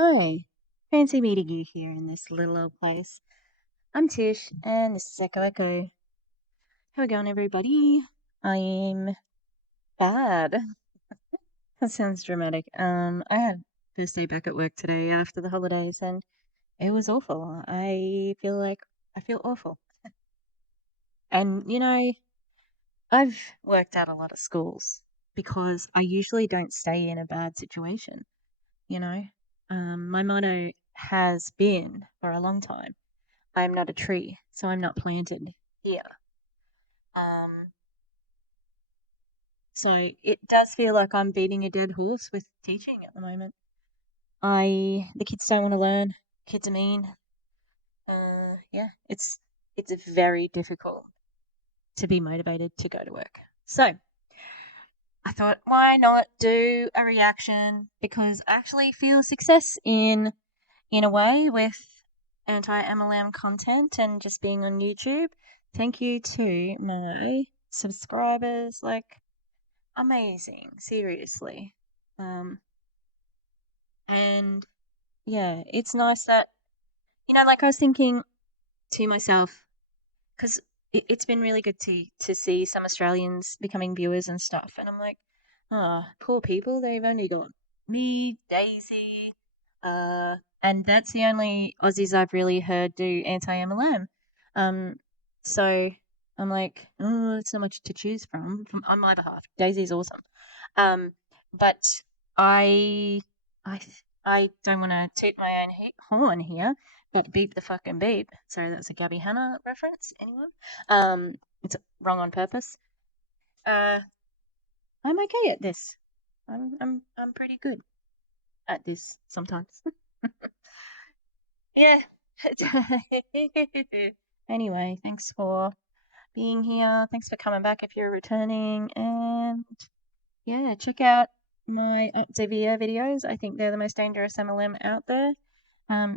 Hi, fancy meeting you here in this little old place. I'm Tish, and this is Echo Echo. How we going, everybody? I'm bad. That sounds dramatic. I had first day back at work today after the holidays, and it was awful. I feel awful. And I've worked out a lot of schools because I usually don't stay in a bad situation. You know, my motto has been for a long time. I'm not a tree, so I'm not planted here. Um, so it does feel like I'm beating a dead horse with teaching at the moment. The kids don't want to learn. Kids are mean. Yeah, it's very difficult to be motivated to go to work. So I thought, why not do a reaction? Because I actually feel success in a way with anti-MLM content and just being on YouTube. Thank you to my subscribers. Like, amazing, seriously. And yeah, it's nice that, like I was thinking to myself, because it's been really good to see some Australians becoming viewers and stuff. And I'm like, poor people, they've only got me, Daisy, and that's the only Aussies I've really heard do anti-MLM. Um, so I'm like, oh, it's not much to choose from on my behalf. Daisy's awesome. But I, I, I don't want to toot my own horn here, but beep the fucking beep. Sorry, that's a Gabby Hanna reference. Anyone? It's wrong on purpose. Uh, I'm okay at this. I'm pretty good at this sometimes. Yeah. Anyway, thanks for being here. Thanks for coming back if you're returning. And yeah, check out my Xavier videos. I think they're the most dangerous MLM out there.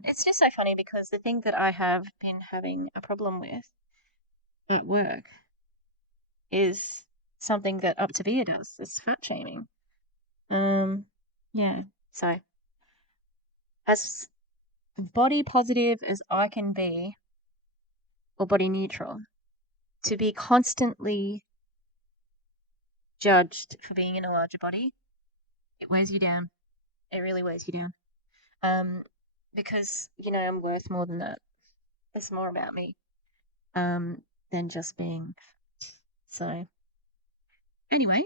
It's just so funny because the thing that I have been having a problem with at work is something that Optavia does. It's fat shaming. Yeah. So as body positive as I can be, or body neutral, to be constantly judged for being in a larger body, it wears you down. It really wears you down. Because I'm worth more than that. It's more about me, than just being. So anyway,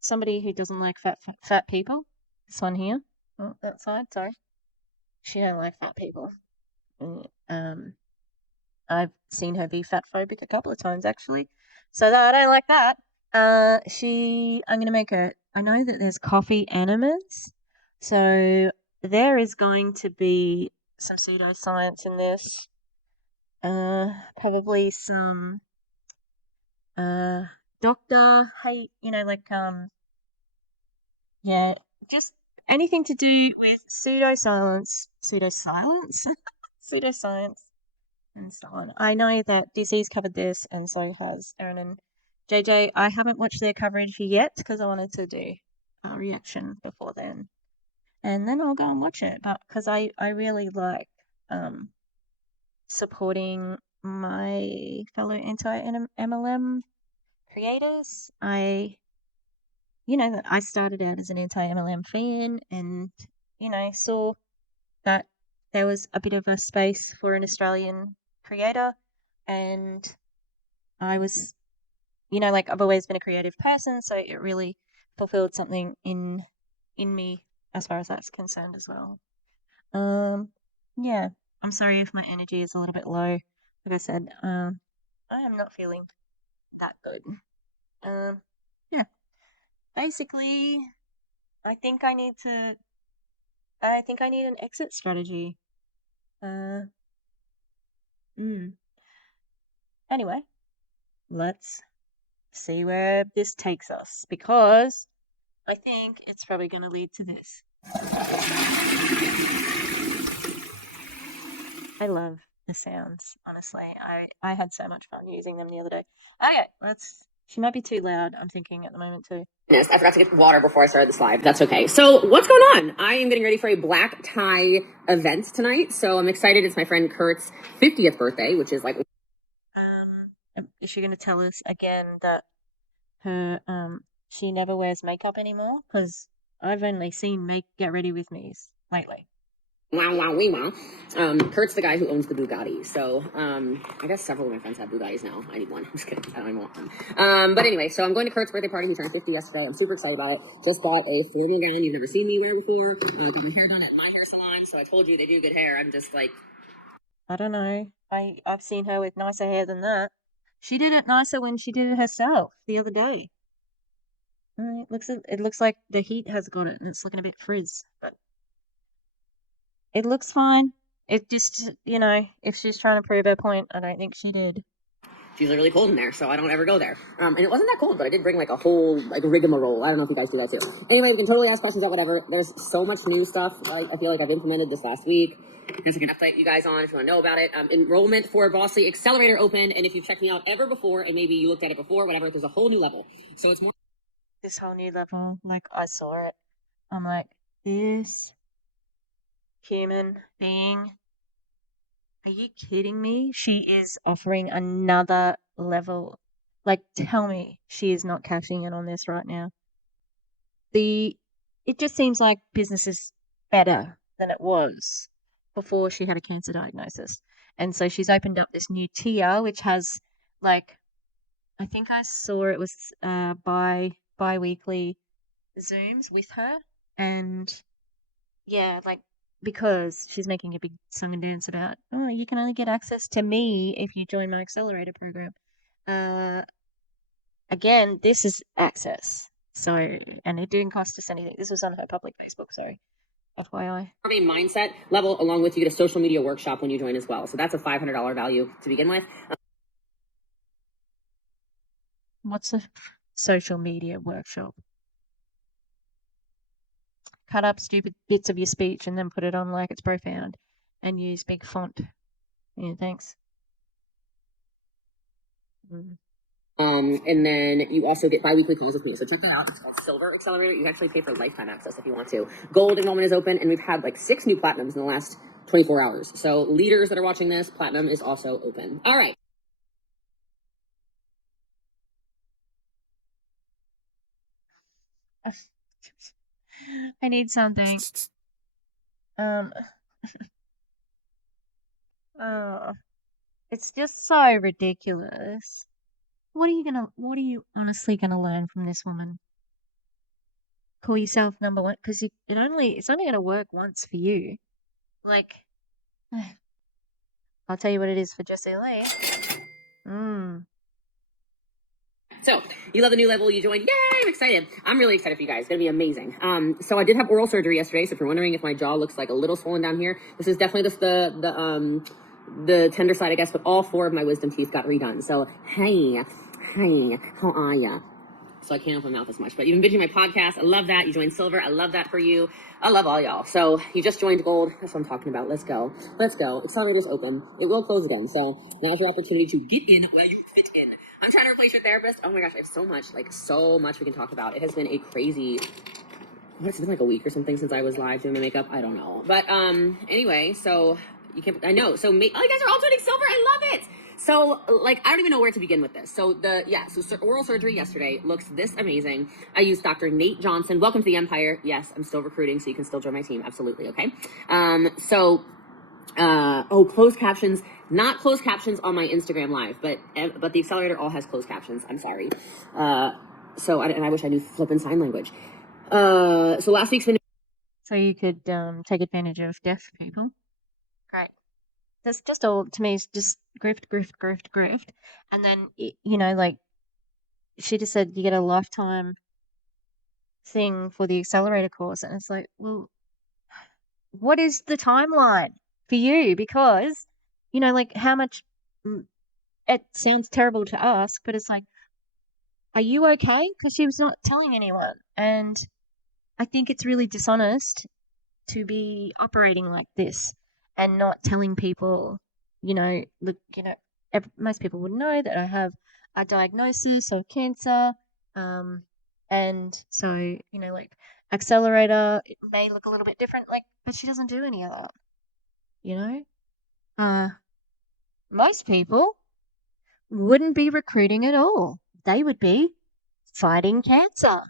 somebody who doesn't like fat people. This one here. Oh, that side. Sorry, she don't like fat people. Um, I've seen her be fat phobic a couple of times actually, so that I don't like that. I'm gonna make a. I know that there's coffee enemas, so there is going to be some pseudoscience in this. Probably some uh doctor hate. Yeah, just anything to do with pseudoscience, pseudoscience, and so on. I know that DC's covered this, and so has Erin and JJ. I haven't watched their coverage yet because I wanted to do a reaction before then, and then I'll go and watch it. But because I really like supporting my fellow anti-MLM creators. That I started out as an anti-MLM fan, and saw that there was a bit of a space for an Australian creator, and I was, like I've always been a creative person, so it really fulfilled something in me as far as that's concerned as well. Yeah, I'm sorry if my energy is a little bit low. Like I said, I am not feeling that good. Yeah, basically, I think I need to. I think I need an exit strategy. Uh, mm. Anyway, let's see where this takes us because I think it's probably going to lead to this. I love the sounds, honestly. I had so much fun using them the other day. Okay, let's She might be too loud, I'm thinking at the moment too. I forgot to get water before I started this live. That's okay. So what's going on? I am getting ready for a black tie event tonight. So I'm excited. It's my friend Kurt's 50th birthday, which is like... Is she going to tell us again that her she never wears makeup anymore? Because I've only seen get ready with me's lately. Wow, wow, wee, wow. Kurt's the guy who owns the Bugatti. So, I guess several of my friends have Bugattis now. I need one. I'm just kidding. I don't even want one. But anyway, so I'm going to Kurt's birthday party. He turned 50 yesterday. I'm super excited about it. Just bought a formal gown you've never seen me wear before. Got my hair done at my hair salon. So I told you they do good hair. I'm just like... I don't know. I've seen her with nicer hair than that. She did it nicer when she did it herself the other day. It looks like the heat has got it and it's looking a bit frizz, but it looks fine. It just, if she's trying to prove her point, I don't think she did. It's usually really cold in there, so I don't ever go there. And it wasn't that cold, but I did bring like a whole rigmarole. I don't know if you guys do that too. Anyway, we can totally ask questions about whatever. There's so much new stuff I feel like I've implemented this last week. There's like an update you guys on if you want to know about it. Enrollment for Bossy Accelerator open, and if you've checked me out ever before, and maybe you looked at it before, whatever, there's a whole new level. So it's more... This whole new level, like I saw it. I'm like, this human being, are you kidding me? She is offering another level. Like, tell me she is not cashing in on this right now. It just seems like business is better than it was before she had a cancer diagnosis. And so she's opened up this new tier, which has like, I think I saw it was bi-weekly Zooms with her. And yeah, like, because she's making a big song and dance about, oh, you can only get access to me if you join my accelerator program. Again, this is access. So, and it didn't cost us anything. This was on her public Facebook, sorry. FYI. A mindset level, along with you get a social media workshop when you join as well. So that's a $500 value to begin with. What's a social media workshop? Cut up stupid bits of your speech and then put it on like it's profound and use big font. Yeah, thanks. And then you also get bi-weekly calls with me. So check that out. It's called Silver Accelerator. You actually pay for lifetime access if you want to. Gold enrollment is open, and we've had like 6 new platinums in the last 24 hours. So leaders that are watching this, platinum is also open. All right. I need something. Oh, it's just so ridiculous. What are you honestly gonna learn from this woman? Call yourself number one, because it's only gonna work once for you. Like, I'll tell you what it is for Jessie Lee. So you love the new level you joined. Yay, I'm excited. I'm really excited for you guys. It's gonna be amazing. So I did have oral surgery yesterday. So if you're wondering if my jaw looks like a little swollen down here, this is definitely just the tender side, I guess, but all 4 of my wisdom teeth got redone. So hey, how are ya? So I can't open my mouth as much, but you've been binging my podcast. I love that. You joined Silver. I love that for you. I love all y'all. So you just joined Gold. That's what I'm talking about. Let's go. Let's go. Accelerator's open. It will close again. So now's your opportunity to get in where you fit in. I'm trying to replace your therapist. Oh my gosh, I have so much we can talk about. It has been a crazy... It's been like a week or something since I was live doing my makeup. I don't know. But anyway, so you can't... I know. So you guys are all joining Silver. I love it. So, like, I don't even know where to begin with this. So, oral surgery yesterday looks this amazing. I used Dr. Nate Johnson. Welcome to the Empire. Yes, I'm still recruiting, so you can still join my team. Absolutely, okay? Closed captions. Not closed captions on my Instagram live, but the Accelerator all has closed captions. I'm sorry. I wish I knew flippin' sign language. So last week's been... So you could take advantage of deaf people. Great. That's just all, to me, is just grift. And then, like, she just said you get a lifetime thing for the accelerator course. And it's like, well, what is the timeline for you? Because, like, how much, it sounds terrible to ask, but it's like, are you okay? Because she was not telling anyone. And I think it's really dishonest to be operating like this and not telling people, look, most people would know that I have a diagnosis of cancer. And so, like accelerator, it may look a little bit different, like, but she doesn't do any of that, you know? Uh, most people wouldn't be recruiting at all. They would be fighting cancer.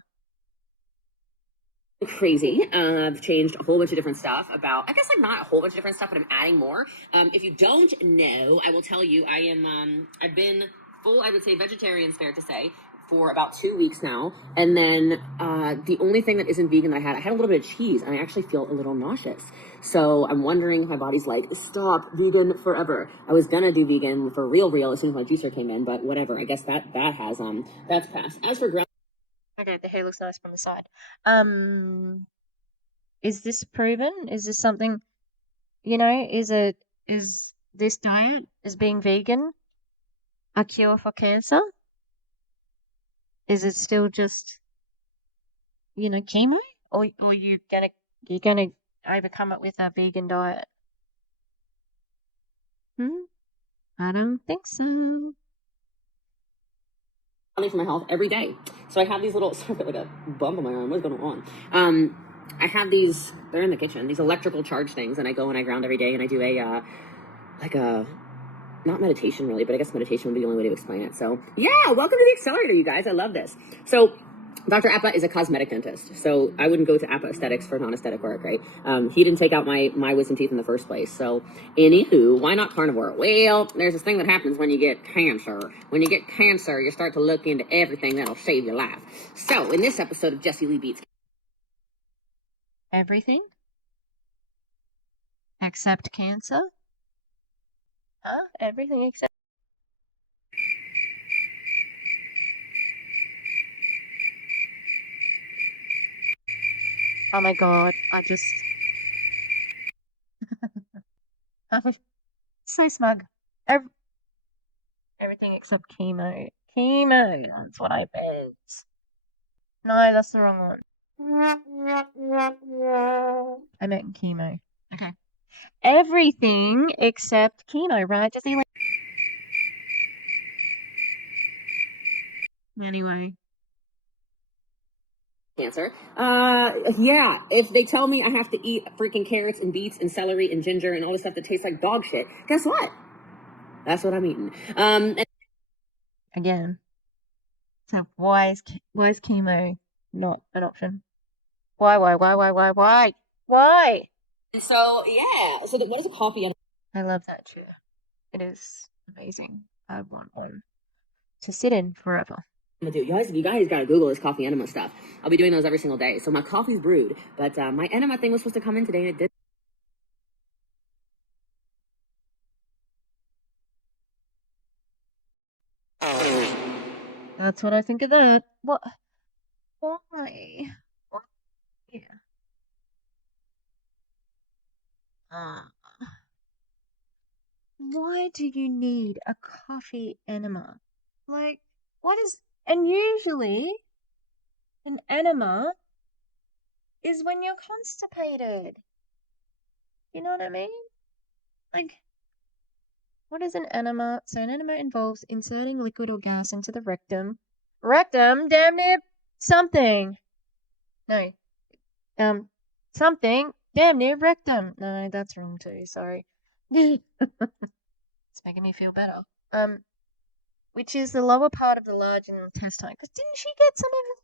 Crazy. I've changed a whole bunch of different stuff about, I guess, like not a whole bunch of different stuff, but I'm adding more. If you don't know, I will tell you, I've been full, I would say vegetarian, fair to say, for about 2 weeks now. And then the only thing that isn't vegan that I had a little bit of cheese, and I actually feel a little nauseous. So I'm wondering if my body's like, stop vegan forever. I was gonna do vegan for real as soon as my juicer came in, but whatever. I guess that's passed. As for ground. Okay, the hair looks nice from the side. Is this proven? Is this something, is this diet, is being vegan a cure for cancer? Is it still just, chemo? Or you're gonna overcome it with a vegan diet? I don't think so. For my health every day. So I have these little, sorry, like a bump on my arm. What's going on? I have these, they're in the kitchen, these electrical charge things, and I go and I ground every day, and I do not meditation really, but I guess meditation would be the only way to explain it. So yeah, welcome to the accelerator, you guys. I love this. So Dr. Appa is a cosmetic dentist, so I wouldn't go to Appa Aesthetics for non-aesthetic work, right? He didn't take out my wisdom teeth in the first place. So anywho, why not carnivore? Well, there's this thing that happens when you get cancer. When you get cancer, you start to look into everything that'll save your life. So in this episode of Jessie Lee Beats Everything? Except cancer? Huh? Everything except. Oh my god, I was so smug. Ev- Everything except chemo. Chemo, that's what I meant. No, that's the wrong one. I meant chemo. Okay. Everything except chemo, right? Just like. Anyway. cancer. Yeah, if they tell me I have to eat freaking carrots and beets and celery and ginger and all this stuff that tastes like dog shit, guess what? That's what I'm eating. Again. So why is chemo not an option? Why? Why? So yeah, so what is a coffee? I love that chair. It is amazing. I want one to sit in forever. I'm gonna do. You guys gotta Google this coffee enema stuff. I'll be doing those every single day. So my coffee's brewed, but my enema thing was supposed to come in today and it did. That's what I think of that. What? Why? Why? Yeah. Why do you need a coffee enema? Like, what is. And usually, an enema is when you're constipated. You know what I mean? Like, what is an enema? So, an enema involves inserting liquid or gas into the rectum. Rectum? Damn near something. No. Something. Damn near rectum. No, that's wrong too. Sorry. It's making me feel better. Which is the lower part of the large intestine. Because didn't she get some of it?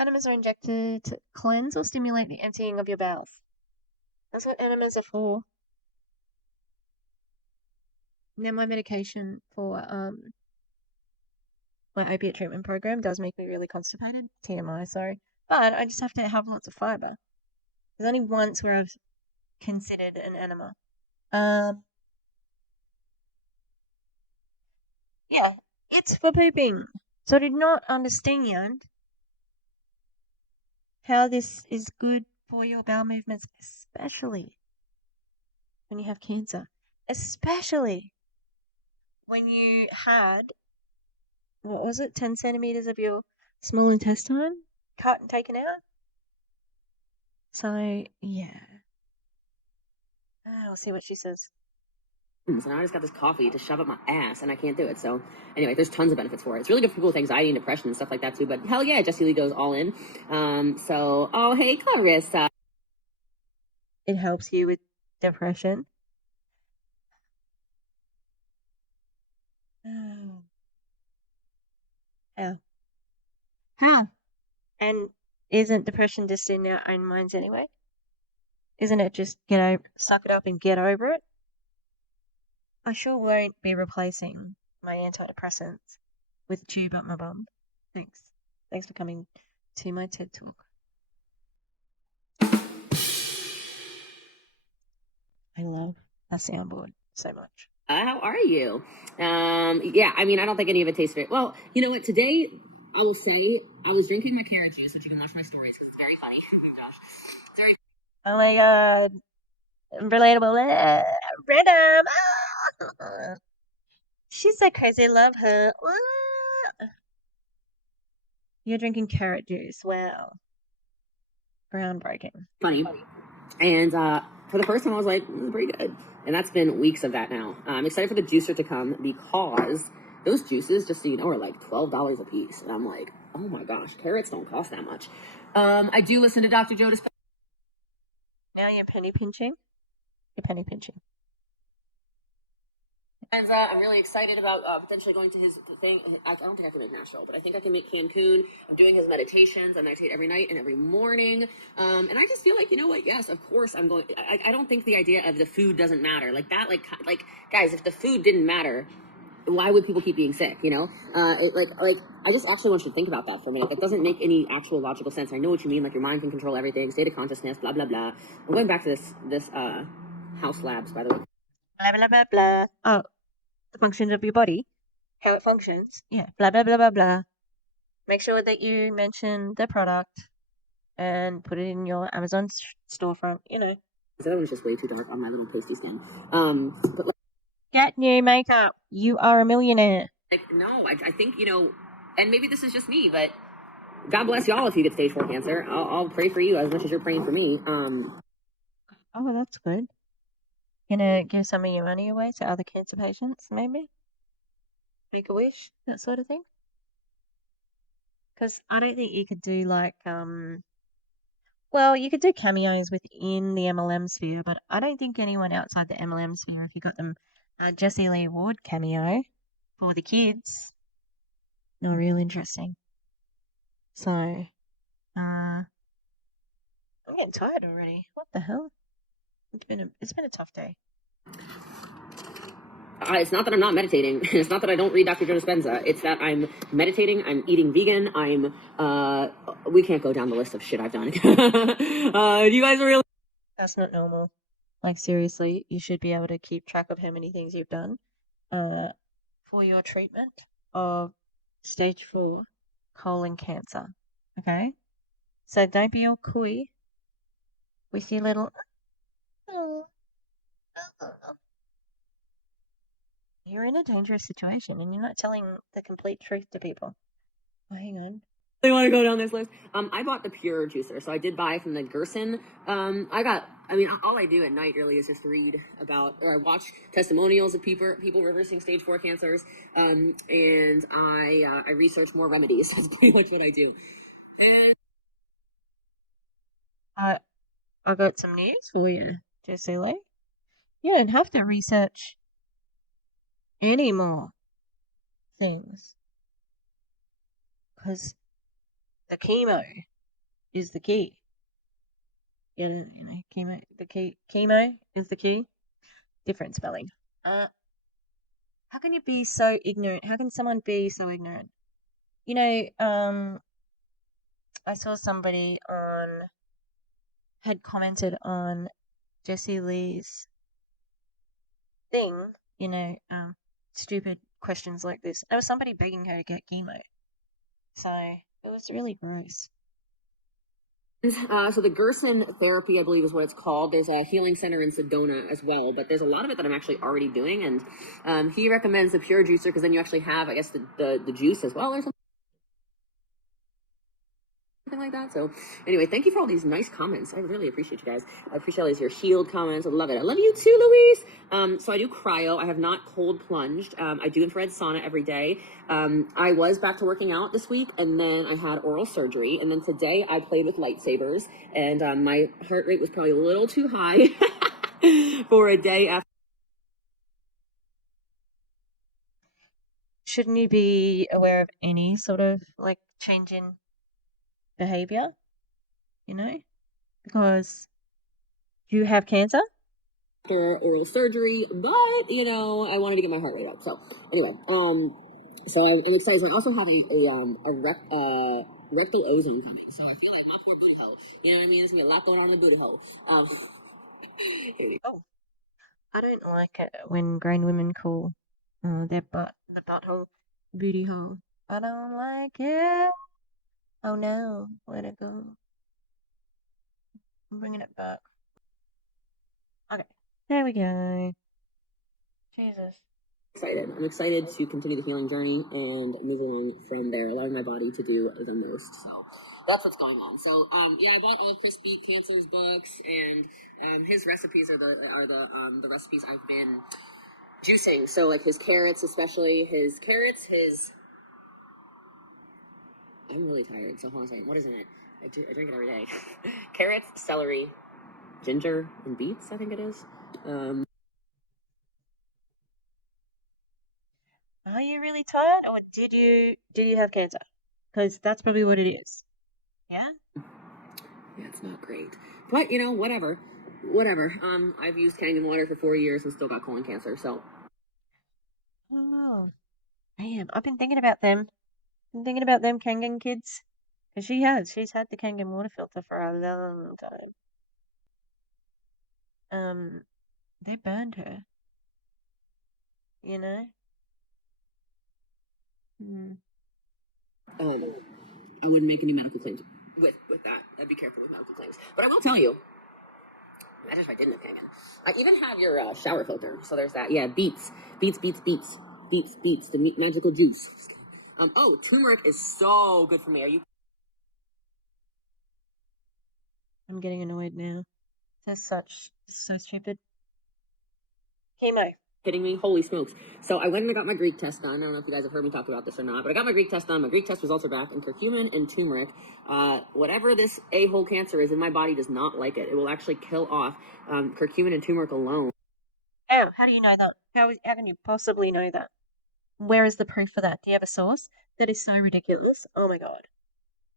Enemas are injected to cleanse or stimulate the emptying of your bowels. That's what enemas are for. Now my medication for my opiate treatment program does make me really constipated. TMI, sorry. But I just have to have lots of fiber. There's only once where I've considered an enema. Yeah, it's for pooping. So I did not understand how this is good for your bowel movements, especially when you have cancer. Especially when you had, what was it, 10 centimeters of your small intestine cut and taken out? So, yeah. We'll see what she says. So now I just got this coffee to shove up my ass, and I can't do it. So anyway, there's tons of benefits for it. It's really good for people with anxiety and depression and stuff like that too. But hell yeah, Jessie Lee goes all in. Oh hey Clarissa. It helps you with depression. Oh. How? And isn't depression just in our own minds anyway? Isn't it just, suck it up and get over it? I sure won't be replacing my antidepressants with a tube up my bum. Thanks. Thanks for coming to my TED Talk. I love that soundboard so much. How are you? Yeah, I mean, I don't think any of it tastes very well. You know what? Today, I will say, I was drinking my carrot juice, which you can watch my stories because it's very funny. Oh my god. Relatable. Random. She's so crazy. I love her. You're drinking carrot juice. Wow. Groundbreaking. Funny. And for the first time, I was like, this is pretty good. And that's been weeks of that now. I'm excited for the juicer to come because those juices, just so you know, are like $12 a piece. And I'm like, oh my gosh, carrots don't cost that much. I do listen to Dr. Joe Dispenza. Now you're penny pinching? You're penny pinching. And I'm really excited about potentially going to his thing. I don't think I can make Nashville, but I think I can make Cancun. I'm doing his meditations. I meditate every night and every morning. And I just feel like, you know what? Yes, of course I'm going. I don't think the idea of the food doesn't matter. Like that, like guys, if the food didn't matter, why would people keep being sick? You know, I just actually want you to think about that for a minute. That doesn't make any actual logical sense. I know what you mean. Like your mind can control everything, state of consciousness, blah blah blah. I'm going back to this House Labs, by the way. Blah blah blah blah. Oh, the functions of your body, how it functions. Yeah, blah blah blah blah blah. Make sure that you mention the product and put it in your Amazon storefront. You know. So that one's just way too dark on my little pasty skin. But get new makeup. You are a millionaire. Like, no, I think, you know, and maybe this is just me, but God bless y'all if you get stage 4 cancer. I'll pray for you as much as you're praying for me. Oh, that's good. Gonna give some of your money away to other cancer patients, maybe? Make a wish, that sort of thing? Because I don't think you could do well, you could do cameos within the MLM sphere, but I don't think anyone outside the MLM sphere, if you got them Jessie Lee Ward cameo for the kids, not real interesting. So, I'm getting tired already. What the hell? It's been a tough day. It's not that I'm not meditating. It's not that I don't read Dr. Joe Dispenza. It's that I'm meditating. I'm eating vegan. We can't go down the list of shit I've done. You guys are really. That's not normal. Like, seriously, you should be able to keep track of how many things you've done for your treatment of stage 4 colon cancer. Okay? So don't be all coy with your little. You're in a dangerous situation and you're not telling the complete truth to people. Oh, hang on. They want to go down this list. I bought the pure juicer, so I did buy from the Gerson. All I do at night really is just read about, or I watch testimonials of people reversing stage 4 cancers, and I research more remedies. That's pretty much what I do. I got some news for you, Jessie Lee. You don't have to research any more things because the chemo is the key. Chemo is the key. Different spelling. How can you be so ignorant? How can someone be so ignorant? You know, I saw somebody had commented on Jessie Lee's thing, stupid questions like this. There was somebody begging her to get chemo. So it was really gross. So the Gerson therapy, I believe, is what it's called. There's a healing center in Sedona as well, but there's a lot of it that I'm actually already doing, and he recommends the pure juicer because then you actually have, I guess, the juice as well or something like that. So anyway, thank you for all these nice comments. I really appreciate you guys. I appreciate all these your healed comments. I love it. I love you too, Louise. So I do cryo. I have not cold plunged. I do infrared sauna every day. I was back to working out this week, and then I had oral surgery, and then today I played with lightsabers, and my heart rate was probably a little too high for a day after. Shouldn't you be aware of any sort of like change in behavior? You know, because you have cancer. After oral surgery, but you know, I wanted to get my heart rate up. So anyway, so I'm excited. So I also have a rectal ozone coming. So I feel like my poor booty hole. You know what I mean? There's gonna be a lot going on in the booty hole. Oh, I don't like it when grown women call their the butthole booty hole. I don't like it. Oh no, let it go. I'm bringing it back. Okay, there we go. Jesus. Excited. I'm excited to continue the healing journey and move along from there, allowing my body to do the most. So that's what's going on. So yeah, I bought all of Chris B. Cancer's books, and his recipes are the recipes I've been juicing. So like his carrots, especially his carrots, his. I'm really tired. So hold on a second. What is in it? I drink it every day. Carrots, celery, ginger, and beets. I think it is. Are you really tired, or did you have cancer? Because that's probably what it is. Yeah. Yeah, it's not great, but you know, whatever. I've used Kangen water for 4 years and still got colon cancer. So Oh, man, I've been thinking about them. Been thinking about them Kangen kids. Because she has. She's had the Kangen water filter for a long time. They burned her. You know? Hmm. I wouldn't make any medical claims with that. I'd be careful with medical claims. But I will tell you, imagine if I didn't have Kangen. I even have your shower filter. So there's that. Yeah, beets, the magical juice. Oh, turmeric is so good for me. Are you I'm getting annoyed now. So stupid. Chemo. kidding me? Holy smokes. So I went and I got my Greek test done. I don't know if you guys have heard me talk about this or not, but I got my Greek test done. My Greek test results are back, and curcumin and turmeric, whatever this a-hole cancer is in my body does not like it. It will actually kill off curcumin and turmeric alone. Oh, how do you know that? How can you possibly know that? Where is the proof for that? Do you have a source? That is so ridiculous. Oh my god.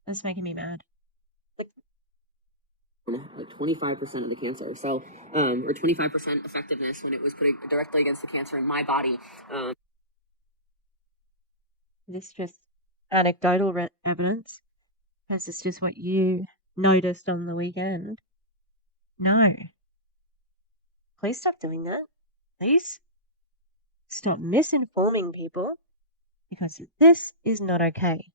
That's making me mad. Like 25% of the cancer. So, or 25% effectiveness when it was put directly against the cancer in my body. This just anecdotal evidence. Because it's just what you noticed on the weekend. No. Please stop doing that. Please. Stop misinforming people. Because this is not okay.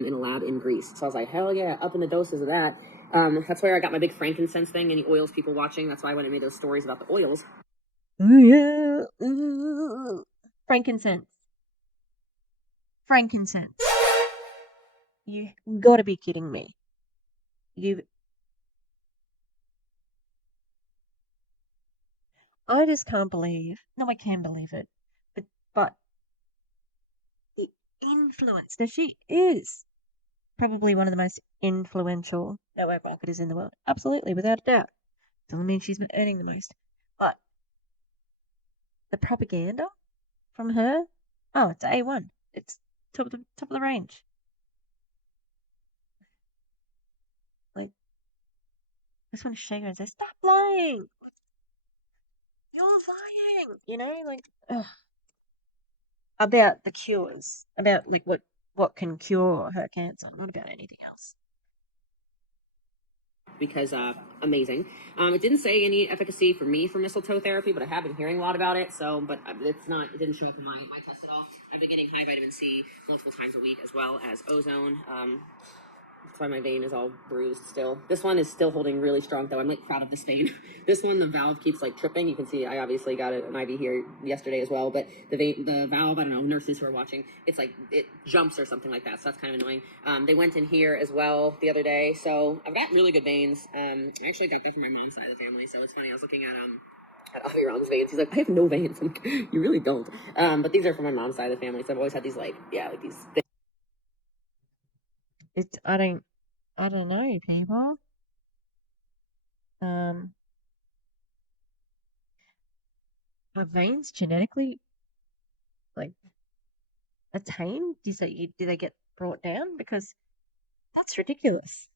In a lab in Greece. So I was like, hell yeah, up in the doses of that. That's where I got my big frankincense thing. Any oils people watching? That's why I went and made those stories about the oils. Ooh, yeah. Ooh. Frankincense. Frankincense. You gotta be kidding me. I just can't believe. No, I can believe it. But the influence that she is probably one of the most influential network marketers in the world. Absolutely, without a doubt. Doesn't mean she's been earning the most. But the propaganda from her, oh, it's A1. It's top of the range. Like, I just want to shake her and say, stop lying! Like, you're lying! You know, like, ugh. About the cures. About, like, what can cure her cancer, not about anything else. Because amazing. It didn't say any efficacy for me for mistletoe therapy, but I have been hearing a lot about it. So, but it didn't show up in my test at all. I've been getting high vitamin C multiple times a week, as well as ozone. That's why my vein is all bruised still. This one is still holding really strong though. I'm like proud of this vein. This one, the valve keeps like tripping. You can see I obviously got an IV here yesterday as well, but the valve, I don't know, nurses who are watching, it's like it jumps or something like that. So that's kind of annoying. They went in here as well the other day. So I've got really good veins. I actually got that from my mom's side of the family. So it's funny. I was looking at Aviram's veins. He's like, I have no veins. I'm like, you really don't. But these are from my mom's side of the family. So I've always had these like these. It's I don't know, people. Are veins genetically like attained? Do they get brought down? Because that's ridiculous.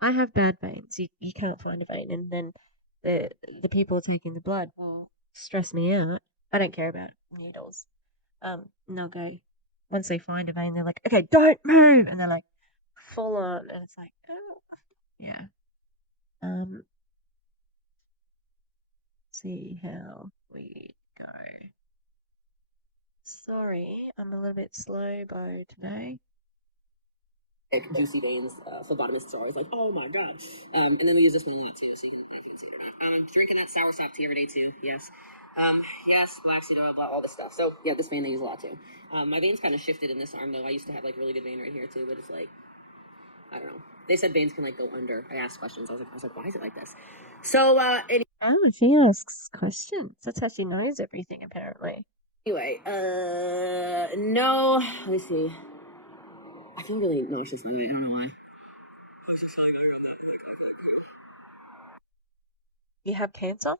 I have bad veins. You can't find a vein, and then the people taking the blood will stress me out. I don't care about needles. And they'll go once they find a vein, they're like, okay, don't move, and they're like full on, and it's like, oh, yeah. See how we go. Sorry, I'm a little bit slow by today. Juicy veins. Phlebotomists are always like, oh my god. And then we use this one a lot too, so you can see it or not. I'm drinking that sour sop tea every day too. Yes. Yes, black seed oil, blah, all this stuff. So yeah, this vein I use a lot too. My veins kind of shifted in this arm though. I used to have like really good vein right here too, but it's like, I don't know. They said veins can like go under. I asked questions. I was like, why is it like this? So Oh, she asks questions. That's how she knows everything, apparently. anyway, no. Let me see. I feel really nauseous by the way. I don't know why. You have cancer?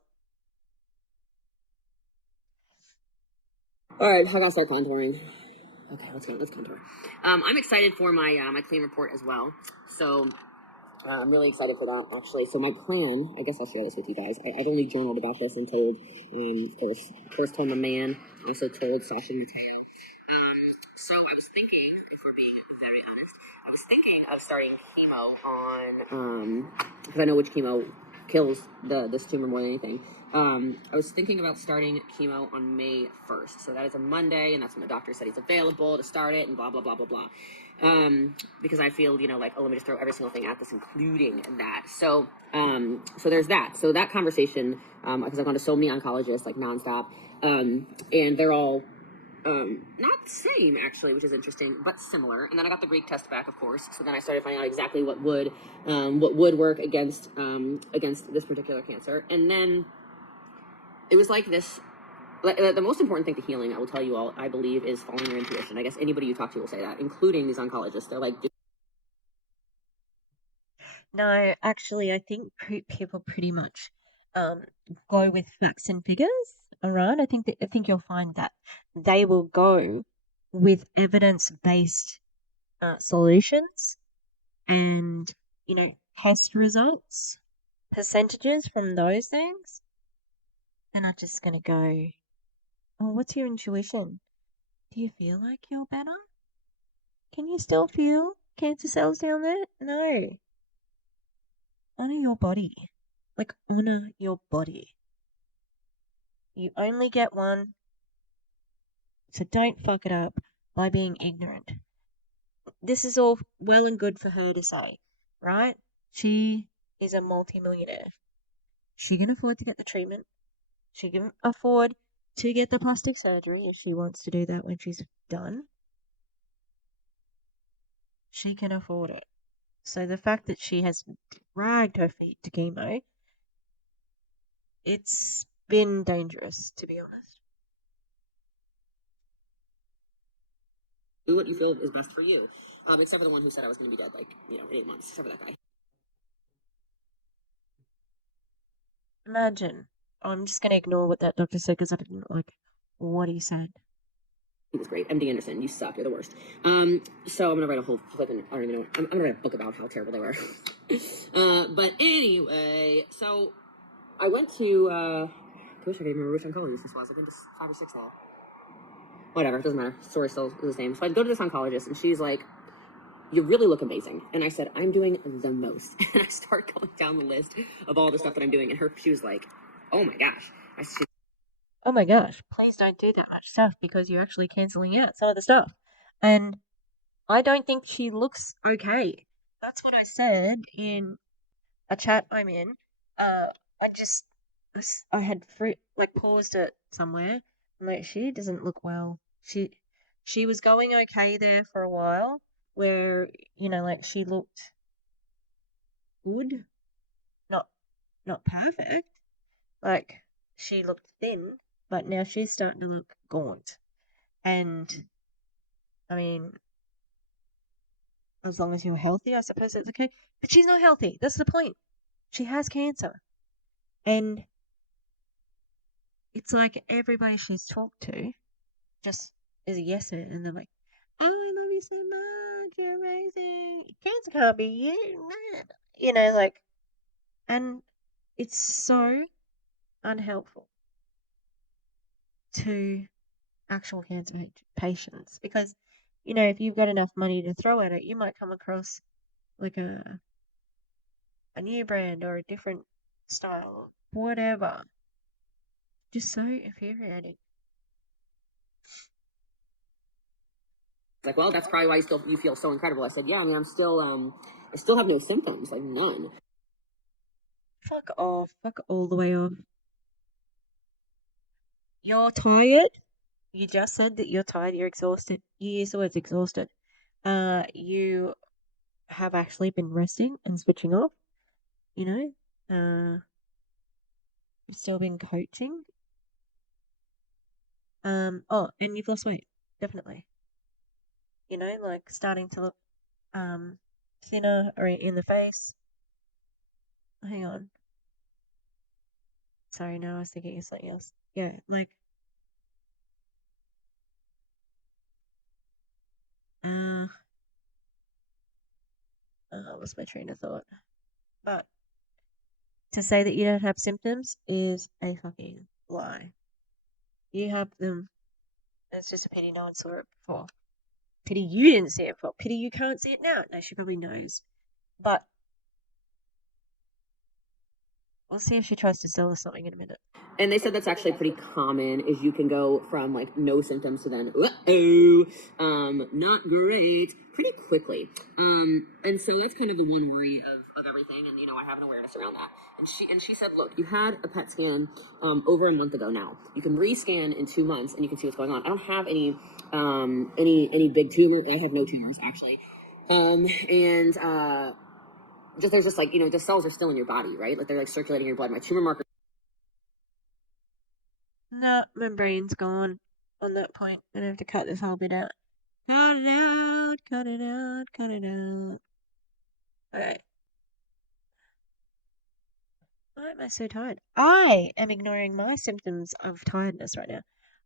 All right, I gotta start contouring. Okay, let's contour. I'm excited for my my clean report as well. So I'm really excited for that actually. So my plan, I guess I'll share this with you guys. I've only journaled about this and told, of course, told my man. Also told Sasha and Mateo. So I was thinking, if we're being very honest, I was thinking of starting chemo on, because I know which chemo kills this tumor more than anything. I was thinking about starting chemo on May 1st. So that is a Monday, and that's when the doctor said he's available to start it, and blah, blah, blah, blah, blah. Because I feel, like, oh, let me just throw every single thing at this, including that. So there's that. So that conversation, because I've gone to so many oncologists, like, nonstop, and they're all not the same actually, which is interesting, but similar. And then I got the Greek test back, of course. So then I started finding out exactly what would work against this particular cancer. And then it was like this. The most important thing to healing, I will tell you all, I believe, is following your intuition. I guess anybody you talk to will say that, including these oncologists. They're like, No, actually, I think people pretty much go with facts and figures. All right, I think you'll find that they will go with evidence-based solutions and test results, percentages from those things. They're not just gonna go, oh, what's your intuition? Do you feel like you're better? Can you still feel cancer cells down there? No. Honor your body. Like, honor your body. You only get one, so don't fuck it up by being ignorant. This is all well and good for her to say, right? She is a multi-millionaire. She can afford to get the treatment. She can afford to get the plastic surgery if she wants to do that when she's done. She can afford it. So the fact that she has dragged her feet to chemo, it's been dangerous, to be honest. do what you feel is best for you. Except for the one who said I was going to be dead, like, in 8 months. Except for that guy. Imagine. I'm just going to ignore what that doctor said because I didn't like what he said. He was great. MD Anderson, you suck. You're the worst. So I'm gonna write a whole flipping. I don't even know. I'm gonna write a book about how terrible they were. But anyway, so I went to. I wish I could remember which oncologist this was. I've been to 5 or 6 now. Whatever, it doesn't matter. Story still is the same. So I go to this oncologist, and she's like, "You really look amazing." And I said, "I'm doing the most." And I start going down the list of all the stuff that I'm doing, and she was like, "Oh my gosh." Oh my gosh, please don't do that much stuff because you're actually cancelling out some of the stuff. And I don't think she looks okay. That's what I said in a chat I'm in. I just I had like paused it somewhere. I'm like, she doesn't look well. She was going okay there for a while, where like she looked good, not not perfect. Like she looked thin, but now she's starting to look gaunt. And I mean, as long as you're healthy, I suppose that's okay. But she's not healthy. That's the point. She has cancer. And it's like everybody she's talked to just is a yes man. And they're like, oh, I love you so much. You're amazing. Cancer can't be you. Man. Like, and it's so unhelpful to actual cancer patients because, if you've got enough money to throw at it, you might come across like a new brand or a different style, whatever. Just so infuriating. Like, well, that's probably why you feel so incredible. I said, yeah, I mean, I still have no symptoms, like none. Fuck off. Fuck all the way off. You're tired. You just said that you're tired. You're exhausted. You used the words exhausted. You have actually been resting and switching off. You know. You've still been coaching. Oh, and you've lost weight. Definitely. Like starting to look thinner or in the face. Hang on. Sorry, no, I was thinking of something else. Yeah, like uh, I lost my train of thought. But to say that you don't have symptoms is a fucking lie. You have them. It's just a pity no one saw it before. Pity you didn't see it before. Pity you can't see it now. No, she probably knows. But we'll see if she tries to sell us something in a minute. And they said that's actually pretty common. Is you can go from like no symptoms to then not great pretty quickly. And so that's kind of the one worry of everything. And I have an awareness around that. And she said, look, you had a PET scan over a month ago now. You can rescan in 2 months and you can see what's going on. I don't have any big tumor. I have no tumors actually. And just there's just like the cells are still in your body, right? Like they're like circulating your blood. My tumor marker. No, my brain's gone on that point. I'm gonna have to cut this whole bit out. Cut it out, cut it out, cut it out. Okay. Why am I so tired? I am ignoring my symptoms of tiredness right now.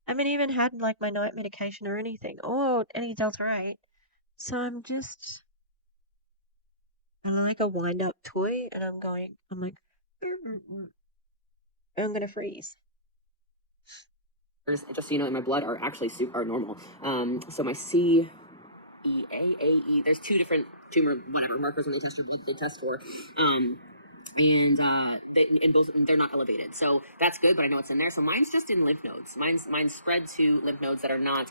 I haven't even had like my night medication or anything, or any Delta 8. So I'm like a wind up toy, and I'm like, I'm gonna freeze. Just so you know, in my blood are actually are normal. So my CEA, AE, there's 2 different tumor whatever markers when they test for, and in both of them they're not elevated, so that's good. But I know it's in there. So mine's just in lymph nodes. Mine's spread to lymph nodes that are not,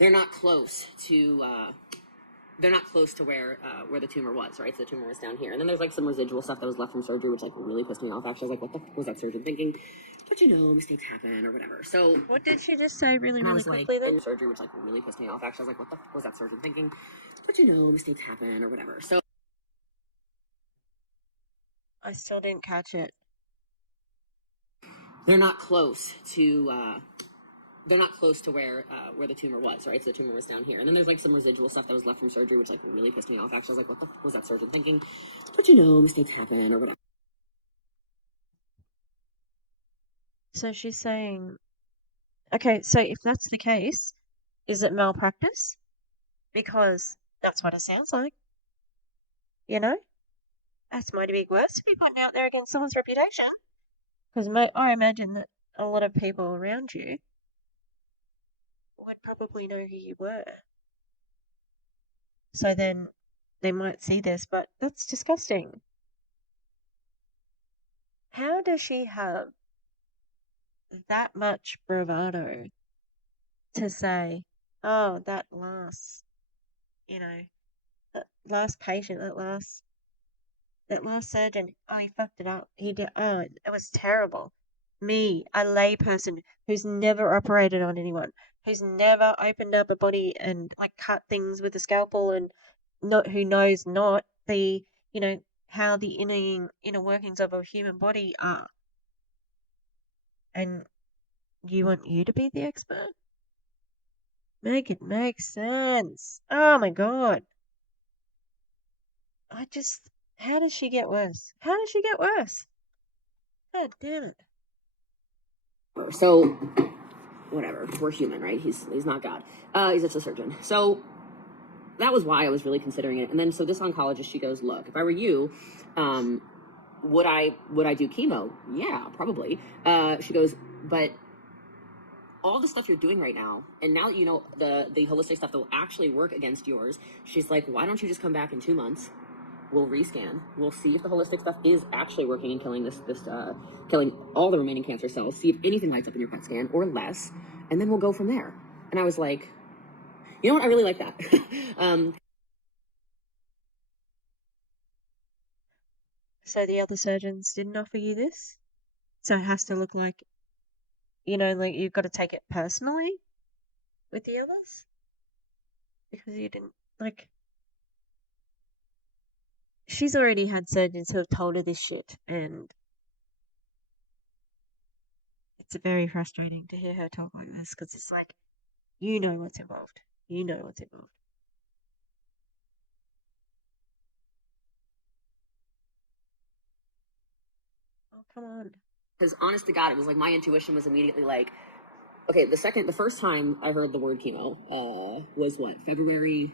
they're not close to. They're not close to where the tumor was, right? So the tumor was down here. And then there's like some residual stuff that was left from surgery, which like really pissed me off. Actually, I was like, what the fuck was that surgeon thinking? But mistakes happen or whatever. So What did she just say really, and I really was like, quickly then? in surgery, which like really pissed me off. Actually, I was like, what the fuck was that surgeon thinking? But mistakes happen or whatever. So I still didn't catch it. they're not close to where the tumor was, right? So the tumor was down here. And then there's like some residual stuff that was left from surgery, which like really pissed me off. Actually, I was like, what the fuck was that surgeon thinking? But mistakes happen or whatever. So she's saying, okay, so if that's the case, is it malpractice? Because that's what it sounds like, you know? That's mighty big words to be putting out there against someone's reputation. Because I imagine that a lot of people around you would probably know who you were. So then they might see this, but that's disgusting. How does she have that much bravado to say, oh, that lasts, you know, that last patient, that last surgeon, oh, he fucked it up. He did. Oh, it was terrible. Me, a layperson who's never operated on anyone, who's never opened up a body and like cut things with a scalpel, and not who knows not the how the inner workings of a human body are, and you want you to be the expert? Make it make sense. Oh my god. I just. How does she get worse? How does she get worse? God damn it. So, whatever. We're human, right? He's not God. He's just a surgeon. So that was why I was really considering it. And then so this oncologist, she goes, look, if I were you, would I do chemo? Yeah, probably. She goes, but all the stuff you're doing right now, and now that you know the holistic stuff that will actually work against yours, she's like, why don't you just come back in 2 months? We'll rescan. We'll see if the holistic stuff is actually working and killing killing all the remaining cancer cells. See if anything lights up in your PET scan or less, and then we'll go from there. And I was like, you know what? I really like that. So the other surgeons didn't offer you this? So it has to look like, like you've got to take it personally with the others? Because you didn't, like, she's already had surgeons who have told her this shit, and it's very frustrating to hear her talk like this, because it's like, you know what's involved. You know what's involved. Oh, come on. Because honest to God, it was like my intuition was immediately like, okay, the first time I heard the word chemo was what, February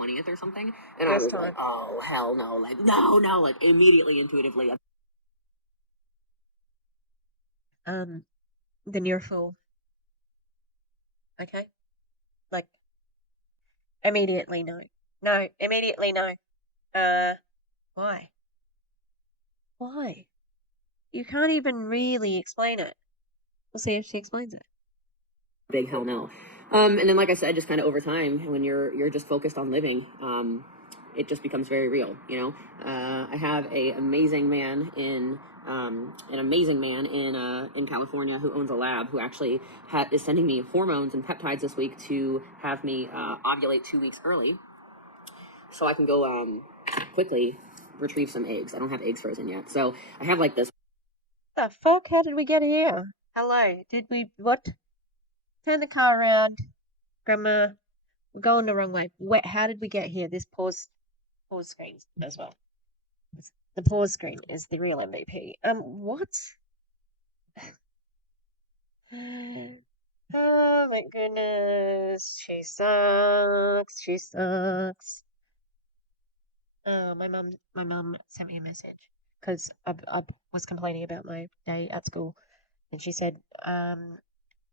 20th or something? And I was like, oh, hell no. Like, no, like immediately intuitively. Then you're a fool. Okay? Like, immediately no. No, immediately no. Why? Why? You can't even really explain it. We'll see if she explains it. Big hell no. And then, like I said, just kind of over time, when you're just focused on living, it just becomes very real. I have an amazing man in California who owns a lab who actually is sending me hormones and peptides this week to have me ovulate 2 weeks early, so I can go quickly retrieve some eggs. I don't have eggs frozen yet, so I have like this. The fuck? How did we get here? Hello? Did we what? Turn the car around, Grandma. We're going the wrong way. How did we get here? This pause screen as well. The pause screen is the real MVP. What? Oh my goodness, she sucks. She sucks. Oh, my mum sent me a message because I was complaining about my day at school, and she said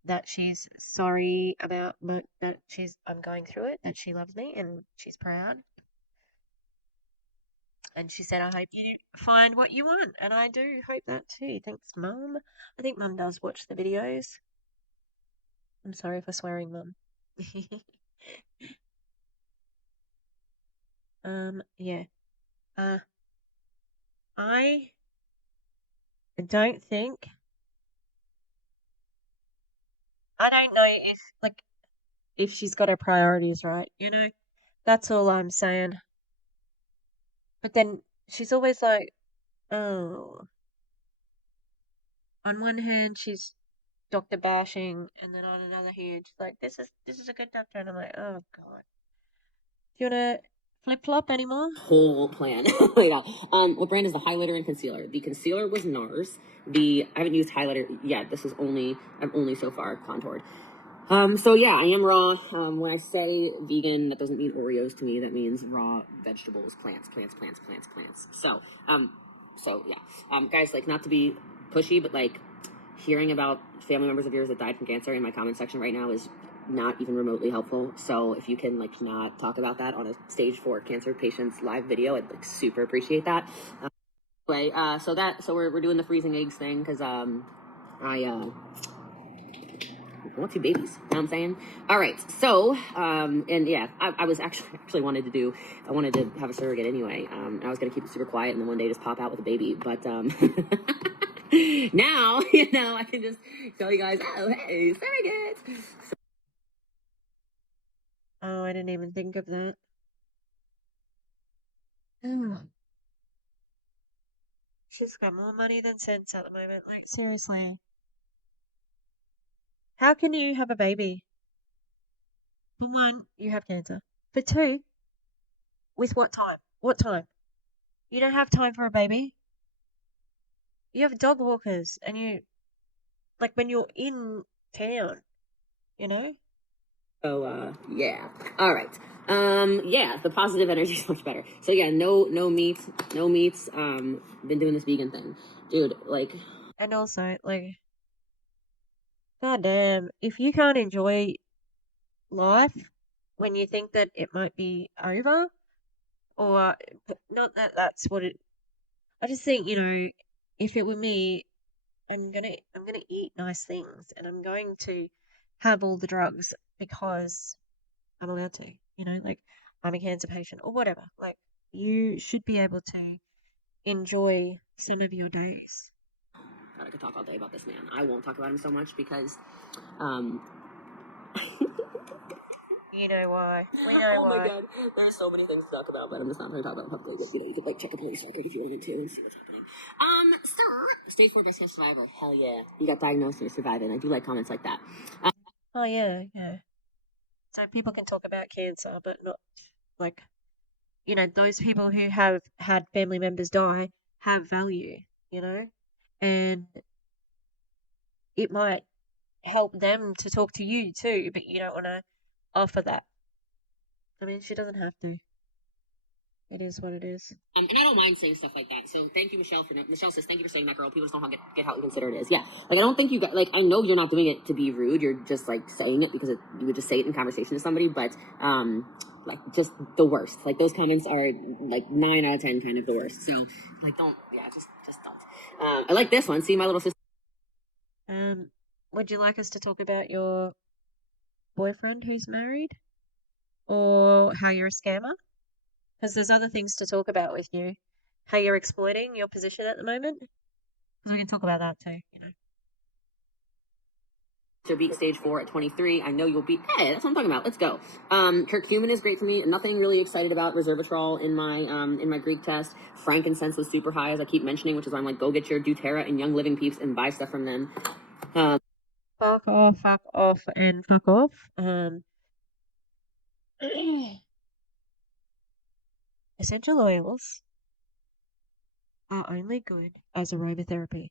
that she's sorry about that I'm going through it, that she loves me and she's proud. And she said, I hope you find what you want. And I do hope that too. Thanks, Mum. I think Mum does watch the videos. I'm sorry for swearing, Mum. Yeah. I don't think. I don't know if she's got her priorities right, That's all I'm saying. But then she's always like, oh. On one hand, she's doctor bashing, and then on another hand, she's like, this is a good doctor, and I'm like, oh god. Do you wanna flip flop anymore? Whole plan. Yeah. What brand is the highlighter and concealer? The concealer was NARS. I haven't used highlighter yet. I'm only so far contoured. So yeah, I am raw. When I say vegan, that doesn't mean Oreos to me. That means raw vegetables, plants. So yeah. Guys, like, not to be pushy, but like, hearing about family members of yours that died from cancer in my comment section right now is not even remotely helpful. So if you can like not talk about that on a stage 4 cancer patients live video, I'd like super appreciate that. Anyway, so we're doing the freezing eggs thing because I want 2 babies. You know what I'm saying? All right. So, and yeah, I was actually wanted to have a surrogate anyway. I was gonna keep it super quiet and then one day just pop out with a baby. But now, I can just tell you guys, oh hey, surrogate. Oh, I didn't even think of that. Oh. She's got more money than sense at the moment. Like, seriously. How can you have a baby? For one, you have cancer. For two, with what time? What time? You don't have time for a baby. You have dog walkers and like when you're in town, you know? So yeah. All right. Yeah, the positive energy is much better. So yeah, no meats. Been doing this vegan thing. Dude, like And also, like, goddamn, if you can't enjoy life when you think that it might be over, or not that that's what it, I just think, if it were me, I'm gonna eat nice things and I'm going to have all the drugs because I'm allowed to, like I'm a cancer patient or whatever. Like you should be able to enjoy some of your days. God, I could talk all day about this man. I won't talk about him so much because um You know why? We know oh my why. god, there's so many things to talk about, but I'm just not going to talk about them publicly. But you could like check a police record if you wanted to and see what's happening. Sir, stage 4 breast cancer survivor. Hell yeah, you got diagnosed and you're surviving. I do like comments like that. Oh yeah, yeah. So people can talk about cancer, but not like those people who have had family members die have value, you know, and it might help them to talk to you too, but you don't want to offer that. I mean, she doesn't have to. It is what it is. And I don't mind saying stuff like that. So thank you, Michelle, Michelle says, thank you for saying that, girl. People just don't get how inconsiderate it is. Yeah. Like, I don't think you got, like, I know you're not doing it to be rude. You're just, like, saying it because you would just say it in conversation to somebody. But, like, just the worst. Like, those comments are, like, 9 out of 10 kind of the worst. So, like, don't, yeah, just don't. I like this one. See my little sister. Would you like us to talk about your boyfriend who's married? Or how you're a scammer? Because there's other things to talk about with you. How you're exploiting your position at the moment. Because we can talk about that too. To beat stage 4 at 23. I know you'll beat. Hey, that's what I'm talking about. Let's go. Curcumin is great for me. Nothing really excited about resveratrol in my Greek test. Frankincense was super high, as I keep mentioning, which is why I'm like, go get your doTERRA and Young Living Peeps and buy stuff from them. Fuck off, and fuck off. Essential oils are only good as aromatherapy.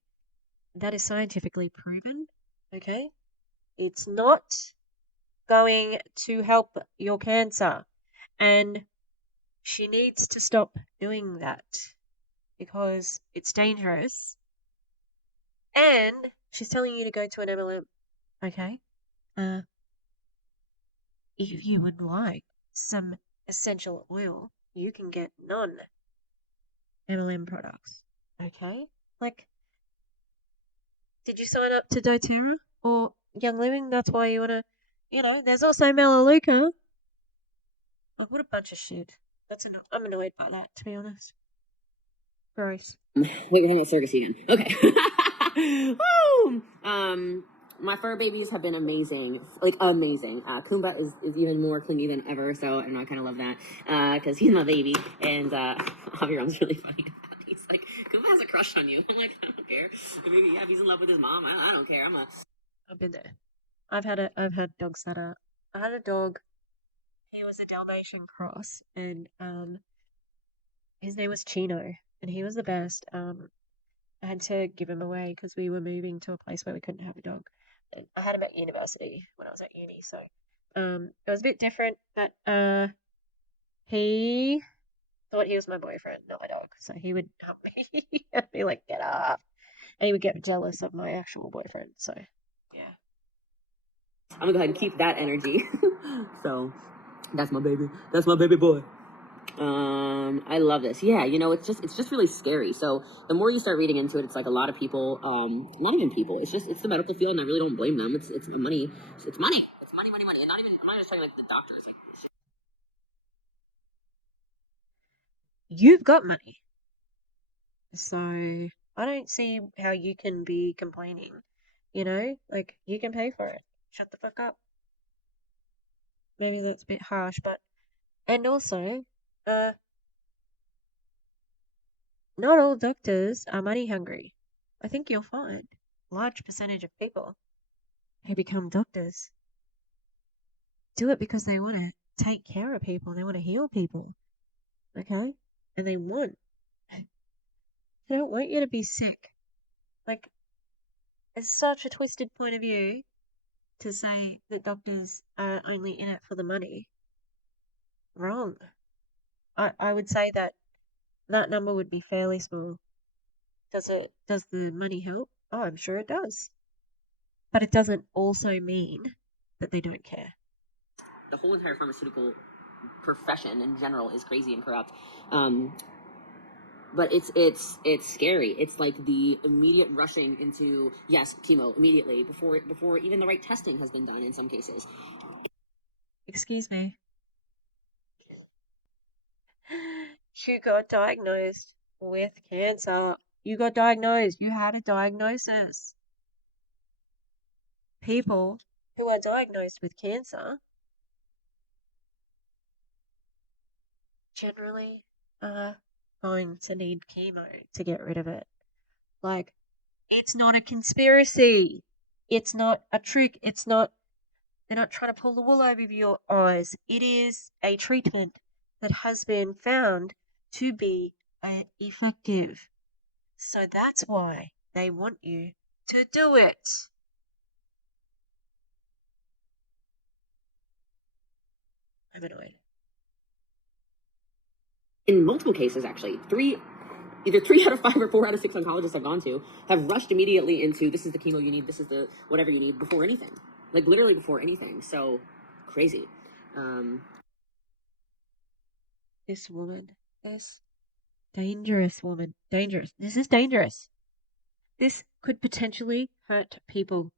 That is scientifically proven. Okay? It's not going to help your cancer. And she needs to stop doing that because it's dangerous. And she's telling you to go to an MLM. Okay? Uh, if you would like some essential oil, you can get non MLM products. Okay? Like, did you sign up to doTERRA or Young Living? That's why you want to, there's also Melaleuca. Like, what a bunch of shit. I'm annoyed by that, to be honest. Gross. Wait, we're talking about surrogacy again. Okay. Woo! My fur babies have been amazing, like amazing. Kumba is even more clingy than ever, so I don't know, I kind of love that because he's my baby, and Javiron's really funny. He's like, Kumba has a crush on you. I'm like, I don't care. Maybe yeah, if he's in love with his mom, I don't care. I've been there. I've had dogs that are. I had a dog. He was a Dalmatian cross, and his name was Chino, and he was the best. I had to give him away because we were moving to a place where we couldn't have a dog. And I had him at university when I was at uni, so it was a bit different. But he thought he was my boyfriend, not my dog. So he would help me and be like, "Get up," and he would get jealous of my actual boyfriend. So yeah. I'm gonna go ahead and keep that energy. So that's my baby. That's my baby boy. I love this. Yeah, it's just really scary. So the more you start reading into it, it's like a lot of people, not even people. It's the medical field, and I really don't blame them. It's money. It's money. It's money, money, money. And not even I'm not just talking like the doctors. You've got money. So I don't see how you can be complaining. Like you can pay for it. Shut the fuck up. Maybe that's a bit harsh, but and also, uh, not all doctors are money hungry. I think you'll find a large percentage of people who become doctors do it because they want to take care of people, they want to heal people, okay? And they don't want you to be sick. Like, it's such a twisted point of view to say that doctors are only in it for the money. Wrong. I would say that that number would be fairly small. Does the money help? Oh, I'm sure it does. But it doesn't also mean that they don't care. The whole entire pharmaceutical profession in general is crazy and corrupt. But it's scary. It's like the immediate rushing into yes chemo immediately before even the right testing has been done in some cases. Excuse me. You got diagnosed with cancer. You got diagnosed. You had a diagnosis. People who are diagnosed with cancer generally are going to need chemo to get rid of it. Like, it's not a conspiracy. It's not a trick. They're not trying to pull the wool over your eyes. It is a treatment that has been found to be effective. So that's why they want you to do it. I'm annoyed. In multiple cases, actually, either 3 out of 5 or 4 out of 6 oncologists I've gone to have rushed immediately into this is the chemo you need, this is the whatever you need before anything, like literally before anything. So crazy. This woman, this dangerous woman, dangerous. This is dangerous. This could potentially hurt people.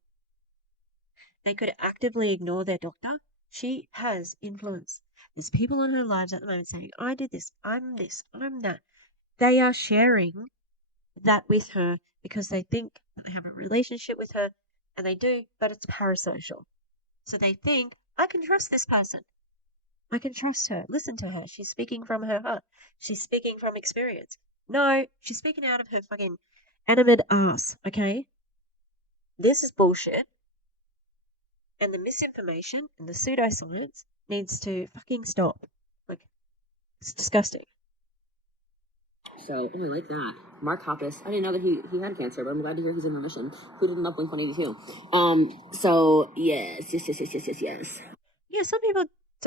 They could actively ignore their doctor. She has influence. There's people in her lives at the moment saying, I did this, I'm that. They are sharing that with her because they think that they have a relationship with her, and they do, but it's parasocial. So they think, I can trust this person. I can trust her. Listen to her. She's speaking from her heart. She's speaking from experience. No, she's speaking out of her fucking animate ass, okay? This is bullshit. And the misinformation and the pseudoscience needs to fucking stop. Like, it's disgusting. So, oh, I like that. Mark Hoppus. I didn't know that he had cancer, but I'm glad to hear he's in remission. Who didn't love Blink-182? So yes, yes, yes, yes, yes, yes, yes. Yeah, some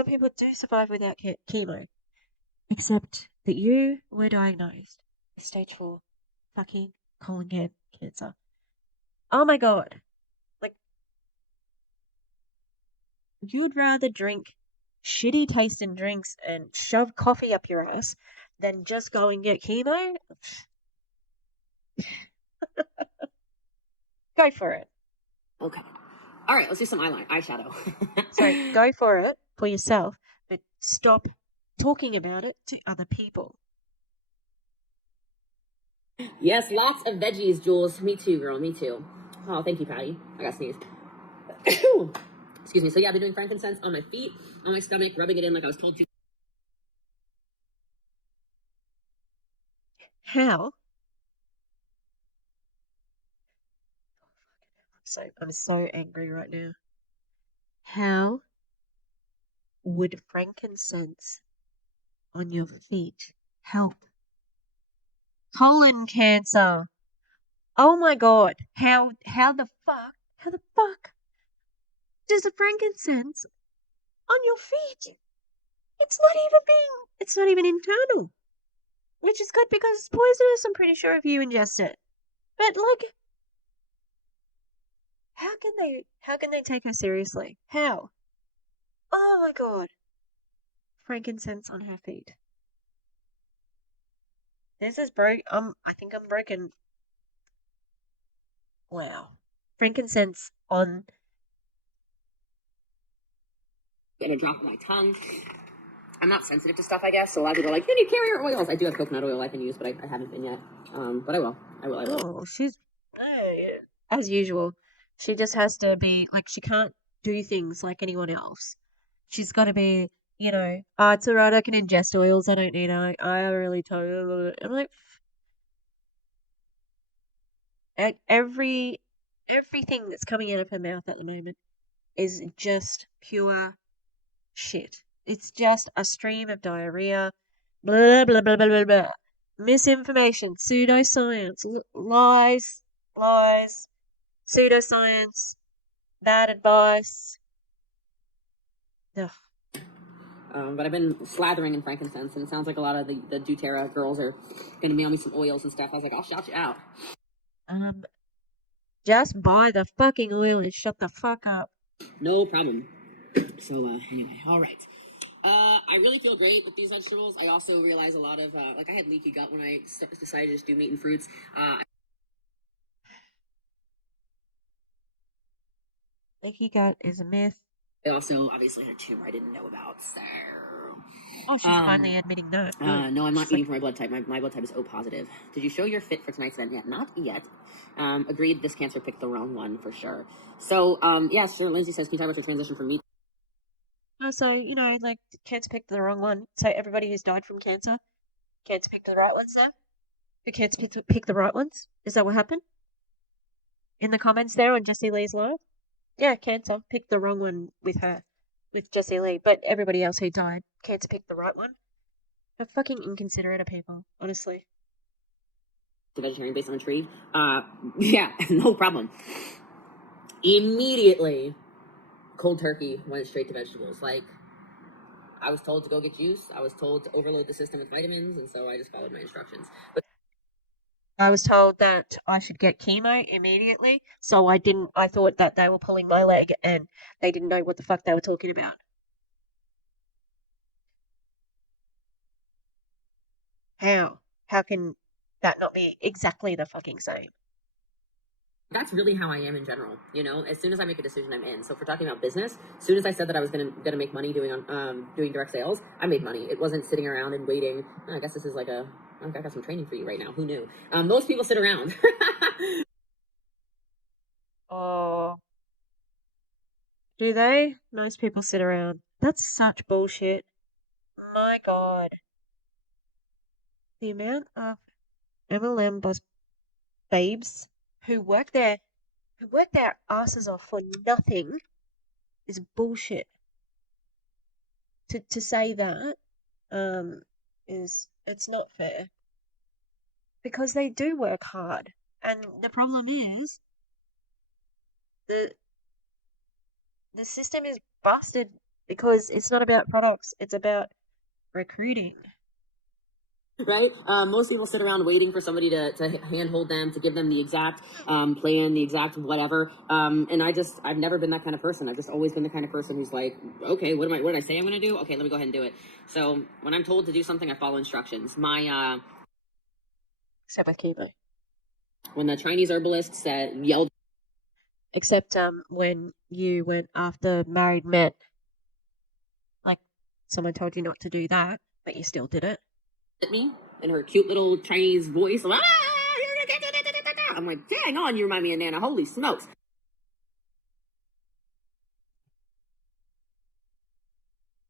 people do survive without chemo. Except that you were diagnosed with stage 4 fucking colon cancer. Oh my god. Like, you'd rather drink shitty tasting drinks and shove coffee up your ass than just go and get chemo? Go for it. Okay. All right, let's do some eyeshadow. Sorry, go for it for yourself, but stop talking about it to other people. Yes, lots of veggies, Jules. Me too, girl. Me too. Oh, thank you, Patty. I got sneezed. Excuse me. So yeah, I've been doing frankincense on my feet, on my stomach, rubbing it in like I was told to. How? I'm so angry right now. How would frankincense on your feet help? Colon cancer. Oh my god. How the fuck does the frankincense on your feet? It's not even internal. Which is good because it's poisonous, I'm pretty sure, if you ingest it. But like, how can they take her seriously? How? Oh my god. Frankincense on her feet. This is broke. I think I'm broken. Wow. Frankincense on. In a drop of my tongue. I'm not sensitive to stuff, I guess. So a lot of people are like, you need carrier oils. I do have coconut oil I can use, but I haven't been yet. But I will. I will. I will. Oh, she's as usual. She just has to be like she can't do things like anyone else. She's got to be, oh, it's alright. I can ingest oils. I don't need. I really told. I'm like everything that's coming out of her mouth at the moment is just pure shit. It's just a stream of diarrhea, blah, blah, blah, blah, blah, blah. Misinformation, pseudoscience, lies, pseudoscience, bad advice. Ugh. But I've been slathering in frankincense, and it sounds like a lot of the doTERRA girls are going to mail me some oils and stuff. I was like, I'll shout you out. Just buy the fucking oil and shut the fuck up. No problem. So, anyway, all right. I really feel great with these vegetables. I also realize a lot of, like, I had leaky gut when I decided to just do meat and fruits. Leaky gut is a myth. I also obviously had a tumor I didn't know about, so. Oh, she's finally admitting that. No, I'm not eating for my blood type. My blood type is O positive. Did you show your fit for tonight's event yet? Not yet. Agreed, this cancer picked the wrong one for sure. So, yeah, sure. Lindsay says, can you talk about your transition from meat? So, like, cancer picked the wrong one. So everybody who's died from cancer picked the right ones there? The cancer picked the right ones? Is that what happened? In the comments there on Jessie Lee's live? Yeah, cancer picked the wrong one with her, with Jessie Lee. But everybody else who died, cancer picked the right one. They're fucking inconsiderate of people, honestly. The vegetarian based on a tree? Yeah, no problem. Immediately, cold turkey went straight to vegetables. Like, I was told to go get juice. I was told to overload the system with vitamins, and so I just followed my instructions. But I was told that I should get chemo immediately, so I didn't. I thought that they were pulling my leg and they didn't know what the fuck they were talking about. How? How can that not be exactly the fucking same? that's really how I am in general. As soon as I make a decision, I'm in. So if we're talking about business, as soon as I said that I was gonna make money doing direct sales, I made money. It wasn't sitting around and waiting. I guess this is like I got some training for you right now. Who knew? Most people sit around. Oh, do they? Most people sit around. That's such bullshit. My God. The amount of MLM boss babes who work their asses off for nothing is bullshit. To say that is it's not fair. Because they do work hard. And the problem is the the system is busted because it's not about products, it's about recruiting. Right? Most people sit around waiting for somebody to handhold them, to give them the exact plan, the exact whatever. And I've never been that kind of person. I've just always been the kind of person who's like, okay, what did I say I'm going to do? Okay, let me go ahead and do it. So when I'm told to do something, I follow instructions. Except with chemo. When the Chinese herbalist yelled. Except when you went after married men. Like, someone told you not to do that, but you still did it. At me in her cute little Chinese voice. I'm like, dang on, you remind me of Nana. Holy smokes.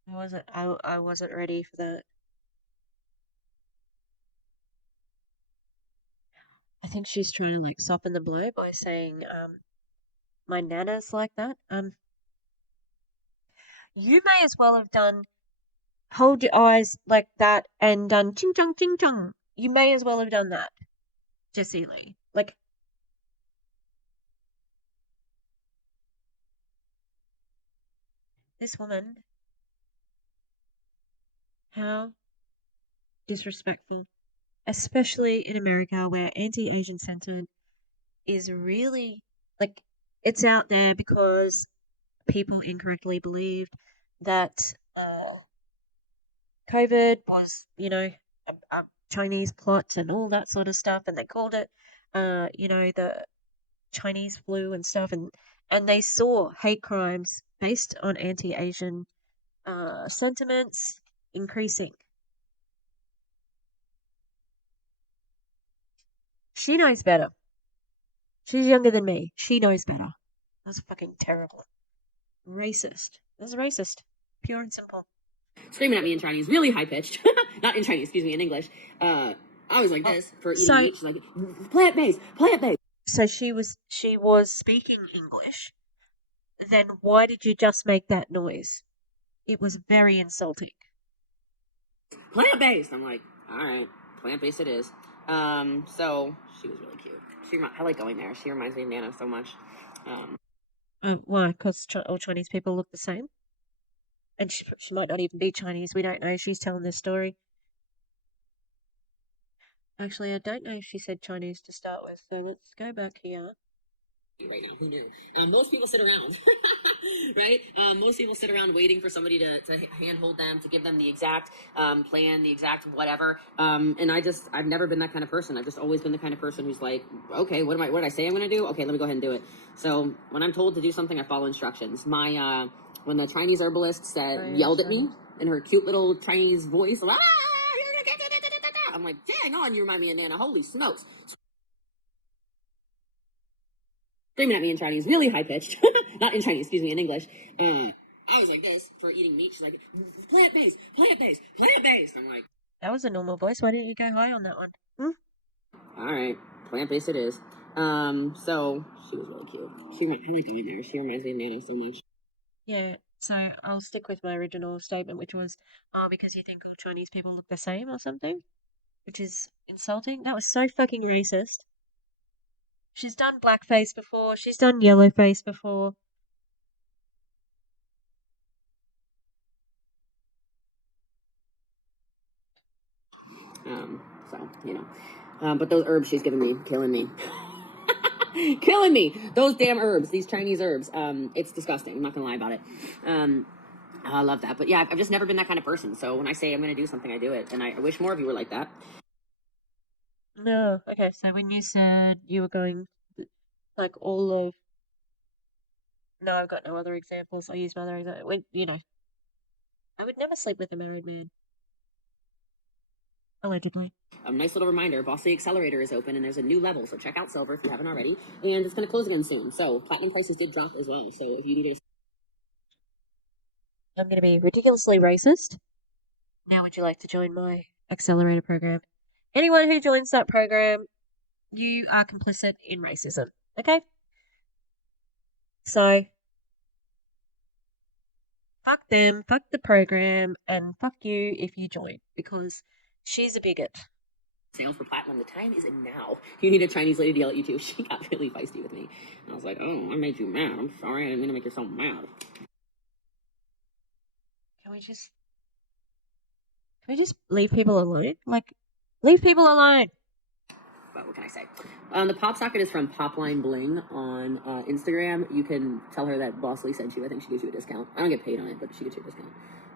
I wasn't ready for that. I think she's trying to like soften the blow by saying, my nana's like that. You may as well have done hold your eyes like that and done ching chong ching chong. You may as well have done that, Jessie Lee. Like, this woman, how disrespectful, especially in America where anti-Asian sentiment is really like it's out there because people incorrectly believed that COVID was, a Chinese plot and all that sort of stuff, and they called it, the Chinese flu and stuff, and they saw hate crimes based on anti-Asian sentiments increasing. She knows better. She's younger than me. She knows better. That's fucking terrible. Racist. That's racist. Pure and simple. Screaming at me in Chinese, really high pitched. Not in Chinese, excuse me, in English. I was like this for eating meat. She's like, plant based, plant based. So she was speaking English. Then why did you just make that noise? It was very insulting. Plant based. I'm like, all right, plant based it is. So she was really cute. I like going there. She reminds me of Nana so much. Why? Because all Chinese people look the same? And she might not even be Chinese. We don't know. She's telling this story. Actually, I don't know if she said Chinese to start with, so let's go back here. Right now, who knew? Most people sit around, right? Most people sit around waiting for somebody to handhold them, to give them the exact plan, the exact whatever. And I've never been that kind of person. I've just always been the kind of person who's like, okay, what did I say I'm going to do? Okay, let me go ahead and do it. So when I'm told to do something, I follow instructions. When the Chinese herbalist yelled at me in her cute little Chinese voice, I'm like, dang on, you remind me of Nana. Holy smokes. Screaming at me in Chinese, really high pitched. Not in Chinese, excuse me, in English. I was like this for eating meat. She's like, plant based, plant based, plant based. I'm like, that was a normal voice. Why didn't you go high on that one? All right, plant based it is. So she was really cute. I like going there. She reminds me of Nana so much. Yeah. So I'll stick with my original statement, which was, because you think all Chinese people look the same or something, which is insulting. That was so fucking racist. She's done blackface before. She's done yellowface before. But those herbs she's giving me, killing me. Killing me. Those damn herbs, these Chinese herbs. It's disgusting. I'm not gonna lie about it. I love that. But yeah, I've just never been that kind of person. So when I say I'm gonna do something, I do it. And I wish more of you were like that. No. Okay, so when you said you were going, like, all of... No, I've got no other examples. I'll use my other example. I would never sleep with a married man. Allegedly. A nice little reminder, Bossy Accelerator is open and there's a new level, so check out Silver if you haven't already. And it's going to close again soon. So Platinum prices did drop as well. So if you need I'm going to be ridiculously racist. Now would you like to join my accelerator program? Anyone who joins that program, you are complicit in racism. Okay? So, fuck them, fuck the program, and fuck you if you join, because she's a bigot. Sale for Platinum, the time is now. You need a Chinese lady to yell at you too. She got really feisty with me. And I was like, oh, I made you mad. I'm sorry. I didn't mean to make yourself mad. Can we just leave people alone? Like, leave people alone. But what can I say? The pop socket is from Popline Bling on Instagram. You can tell her that Boss Lee sent you. I think she gives you a discount. I don't get paid on it, but she gets you a discount.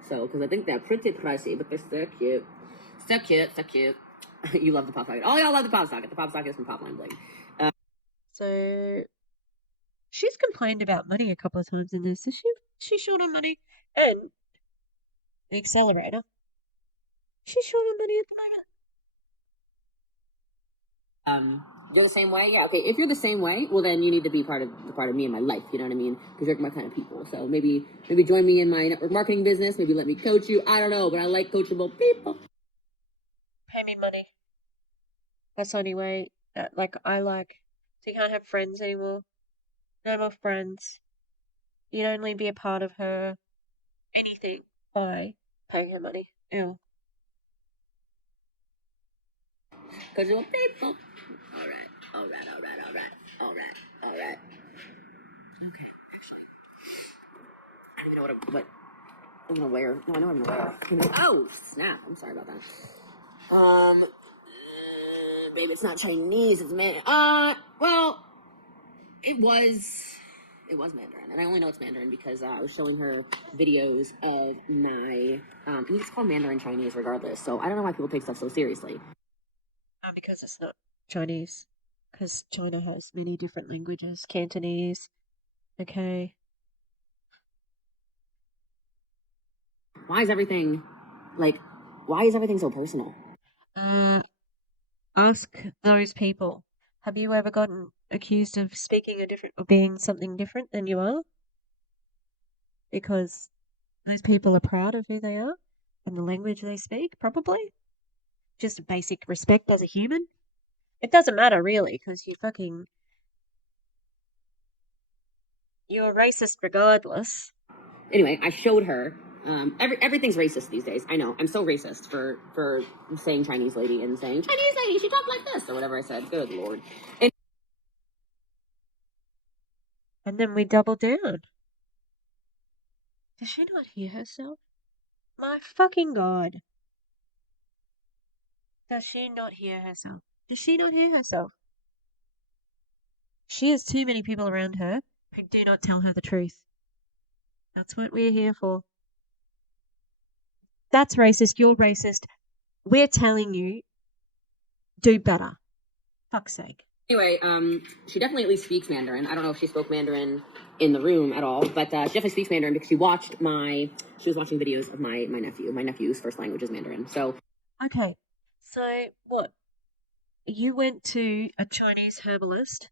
So, because I think they're pretty pricey, but they're so cute. So cute, so cute. You love the pop socket. Oh, y'all love the pop socket. The pop socket is from Popline Bling. So, she's complained about money a couple of times in this. So she's short on money. And the accelerator, she's short on money at the moment. You're the same way? Yeah, okay. If you're the same way, well then you need to be part of me in my life, you know what I mean? Because you're my kind of people. So maybe join me in my network marketing business, maybe let me coach you. I don't know, but I like coachable people. Pay me money. That's the only way that, I like. So you can't have friends anymore. No more friends. You'd only be a part of her anything by paying her money. Ew. Coachable people. All right. Okay. I don't even know what I'm gonna wear. No, I know what I'm gonna wear. Oh, snap. I'm sorry about that. Babe, it's not Chinese, it's well, it was Mandarin, and I only know it's Mandarin because I was showing her videos of my, and it's called Mandarin Chinese regardless, so I don't know why people take stuff so seriously. Because it's not Chinese. Because China has many different languages. Cantonese. Okay. Why is everything like? Why is everything so personal? Uh, ask those people. Have you ever gotten accused of speaking a different or being something different than you are? Because those people are proud of who they are and the language they speak, probably. Just a basic respect as a human. It doesn't matter really, because you're racist regardless. Anyway, I showed her. Everything's racist these days. I know. I'm so racist for saying Chinese lady and saying Chinese lady. She talked like this or whatever I said. Good lord. And then we double down. Does she not hear herself? My fucking god. Does she not hear herself? Does she not hear herself? She has too many people around her who do not tell her the truth. That's what we're here for. That's racist. You're racist. We're telling you, do better. Fuck's sake. Anyway, she definitely at least speaks Mandarin. I don't know if she spoke Mandarin in the room at all, but she definitely speaks Mandarin because she was watching videos of my nephew. My nephew's first language is Mandarin. So Okay, so what? You went to a Chinese herbalist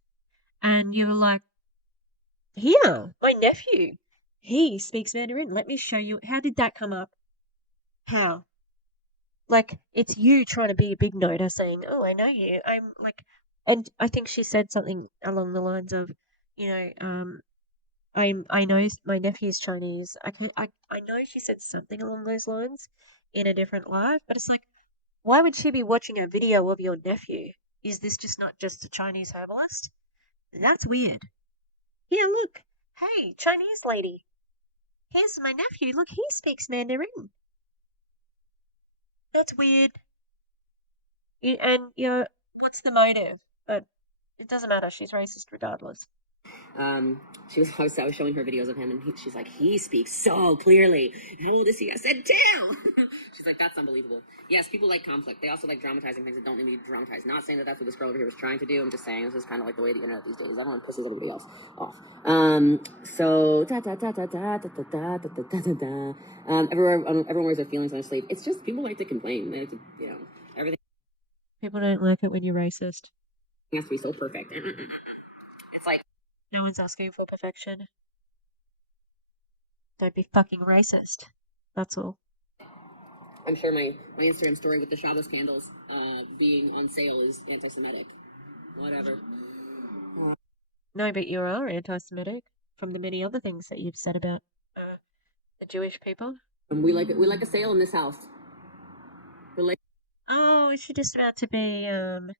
and you were like, here, my nephew, he speaks Mandarin. Let me show you. How did that come up? How? Like, it's you trying to be a big noter saying, oh, I know you. I'm like, and I think she said something along the lines of, you know, I know my nephew's Chinese. I know she said something along those lines in a different live, but it's like, why would she be watching a video of your nephew? Is this just not just a Chinese herbalist? That's weird. Here, look. Hey, Chinese lady. Here's my nephew. Look, he speaks Mandarin. That's weird. And, what's the motive? But it doesn't matter. She's racist regardless. I was showing her videos of him, and she's like, he speaks so clearly. How old is he? I said, 2. She's like, that's unbelievable. Yes, people like conflict. They also like dramatizing things that don't need to be dramatized. Not saying that that's what this girl over here was trying to do. I'm just saying this is kind of like the way the internet these days. Everyone pisses everybody else off. So everyone wears their feelings on their sleeve. It's just people like to complain. They like to, everything People don't like it when you're racist. has to be so perfect. It's like No one's asking for perfection. Don't be fucking racist. That's all. I'm sure my Instagram story with the Shabbos candles being on sale is anti-Semitic. Whatever. No, but you are anti-Semitic from the many other things that you've said about the Jewish people. We like it. We like a sale in this house. We like. Oh, is she just about to be a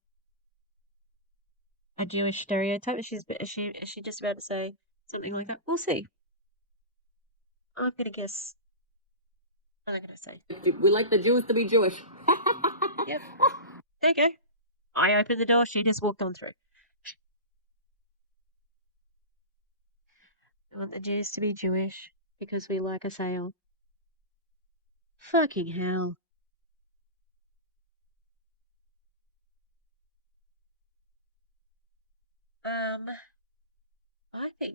Jewish stereotype? Is she just about to say something like that? We'll see. I'm gonna guess. I'm not gonna say. We like the Jews to be Jewish. Yep. There you go. I opened the door. She just walked on through. We want the Jews to be Jewish because we like a sale. Fucking hell. I think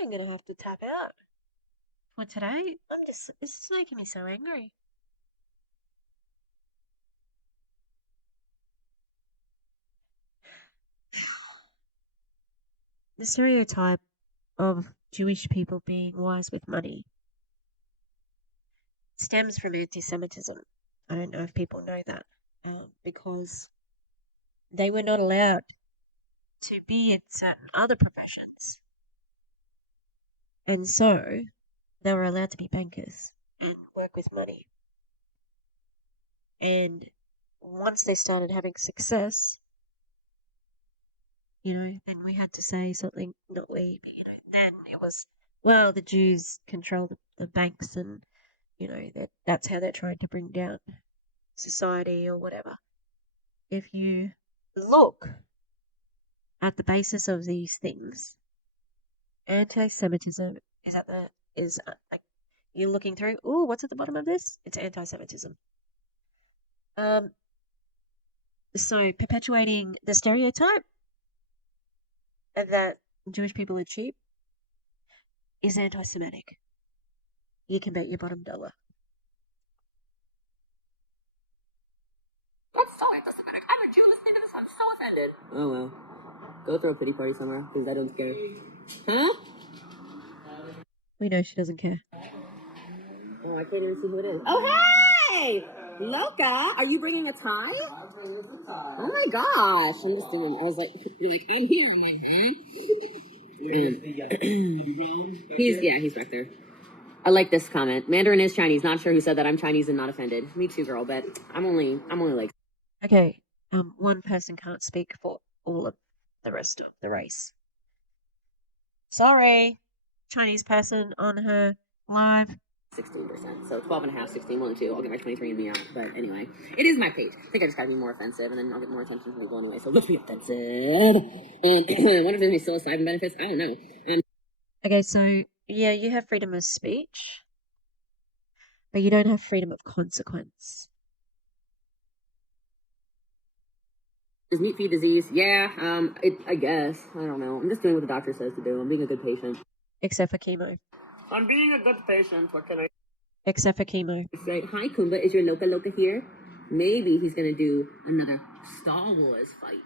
I'm gonna have to tap out for today. This is making me so angry. The stereotype of Jewish people being wise with money stems from anti-Semitism. I don't know if people know that, because they were not allowed to be in certain other professions, and so they were allowed to be bankers and work with money. And once they started having success, then we had to say something, not we, but, then it was, well, the Jews control the banks and, that's how they're trying to bring down society or whatever. If you look at the basis of these things, anti-Semitism is like, you're looking through, oh, what's at the bottom of this? It's anti-Semitism. So perpetuating the stereotype that Jewish people are cheap is anti-Semitic. You can bet your bottom dollar. That's so anti-Semitic. I'm a Jew listening to this. I'm so offended. Oh well. Go throw a pity party somewhere, because I don't care. Huh? We know she doesn't care. Oh, I can't even see who it is. Oh, hey! Loca, are you bringing a tie? Oh my gosh. I'm just doing, I was like, you're like, I'm here. He's back there. I like this comment. Mandarin is Chinese. Not sure who said that. I'm Chinese and not offended. Me too, girl, but I'm only like. Okay, one person can't speak for all of the rest of the race. Sorry, Chinese person on her live. 16%. So 12 and a half, 16, 1 and 2. I'll get my 23 and me out. But anyway, it is my page. I think I just gotta be more offensive and then I'll get more attention from people anyway. So let's be offensive. And I wonder if there's any psilocybin benefits. I don't know. Okay, so yeah, you have freedom of speech, but you don't have freedom of consequence. Is meat feed disease? Yeah, I guess. I don't know. I'm just doing what the doctor says to do. I'm being a good patient. Except for chemo. I'm being a good patient. What can I Except for chemo. say? Hi, Kumba. Is your Loca here? Maybe he's gonna do another Star Wars fight.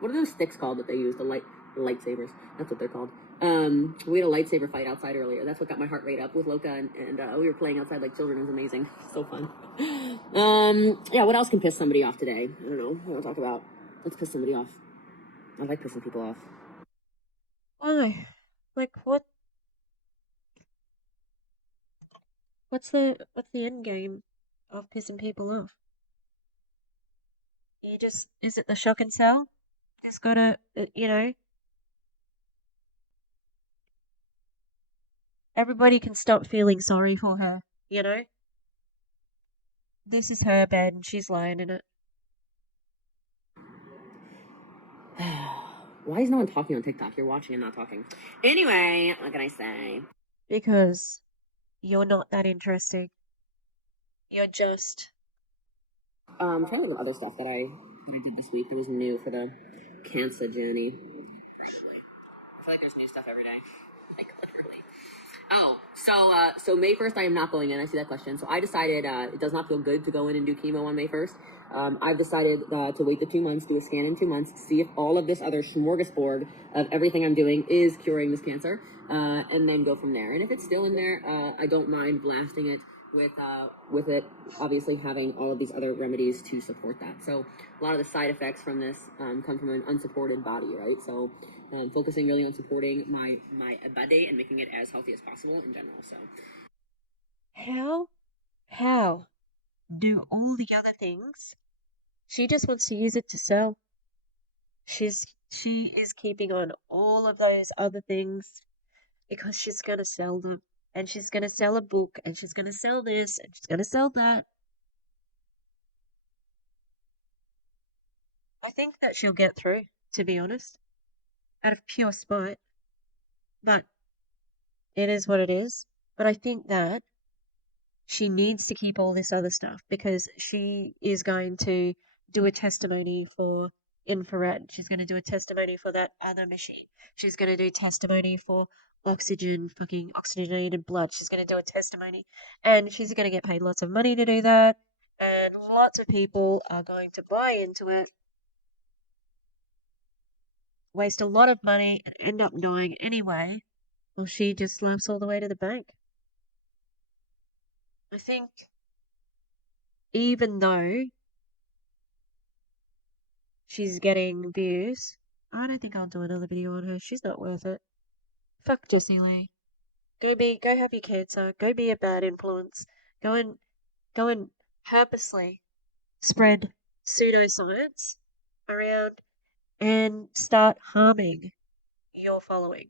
What are those sticks called that they use? The lightsabers. That's what they're called. We had a lightsaber fight outside earlier. That's what got my heart rate up with Loca, and we were playing outside like children. It was amazing. So fun. Yeah. What else can piss somebody off today? I don't know. What do you want to talk about? Let's piss somebody off. I like pissing people off. Why? Like what? What's the end game of pissing people off? Is it the shock and sell? Just gotta, everybody can stop feeling sorry for her, you know? This is her bed and she's lying in it. Why is no one talking on TikTok? You're watching and not talking. Anyway, what can I say? Because you're not that interesting. You're just. I'm trying to think of other stuff that I did this week that was new for the cancer journey. I feel like there's new stuff every day. Like literally. Oh, so May 1st, I am not going in. I see that question. So I decided it does not feel good to go in and do chemo on May 1st. I've decided to wait the 2 months, do a scan in 2 months, see if all of this other smorgasbord of everything I'm doing is curing this cancer, and then go from there. And if it's still in there, I don't mind blasting it with it obviously having all of these other remedies to support that. So a lot of the side effects from this come from an unsupported body, right? So focusing really on supporting my body and making it as healthy as possible in general. So How do all the other things? She just wants to use it to sell. She is keeping on all of those other things because she's gonna sell them. And she's gonna sell a book and she's gonna sell this and she's gonna sell that. I think that she'll get through, to be honest, out of pure spite. But it is what it is. But I think that she needs to keep all this other stuff because she is going to do a testimony for infrared. She's going to do a testimony for that other machine. She's going to do testimony for fucking oxygenated blood. She's going to do a testimony and she's going to get paid lots of money to do that. And lots of people are going to buy into it, waste a lot of money, and end up dying anyway. Well, she just laughs all the way to the bank. I think even though she's getting views, I don't think I'll do another video on her. She's not worth it. Fuck Jessie Lee. Go have your cancer. Go be a bad influence. Go and purposely spread pseudoscience around and start harming your following.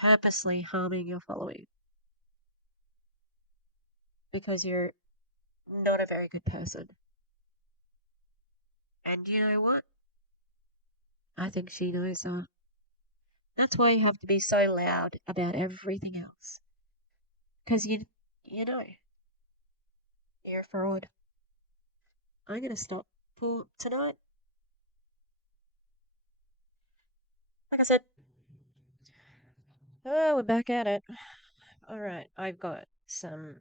Purposely harming your following. Because you're not a very good person. And you know what? I think she knows that. That's why you have to be so loud about everything else. Because you know, you're a fraud. I'm gonna stop for tonight. Like I said, oh, we're back at it. All right, I've got some.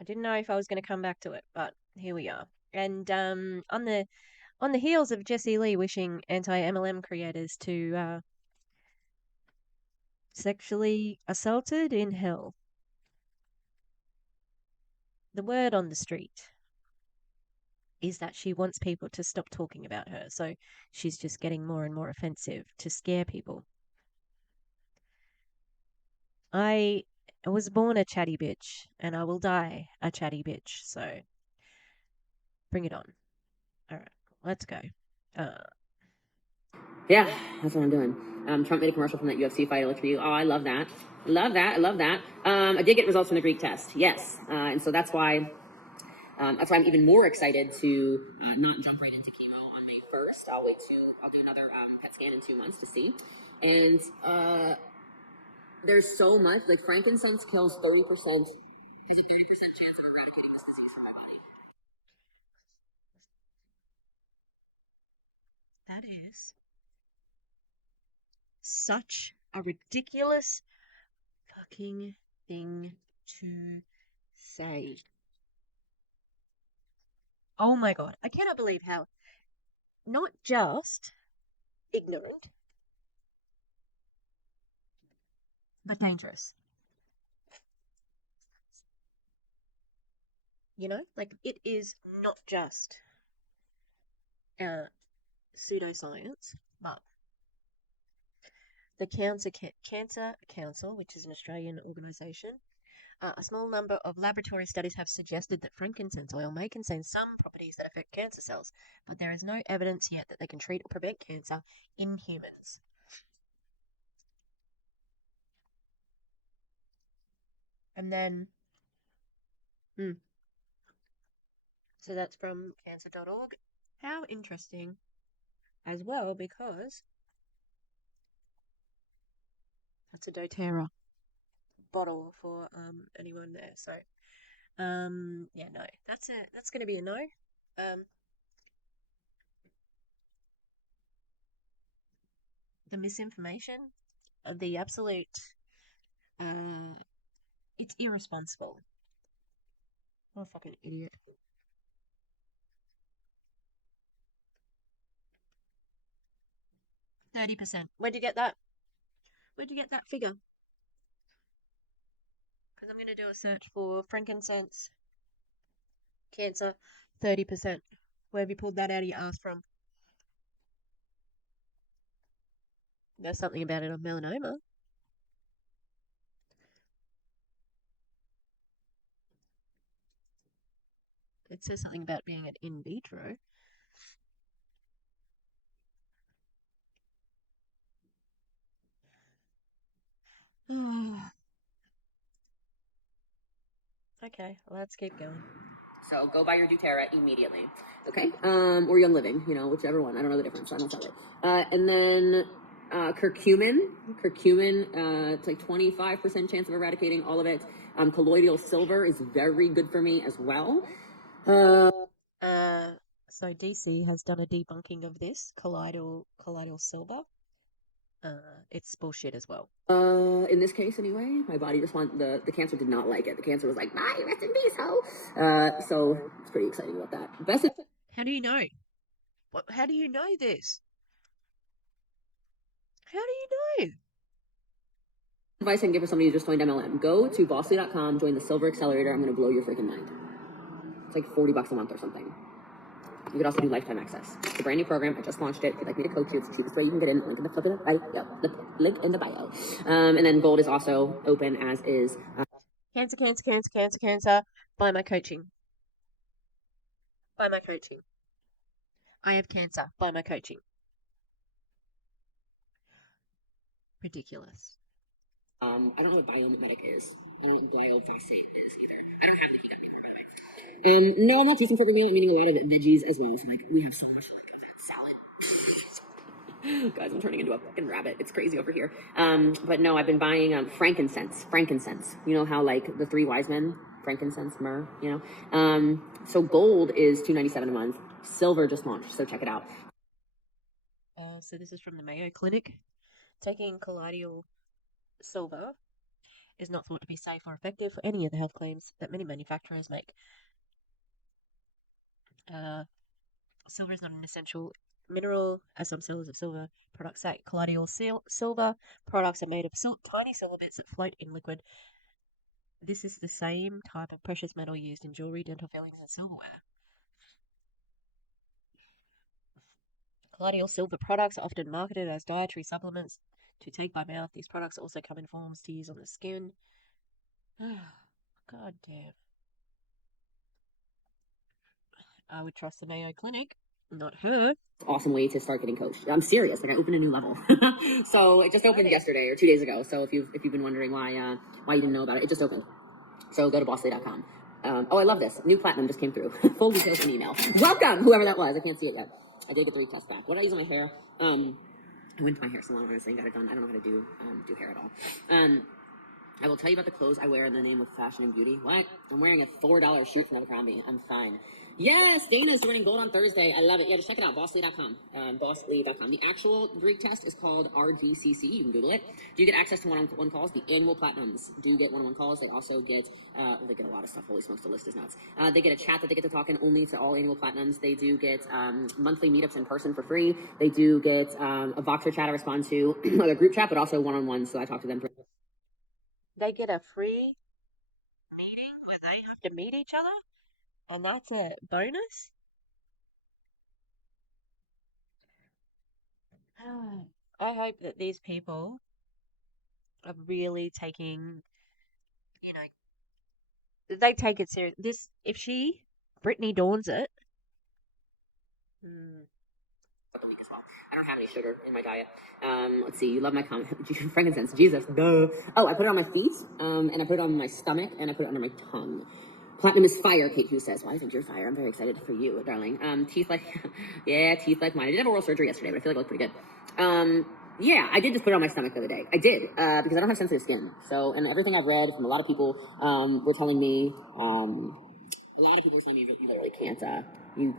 I didn't know if I was going to come back to it, but here we are. And on the heels of Jessie Lee wishing anti-MLM creators to sexually assaulted in hell, the word on the street is that she wants people to stop talking about her. So she's just getting more and more offensive to scare people. I was born a chatty bitch, and I will die a chatty bitch. So bring it on. All right, let's go. Yeah, that's what I'm doing. Trump made a commercial from that UFC fight. I looked for you. Oh, I love that. Love that. I love that. I did get results from the Greek test. Yes. And so that's why I'm even more excited to not jump right into chemo on May 1st. I'll do another PET scan in 2 months to see. And there's so much, like frankincense kills 30%. There's a 30% chance of eradicating this disease from my body. That is such a ridiculous fucking thing to say. Oh my god, I cannot believe how not just ignorant, but dangerous. You know, like it is not just pseudoscience, but the Cancer Council, which is an Australian organisation, a small number of laboratory studies have suggested that frankincense oil may contain some properties that affect cancer cells, but there is no evidence yet that they can treat or prevent cancer in humans. And then, so that's from cancer.org. How interesting as well, because that's a doTERRA bottle for anyone there. So yeah, no, that's gonna be a no. The misinformation, the absolute, uh, it's irresponsible. What a fucking idiot. 30%. Where'd you get that? Where'd you get that figure? Because I'm gonna do a search for frankincense cancer, 30%. Where have you pulled that out of your ass from? There's something about it on melanoma. It says something about being an in vitro. Okay, let's keep going. So go buy your doTERRA immediately. Okay. Or Young Living, whichever one. I don't know the difference. So I don't sell it. And then curcumin. Curcumin, it's like 25% chance of eradicating all of it. Colloidal silver is very good for me as well. So DC has done a debunking of this colloidal silver. It's bullshit as well. In this case, anyway, my body just the cancer did not like it. The cancer was like, bye, rest in peace, ho. So it's pretty exciting about that. Best. How do you know? How do you know this? How do you know? Advice I can give for somebody who just joined MLM: go to bossbabe.com, join the Silver Accelerator. I'm gonna blow your freaking mind. It's like $40 a month or something. You could also do lifetime access. It's a brand new program. I just launched it. If you'd like me to coach you, it's the cheapest way you can get in. Link in the link in the bio. And then gold is also open, as is. Cancer, cancer, cancer, cancer, cancer. Buy my coaching. Buy my coaching. I have cancer. Buy my coaching. Ridiculous. I don't know what biomedic is. I don't know what biofacade is either. No, I'm not teaching for meal. I'm eating a lot of veggies as well. So like we have so much salad. Guys, I'm turning into a fucking rabbit. It's crazy over here. But no, I've been buying frankincense. Frankincense. You know how like the three wise men frankincense, myrrh, so gold is $297 a month. Silver just launched, so check it out. So this is from the Mayo Clinic. Taking colloidal silver is not thought to be safe or effective for any of the health claims that many manufacturers make. Silver is not an essential mineral, as some sellers of silver products say. Colloidal silver products are made of tiny silver bits that float in liquid. This is the same type of precious metal used in jewelry, dental fillings, and silverware. Colloidal silver products are often marketed as dietary supplements to take by mouth. These products also come in forms to use on the skin. God damn. I would trust the Mayo Clinic, not her. Awesome way to start getting coached. I'm serious. Like I opened a new level. So it just opened yesterday or 2 days ago. So if you've been wondering why you didn't know about it, it just opened. So go to bossbabe.com. Oh, I love this. New platinum just came through. Full details in email. Welcome, whoever that was. I can't see it yet. I did get the retest back. What did I use on my hair? I went to my hair salon, honestly, and got it done. I don't know how to do hair at all. I will tell you about the clothes I wear in the name of fashion and beauty. What? I'm wearing a $4 shirt from Abercrombie. I'm fine. Yes, Dana's joining gold on Thursday. I love it. Yeah, just check it out, bossly.com. Bossly.com. The actual Greek test is called RGCC. You can Google it. Do you get access to one-on-one calls? The annual platinums do get one-on-one calls. They also get, they get a lot of stuff. Holy smokes, the list is nuts. They get a chat that they get to talk in only to all annual platinums. They do get monthly meetups in person for free. They do get a Voxer chat I respond to, like a group chat, but also one-on-one. So I talk to them. They get a free meeting where they have to meet each other, and that's a bonus. I hope that these people are really taking, you know, they take it serious. This, if Brittany Dawns it. The week as well. I don't have any sugar in my diet. Let's see. You love my comment. Frankincense. Jesus. Duh. Oh, I put it on my feet, and I put it on my stomach, and I put it under my tongue. Platinum is fire, Kate Hughes says. Well, I think you're fire. I'm very excited for you, darling. Teeth like, yeah, teeth like mine. I did have oral surgery yesterday, but I feel like it looked pretty good. Yeah, I did just put it on my stomach the other day. I did, because I don't have sensitive skin. So, and everything I've read from a lot of people, were telling me, a lot of people tell me you literally can't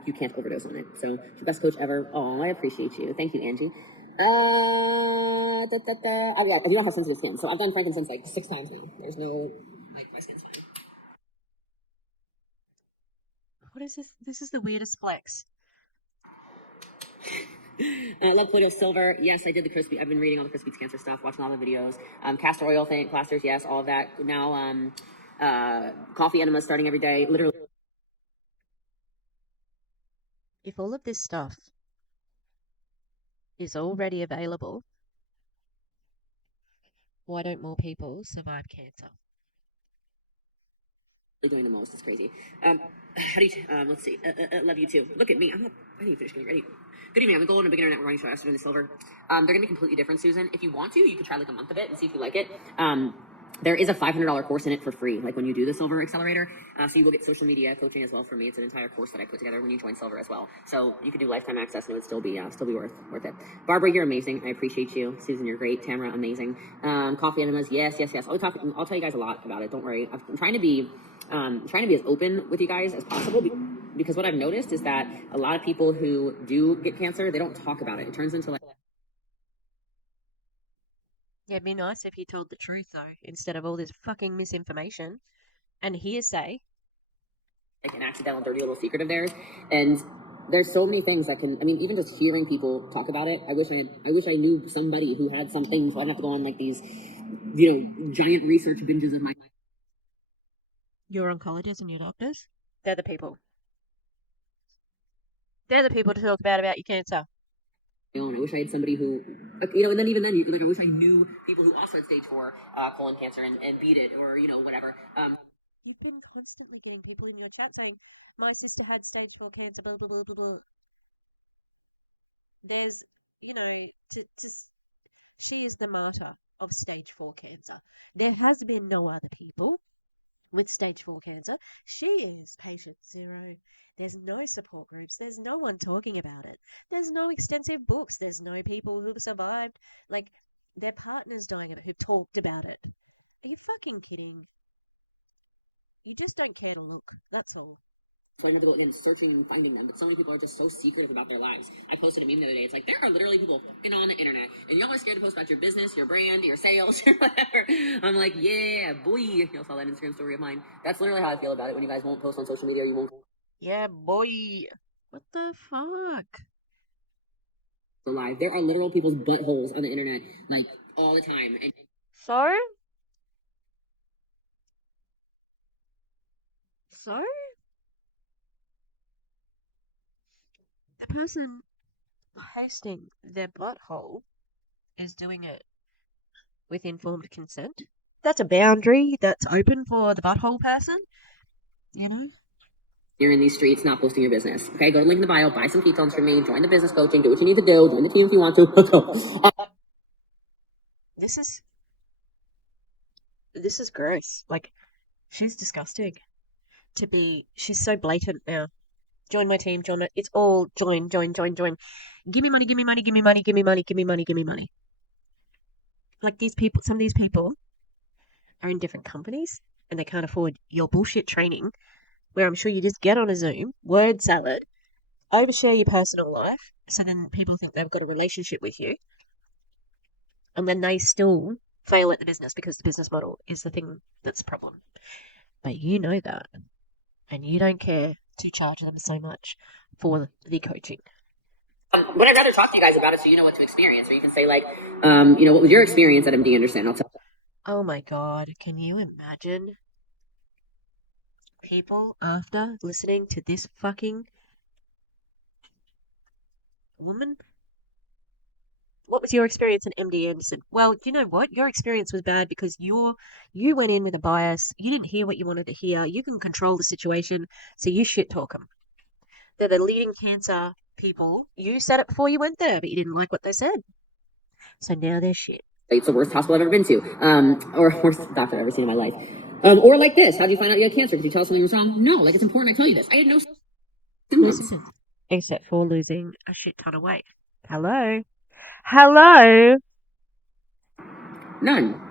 you can't overdose on it. So the best coach ever. Oh, I appreciate you. Thank you, Angie. I do not have sensitive skin, so I've done frankincense like 6 times now. There's no like my skin's fine. What is this? This is the weirdest flex. I love Pluto Silver. Yes, I did the crispy. I've been reading all the crispy cancer stuff, watching all the videos. Castor oil thing, plasters, yes, all of that. Now, coffee enemas starting every day. Literally. If all of this stuff is already available, why don't more people survive cancer? Doing the most. It's crazy. How do you? Let's see. Love you too. Look at me. I need to finish getting ready. Good evening. I'm the gold and a beginner network running show. I'm the silver. They're gonna be completely different, Susan. If you want to, you could try like a month of it and see if you like it. There is a $500 course in it for free, like when you do the Silver Accelerator. So you will get social media coaching as well from me. It's an entire course that I put together when you join Silver as well. So you could do lifetime access and it would still be worth it. Barbara, you're amazing. I appreciate you. Susan, you're great. Tamara, amazing. Coffee enemas, yes. I'll tell you guys a lot about it. Don't worry. I'm trying to be as open with you guys as possible because what I've noticed is that a lot of people who do get cancer, they don't talk about it. It turns into like. Yeah, it'd be nice if you told the truth, though, instead of all this fucking misinformation and hearsay. Like an accidental, dirty little secret of theirs. And there's so many things that can, I mean, even just hearing people talk about it, I wish I knew somebody who had something so I didn't have to go on like these, giant research binges of my. Your oncologists and your doctors, they're the people. They're the people to talk about your cancer. I wish I had somebody who, and then even then, I wish I knew people who also had stage 4 colon cancer and beat it, or whatever. You've been constantly getting people in your chat saying, "My sister had stage 4 cancer." Blah blah blah blah blah. There's, she is the martyr of stage 4 cancer. There has been no other people with stage 4 cancer. She is patient zero. There's no support groups. There's no one talking about it. There's no extensive books. There's no people who've survived, like their partners dying of it, who talked about it. Are you fucking kidding? You just don't care to look. That's all. And searching and finding them, but so many people are just so secretive about their lives. I posted a meme the other day. It's like there are literally people fucking on the internet, and y'all are scared to post about your business, your brand, your sales, or whatever. I'm like, yeah, boy. Y'all saw that Instagram story of mine. That's literally how I feel about it. When you guys won't post on social media, you won't. Yeah, boy. What the fuck? Alive. There are literal people's buttholes on the internet, like all the time. And So? The person posting their butthole is doing it with informed consent. That's a boundary that's open for the butthole person, you know? you're in these streets not posting your business. Okay, go to the link in the bio, buy some ketones from me, join the business coaching, do what you need to do, join the team if you want to. Let's go. This is gross. Like, she's disgusting. She's so blatant now. Join my team, it's all join. Give me money, give me money, give me money, give me money, give me money, give me money. Like some of these people are in different companies and they can't afford your bullshit training where I'm sure you just get on a Zoom, word salad, overshare your personal life, so then people think they've got a relationship with you, and then they still fail at the business because the business model is the thing that's the problem. But you know that, and you don't care to charge them so much for the coaching. But I'd rather talk to you guys about it so you know what to experience, or you can say like, what was your experience at MD Anderson? I'll tell. Oh my God, can you imagine people after listening to this fucking woman? What was your experience at MD Anderson? Well, you know what? Your experience was bad because you went in with a bias. You didn't hear what you wanted to hear. You can control the situation, so you shit talk them. They're the leading cancer people. You said it before you went there, but you didn't like what they said. So now they're shit. It's the worst hospital I've ever been to, or worst doctor I've ever seen in my life. Or like this, how do you find out you had cancer? Did you tell us something was wrong? No, like it's important I tell you this. I had no symptoms. Except for losing a shit ton of weight. Hello? None.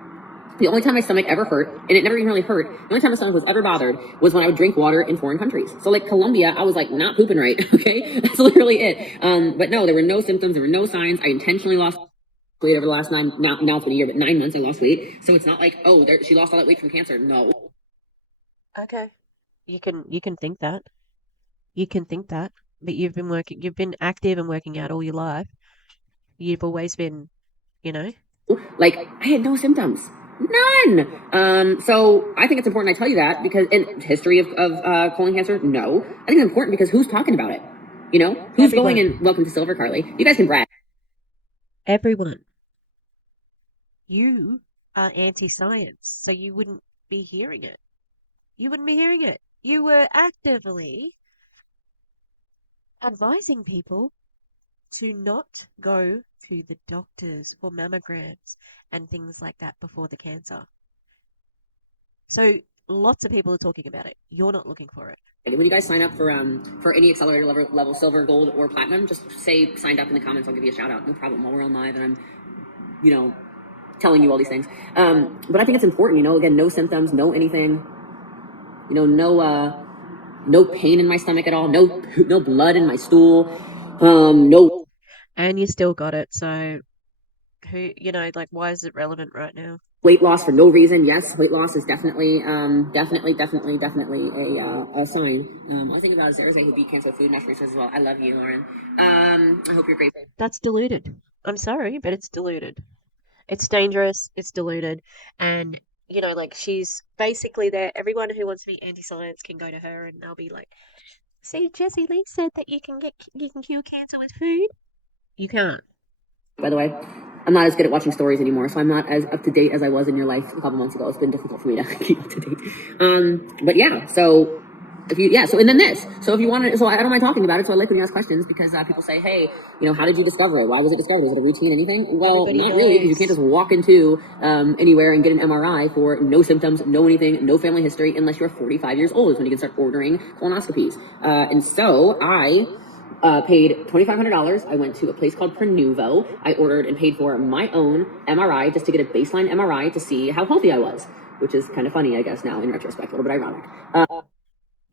The only time my stomach ever hurt, and it never even really hurt, the only time my stomach was ever bothered was when I would drink water in foreign countries. So like Colombia, I was like not pooping right, okay? That's literally it. But no, there were no symptoms, there were no signs. I intentionally lost weight over the last now it's been a year, but 9 months I lost weight. So it's not like, oh, she lost all that weight from cancer. No. Okay. You can think that. You can think that. But you've been active and working out all your life. You've always been, you know? Like I had no symptoms. None. So I think it's important I tell you that because in history of colon cancer, no. I think it's important because who's talking about it? You know? Who's Everyone. going in welcome to Silver, Carly? You guys can brag. Everyone. You are anti-science, so you wouldn't be hearing it. You wouldn't be hearing it. You were actively advising people to not go to the doctors for mammograms and things like that before the cancer. So lots of people are talking about it. You're not looking for it. When you guys sign up for any accelerator level silver, gold, or platinum, just say signed up in the comments. I'll give you a shout out. No problem. While we're on live and I'm, telling you all these things. But I think it's important, again, no symptoms, no anything, no pain in my stomach at all, no blood in my stool, no. And you still got it. So why is it relevant right now? Weight loss for no reason. Yes, weight loss is definitely a sign. I think about Zara who beat cancer with food and that's research as well. I love you, Lauren. I hope you're great. That's diluted. I'm sorry, but it's diluted. It's dangerous. It's diluted. And, she's basically there. Everyone who wants to be anti-science can go to her and they'll be like, see, Jessie Lee said that you can cure cancer with food. You can't. By the way, I'm not as good at watching stories anymore, so I'm not as up to date as I was in your life a couple months ago. It's been difficult for me to keep up to date. But yeah, so and then this. So if you want to, so I don't mind talking about it. So I like when you ask questions because people say, hey, how did you discover it? Why was it discovered? Was it a routine, anything? Well, Everybody not really, because you knows. can't just walk into anywhere and get an MRI for no symptoms, no anything, no family history, unless you're 45 years old is when you can start ordering colonoscopies. And so I paid $2,500. I went to a place called Prenuvo. I ordered and paid for my own MRI just to get a baseline MRI to see how healthy I was. which is kind of funny, I guess, now in retrospect, a little bit ironic.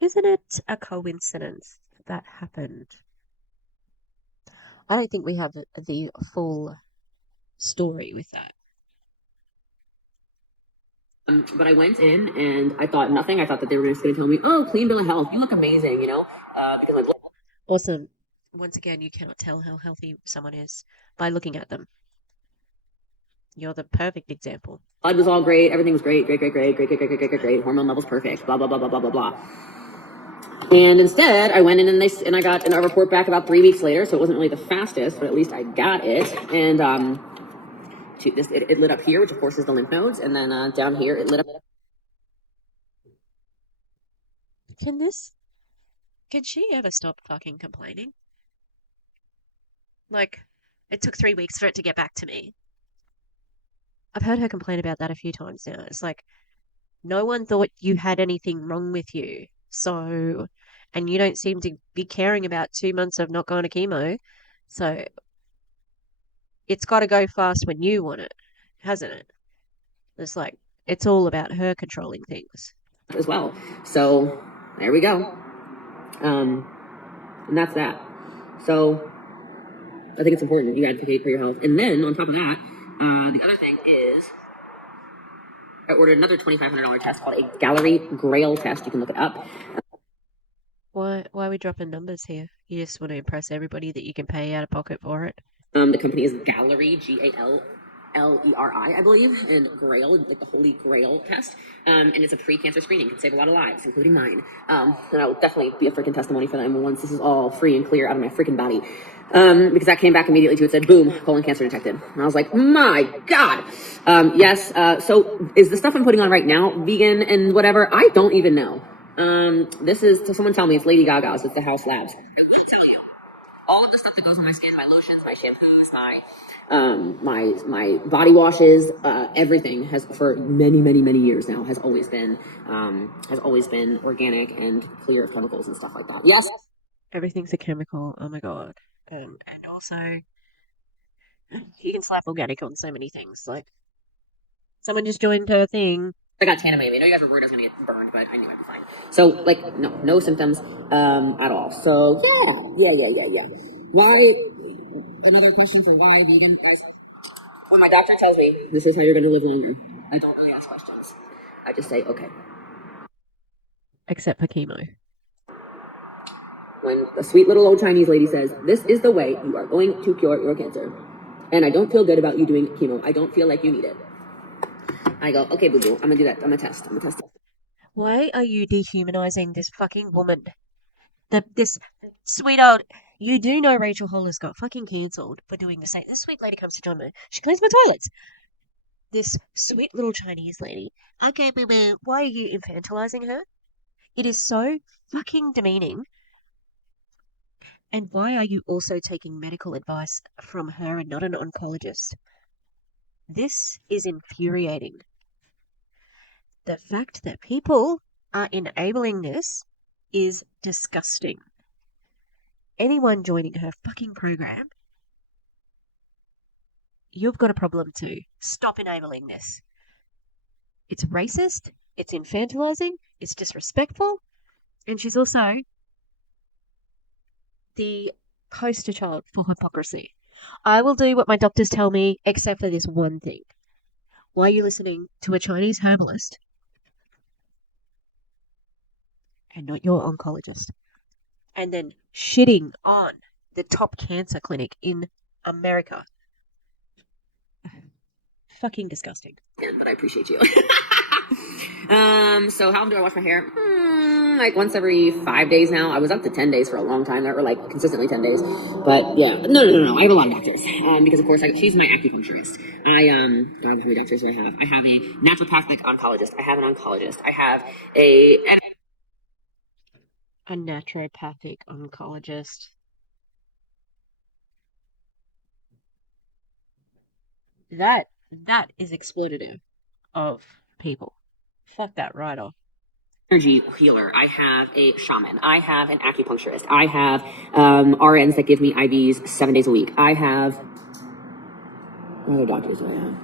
Isn't it a coincidence that happened? I don't think we have the full story with that. But I went in and I thought nothing. I thought that they were just going to tell me, "Oh, clean bill of health. You look amazing," because my Awesome. Once again, you cannot tell how healthy someone is by looking at them. You're the perfect example. blood was all great. Everything was great, great, great, great, great, great, great, great, great, great. Hormone levels perfect. Blah blah blah blah blah blah blah. And instead, I went in and I got a report back about 3 weeks later. So it wasn't really the fastest, but at least I got it. And it lit up here, which of course is the lymph nodes, and then down here it lit up. Can she ever stop fucking complaining? Like, it took 3 weeks for it to get back to me. I've heard her complain about that a few times now. It's like, no one thought you had anything wrong with you. So, and you don't seem to be caring about 2 months of not going to chemo. So, it's got to go fast when you want it, hasn't it? It's like, it's all about her controlling things. As well. So, there we go. And that's that. So, I think it's important you advocate for your health. And then, on top of that, the other thing is I ordered another $2,500 test called a Gallery Grail test. You can look it up. Why are we dropping numbers here? You just want to impress everybody that you can pay out of pocket for it? The company is Gallery, Galleri, I believe, and Grail, like the Holy Grail test. And it's a pre-cancer screening. It can save a lot of lives, including mine. And I will definitely be a freaking testimony for them once this is all free and clear out of my freaking body. Because that came back immediately to it, said, boom, colon cancer detected. And I was like, my God. Yes. So is the stuff I'm putting on right now vegan and whatever? I don't even know. This is, so someone tell me it's Lady Gaga's, it's the House Labs. I will tell you, all of the stuff that goes on my skin, my lotions, my shampoos, my body washes, everything has for many years now has always been organic and clear of chemicals and stuff like that. Yes. Everything's a chemical. Oh my God. And also, you can slap organic on so many things. Like, someone just joined her thing. I got tannin. I know you guys were worried I was gonna get burned, but I knew I'd be fine. So, like, no symptoms, at all. So, yeah. Why? Another question for why vegan, guys. When my doctor tells me this is how you're gonna live longer, I don't really ask questions. I just say, okay. Except for chemo. When a sweet little old Chinese lady says, this is the way you are going to cure your cancer, and I don't feel good about you doing chemo, I don't feel like you need it. I go, okay, boo-boo, I'm gonna do that. I'm gonna test. Why are you dehumanizing this fucking woman? This sweet old... You do know Rachel Hollis got fucking cancelled for doing the same. This sweet lady comes to join me. She cleans my toilets. This sweet little Chinese lady. Okay, boo-boo, why are you infantilizing her? It is so fucking demeaning. And why are you also taking medical advice from her and not an oncologist? This is infuriating. The fact that people are enabling this is disgusting. Anyone joining her fucking program, you've got a problem too. Stop enabling this. It's racist, it's infantilizing, it's disrespectful, and she's also the poster child for hypocrisy. I will do what my doctors tell me, except for this one thing. Why are you listening to a Chinese herbalist and not your oncologist? And then shitting on the top cancer clinic in America. Fucking disgusting. Yeah, but I appreciate you. So how often do I wash my hair? Like once every 5 days now. I was up to 10 days for a long time. That were like consistently 10 days. But yeah, no. I have a lot of doctors. Because of course she's my acupuncturist. I don't know how many doctors I have. I have a naturopathic oncologist. I have an oncologist. I have a naturopathic oncologist. That is exploitative of people. Fuck that right off. Energy healer. I have a shaman. I have an acupuncturist. I have RNs that give me IVs 7 days a week. I have... What other doctors do I have?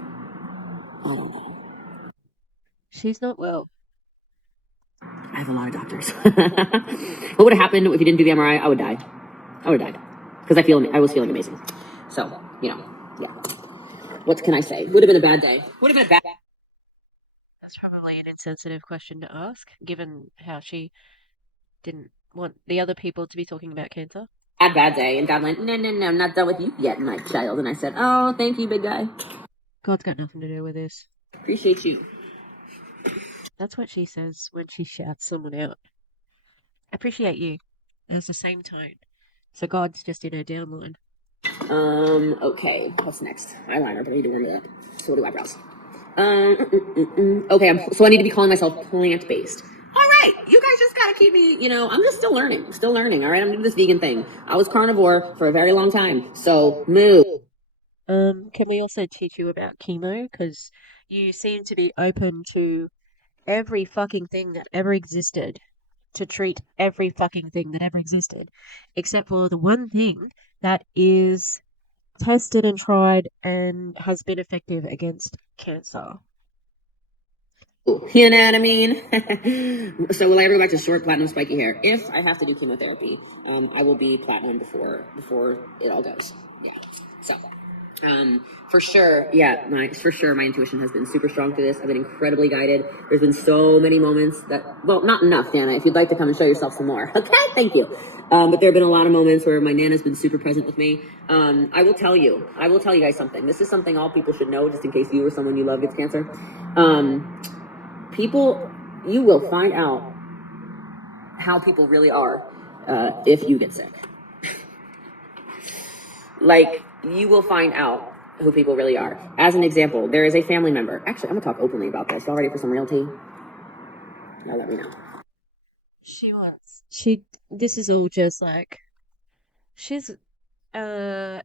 I don't know. She's not well. I have a lot of doctors. What would have happened if you didn't do the MRI? I would die. I would have died because I was feeling amazing. So yeah. What can I say? Would have been a bad day. Would have been a bad. That's probably an insensitive question to ask, given how she didn't want the other people to be talking about cancer. Bad day. And God went, no, I'm not done with you yet, my child. And I said, oh, thank you, big guy. God's got nothing to do with this. Appreciate you. That's what she says when she shouts someone out. Appreciate you. There's the same tone. So God's just in her downline. Okay. What's next? Eyeliner, but I need to warm it up. So what do eyebrows? Okay, so I need to be calling myself plant-based. All right, you guys just gotta keep me, I'm just still learning, all right? I'm doing this vegan thing. I was carnivore for a very long time, so move. Can we also teach you about chemo? Because you seem to be open to every fucking thing that ever existed, to treat every fucking thing that ever existed, except for the one thing that is tested and tried and has been effective against cancer. You know what I mean? So will I ever go back to short, platinum, spiky hair? If I have to do chemotherapy, I will be platinum before it all goes. Yeah. So, for sure, my intuition has been super strong through this. I've been incredibly guided. There's been so many moments not enough, Nana. If you'd like to come and show yourself some more, okay? Thank you. But there have been a lot of moments where my Nana's been super present with me. I will tell you guys something. This is something all people should know, just in case you or someone you love gets cancer. You will find out how people really are if you get sick. Like, you will find out who people really are. As an example, there is a family member. Actually, I'm gonna talk openly about this. Y'all ready for some real tea? Y'all let me know. This is all just like, she's a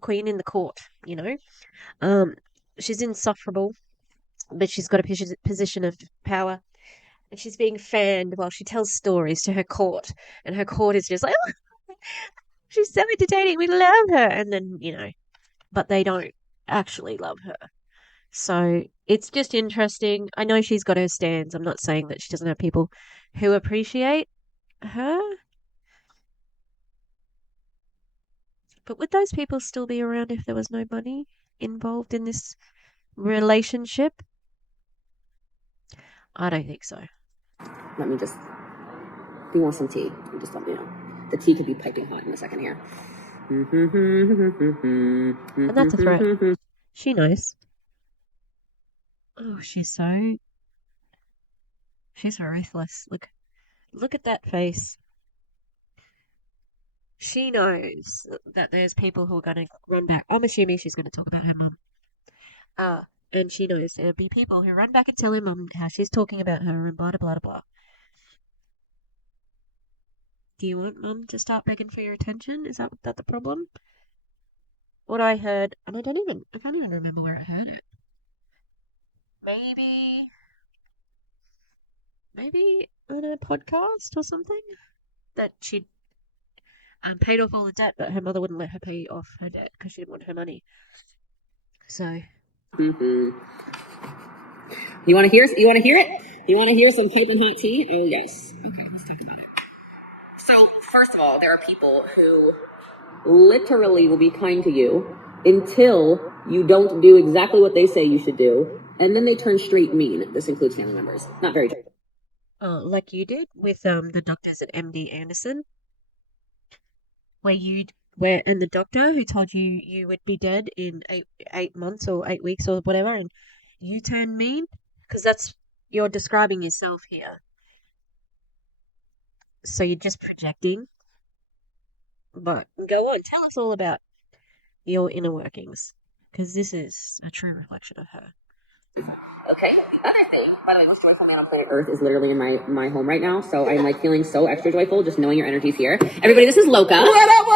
queen in the court, she's insufferable, but she's got a position of power, and she's being fanned while she tells stories to her court, and her court is just like, oh, she's so entertaining, we love her, and then, but they don't actually love her. So it's just interesting. I know she's got her stands. I'm not saying that she doesn't have people who appreciate her, but would those people still be around if there was no money involved in this relationship? I don't think so. Let me just. If you want some tea, you just let me know. The tea could be piping hot in a second here. And that's a threat. She knows. Oh, she's ruthless. Look at that face. She knows that there's people who are going to run back. I'm assuming she's going to talk about her mum. And she knows there'll be people who run back and tell her mum how she's talking about her and blah, blah, blah, blah. Do you want mum to start begging for your attention? Is that the problem? What I heard, and I can't even remember where I heard it. Maybe on a podcast or something, that she'd paid off all the debt, but her mother wouldn't let her pay off her debt because she didn't want her money. So. You want to hear it? You want to hear some piping hot tea? Oh yes. Okay, let's talk about it. So first of all, there are people who literally will be kind to you until you don't do exactly what they say you should do, and then they turn straight mean. This includes family members. Not very true. Like you did with the doctors at MD Anderson, and the doctor who told you would be dead in 8 months or 8 weeks or whatever, and you turned mean, because you're describing yourself here. So you're just projecting. But go on, tell us all about your inner workings, because this is a true reflection of her. Okay, the other thing, by the way, most joyful man on planet Earth is literally in my home right now, so I'm feeling so extra joyful just knowing your energy's here. Everybody, this is Loca. What up?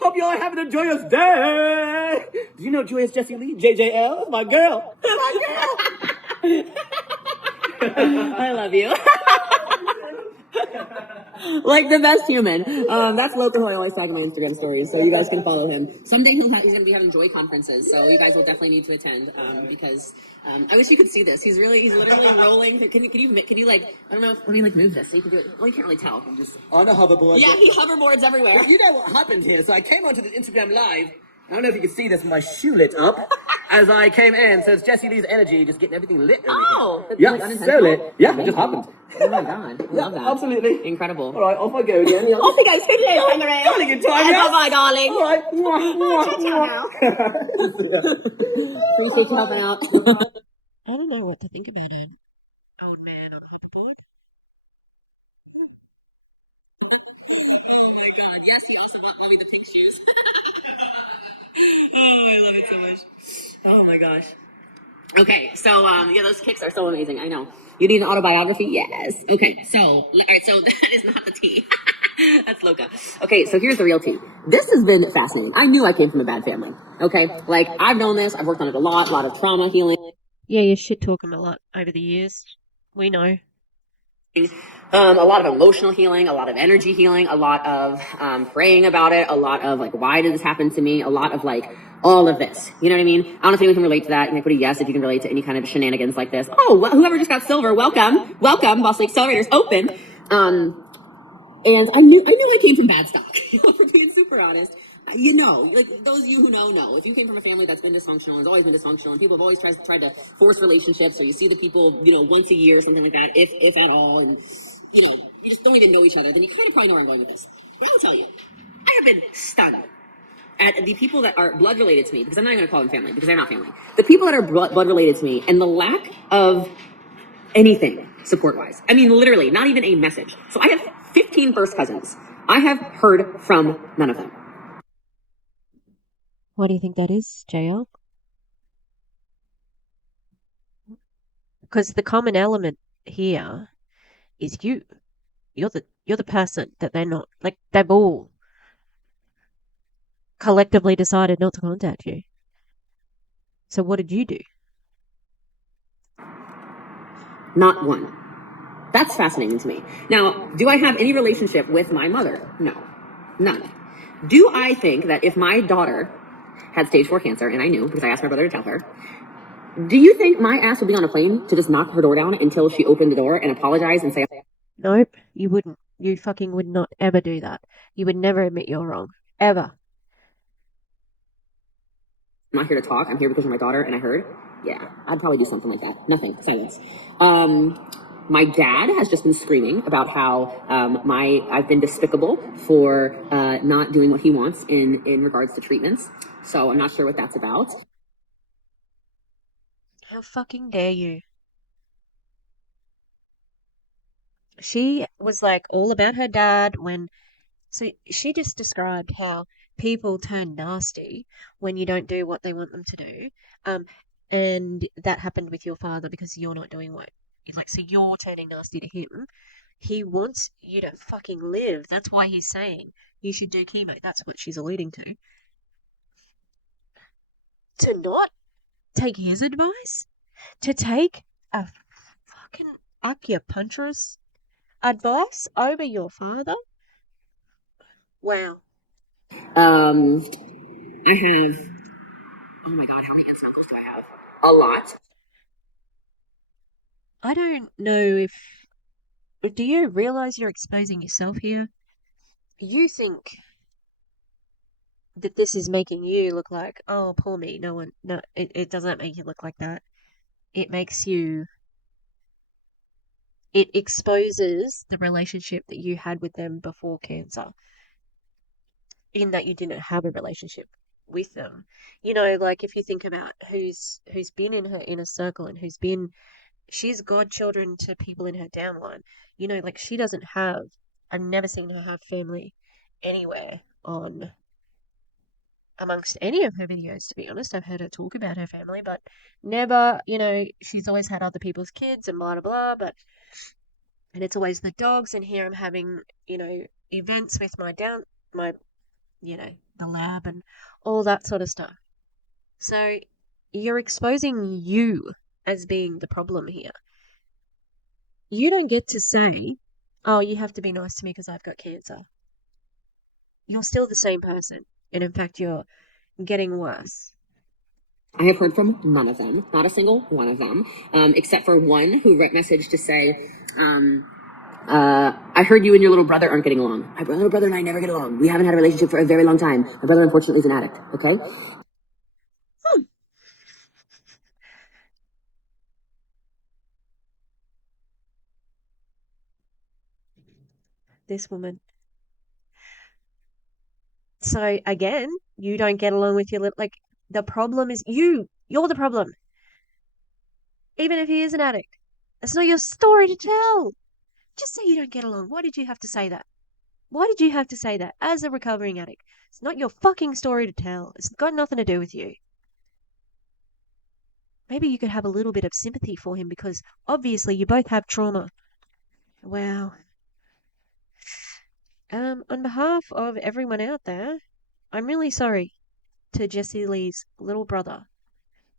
Hope y'all are having a joyous day. Do you know Joyous Jessie Lee? JJL, my girl. I love you. Like the best human. That's Loco who I always tag in my Instagram stories, so you guys can follow him. Someday he's going to be having joy conferences, so you guys will definitely need to attend because I wish you could see this. He's literally rolling. Can you like, I don't know, let me like move this so you can do it. Well, you can't really tell. I'm just on a hoverboard. Yeah, he hoverboards everywhere. Well, you know what happened here? So I came onto the Instagram Live. I don't know if you can see this, my shoe lit up as I came in. So it's Jessie Lee's energy, just getting everything lit. Oh, yeah, like so lit. Yeah, it just happened. Oh my god, I love that. Absolutely Incredible. All right, off I go again. Yeah. Off we go, speak later, Kangaroo. Having a good time, yeah? Bye, darling. All right. Appreciate you helping out. I don't know what to think about an old man on a hoverboard. Oh my god, yes, he also bought me the pink shoes. Oh, I love it so much. Oh my gosh. Okay, so yeah, those kicks are so amazing. I know. You need an autobiography? Yes. Okay, so all right, so that is not the tea. That's Loca. Okay, so here's the real tea. This has been fascinating. I knew I came from a bad family. Okay, like I've known this. I've worked on it a lot of trauma healing. Yeah, you shit talk him a lot over the years. We know. A lot of emotional healing, a lot of energy healing, a lot of praying about it, a lot of like, why did this happen to me? A lot of like all of this. You know what I mean? I don't know if anyone can relate to that. You can put a yes if you can relate to any kind of shenanigans like this. Oh, whoever just got silver, welcome. Boss Accelerator's open. And I knew I came from bad stock. For being super honest. You know, like those of you who know. If you came from a family that's been dysfunctional, has always been dysfunctional, and people have always tried to force relationships, or you see the people, once a year, something like that, if at all, and you just don't even know each other, then you kind of probably know where I'm going with this. But I will tell you, I have been stunned at the people that are blood related to me, because I'm not even going to call them family, because they're not family. The people that are blood related to me, and the lack of anything support-wise. I mean, literally, not even a message. So I have 15 first cousins. I have heard from none of them. Why do you think that is, JL? Because the common element here is you. You're the person that they're not, like, they've all collectively decided not to contact you. So what did you do? Not one. That's fascinating to me. Now, do I have any relationship with my mother? No. None. Do I think that if my daughter had stage 4 cancer, and I knew because I asked my brother to tell her, do you think my ass would be on a plane to just knock her door down until she opened the door and apologize and say, Nope, you wouldn't. You fucking would not ever do that. You would never admit you're wrong. Ever. I'm not here to talk, I'm here because you're my daughter and I heard? Yeah, I'd probably do something like that. Nothing. Silence. My dad has just been screaming about how I've been despicable for not doing what he wants in regards to treatments. So I'm not sure what that's about. How fucking dare you? She was like all about her dad when. So she just described how people turn nasty when you don't do what they want them to do. And that happened with your father because you're not doing what. Like, so you're turning nasty to him. He wants you to fucking live. That's why he's saying you should do chemo. That's what she's alluding to. To not take his advice? To take a fucking acupuncturist advice over your father? Wow. I have, oh my God, how many aunts and uncles do I have? A lot. I don't know if. Do you realize you're exposing yourself here? You think that this is making you look like, oh, poor me. No, it doesn't make you look like that. It makes you. It exposes the relationship that you had with them before cancer, in that you didn't have a relationship with them. Like if you think about who's been in her inner circle and she's godchildren to people in her downline. Like she doesn't have. I've never seen her have family anywhere on amongst any of her videos, to be honest. I've heard her talk about her family, but never, she's always had other people's kids and blah, blah, blah, and it's always the dogs. And here I'm having, events with my, the lab and all that sort of stuff. So you're exposing you as being the problem here. You don't get to say, Oh, you have to be nice to me because I've got cancer. You're still the same person. And in fact, you're getting worse. I have heard from none of them, not a single one of them, except for one who messaged to say, I heard you and your little brother aren't getting along. My little brother and I never get along. We haven't had a relationship for a very long time. My brother, unfortunately, is an addict, okay? Hmm. This woman. So again, you don't get along with your little, like, the problem is you. You're the problem. Even if he is an addict. That's not your story to tell. Just say you don't get along. Why did you have to say that? Why did you have to say that as a recovering addict? It's not your fucking story to tell. It's got nothing to do with you. Maybe you could have a little bit of sympathy for him because obviously you both have trauma. Wow. On behalf of everyone out there, I'm really sorry to Jessie Lee's little brother.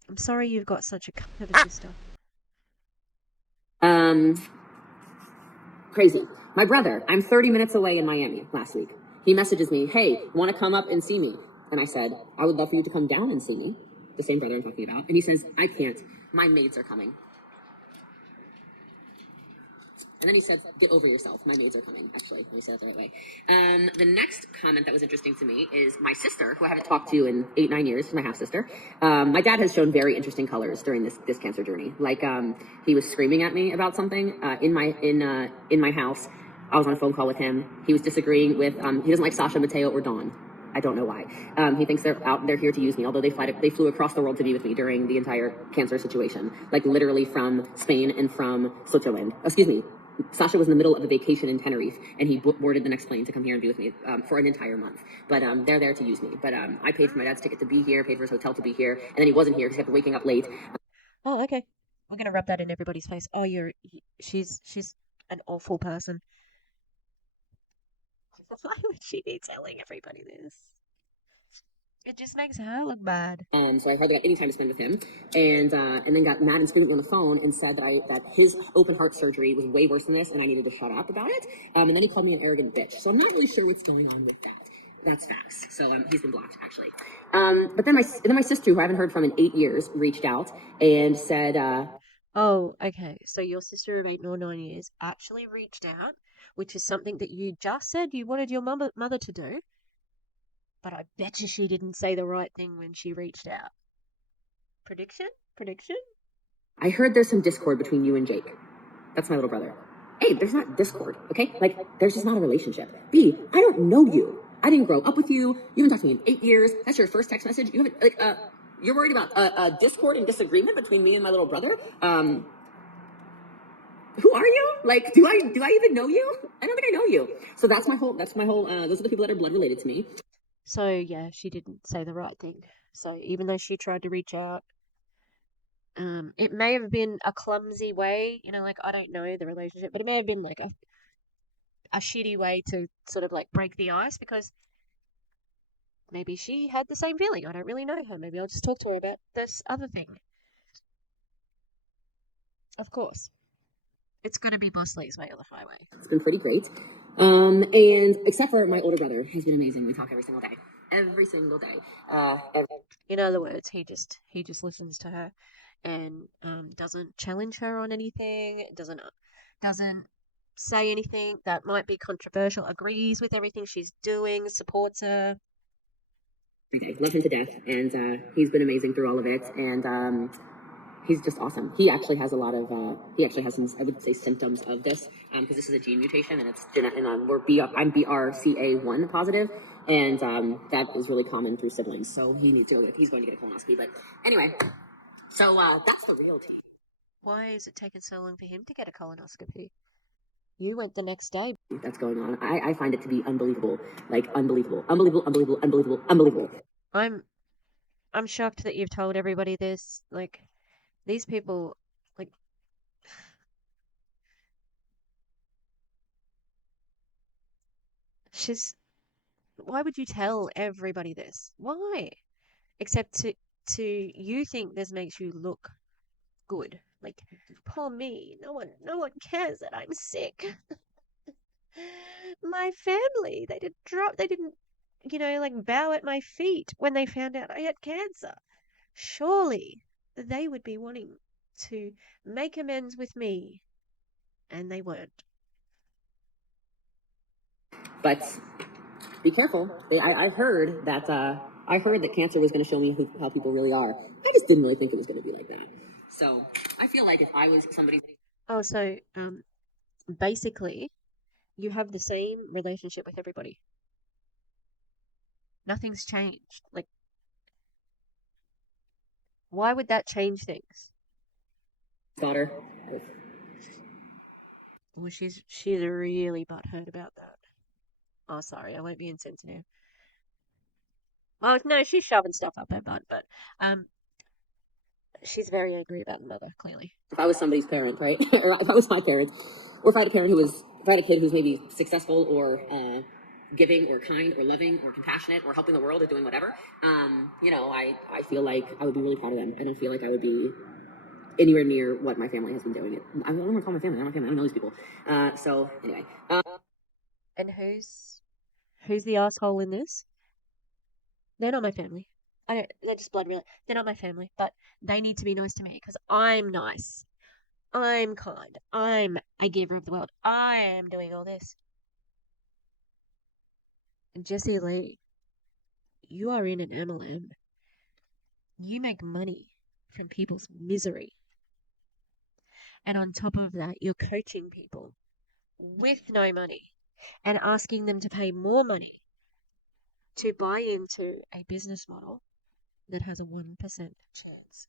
I'm sorry you've got such a cunt of a sister. Um, Crazy. My brother, I'm 30 minutes away in Miami last week. He messages me, hey, want to come up and see me? And I said, I would love for you to come down and see me. The same brother I'm talking about. And he says, I can't. My maids are coming. And then he said, get over yourself. My maids are coming. Actually, let me say that the right way. The next comment that was interesting to me is my sister, who I haven't talked to in 8-9 years, my half sister. My dad has shown very interesting colors during this cancer journey. Like he was screaming at me about something in my house. I was on a phone call with him. He was disagreeing with. He doesn't like Sasha, Mateo, or Dawn. I don't know why. He thinks they're here to use me, although they flew across the world to be with me during the entire cancer situation, like literally from Spain and from Switzerland. Excuse me. Sasha was in the middle of a vacation in Tenerife, and he boarded the next plane to come here and be with me for an entire month. But they're there to use me. But I paid for my dad's ticket to be here, paid for his hotel to be here, and then he wasn't here because he kept waking up late. Oh, okay. We're gonna rub that in everybody's face. Oh, she's an awful person. Why would she be telling everybody this? It just makes her look bad. So I hardly got any time to spend with him, and then got mad and screamed at me on the phone and said that his open heart surgery was way worse than this, and I needed to shut up about it. And then he called me an arrogant bitch. So I'm not really sure what's going on with that. That's facts. So he's been blocked actually. But then my sister, who I haven't heard from in 8 years, reached out and said, Oh, okay. So your sister of 8 or 9 years actually reached out, which is something that you just said you wanted your mother to do. But I bet you she didn't say the right thing when she reached out. Prediction? Prediction? I heard there's some discord between you and Jake. That's my little brother. A, there's not discord, okay? Like, there's just not a relationship. B, I don't know you. I didn't grow up with you. You haven't talked to me in 8 years. That's your first text message. You haven't, you're worried about discord and disagreement between me and my little brother? Who are you? Like, do I even know you? I don't think I know you. So that's my whole, those are the people that are blood related to me. So, yeah, she didn't say the right thing. So, even though she tried to reach out, it may have been a clumsy way, like, I don't know the relationship, but it may have been like a shitty way to sort of like break the ice because maybe she had the same feeling. I don't really know her. Maybe I'll just talk to her about this other thing. Of course. It's going to be Boss Lee's way or the highway. It's been pretty great. And except for my older brother, he's been amazing. We talk every single day. Every single day. In other words, he just listens to her and doesn't challenge her on anything, doesn't say anything that might be controversial, agrees with everything she's doing, supports her. Every day. Love him to death. And he's been amazing through all of it. And he's just awesome. He actually has a lot of, some, I would say, symptoms of this, because this is a gene mutation, and I'm BRCA1 positive, and that is really common through siblings. So he's going to get a colonoscopy. But anyway, so that's the real tea. Why is it taking so long for him to get a colonoscopy? You went the next day. That's going on. I find it to be unbelievable. Like, unbelievable. Unbelievable, unbelievable, unbelievable, unbelievable. I'm shocked that you've told everybody this. Like, these people, like, why would you tell everybody this? Why? Except to you think this makes you look good. Like, poor me. No one cares that I'm sick. My family, they didn't, like bow at my feet when they found out I had cancer. Surely they would be wanting to make amends with me, and they weren't. But be careful. I heard that cancer was going to show me how people really are. I just didn't really think it was going to be like that. So I feel like if I was somebody, Oh, so basically, you have the same relationship with everybody. Nothing's changed. Like, why would that change things? daughter, Well, she's really butthurt about that. Oh, sorry, I won't be insensitive. Well, no, she's shoving stuff up her butt, but um, she's very angry about the mother, clearly. if I was somebody's parent, right, or if I was my parent, or if I had a parent if I had a kid who's maybe successful or giving or kind or loving or compassionate or helping the world or doing whatever, I feel like I would be really proud of them. I don't feel like I would be anywhere near what my family has been doing. I don't want to call my family. I'm not family. I don't know these people. So anyway. And who's the asshole in this? They're not my family. They're just blood related. They're not my family, but they need to be nice to me because I'm nice. I'm kind. I'm a giver of the world. I am doing all this. And Jessie Lee, you are in an MLM. You make money from people's misery. And on top of that, you're coaching people with no money and asking them to pay more money to buy into a business model that has a 1% chance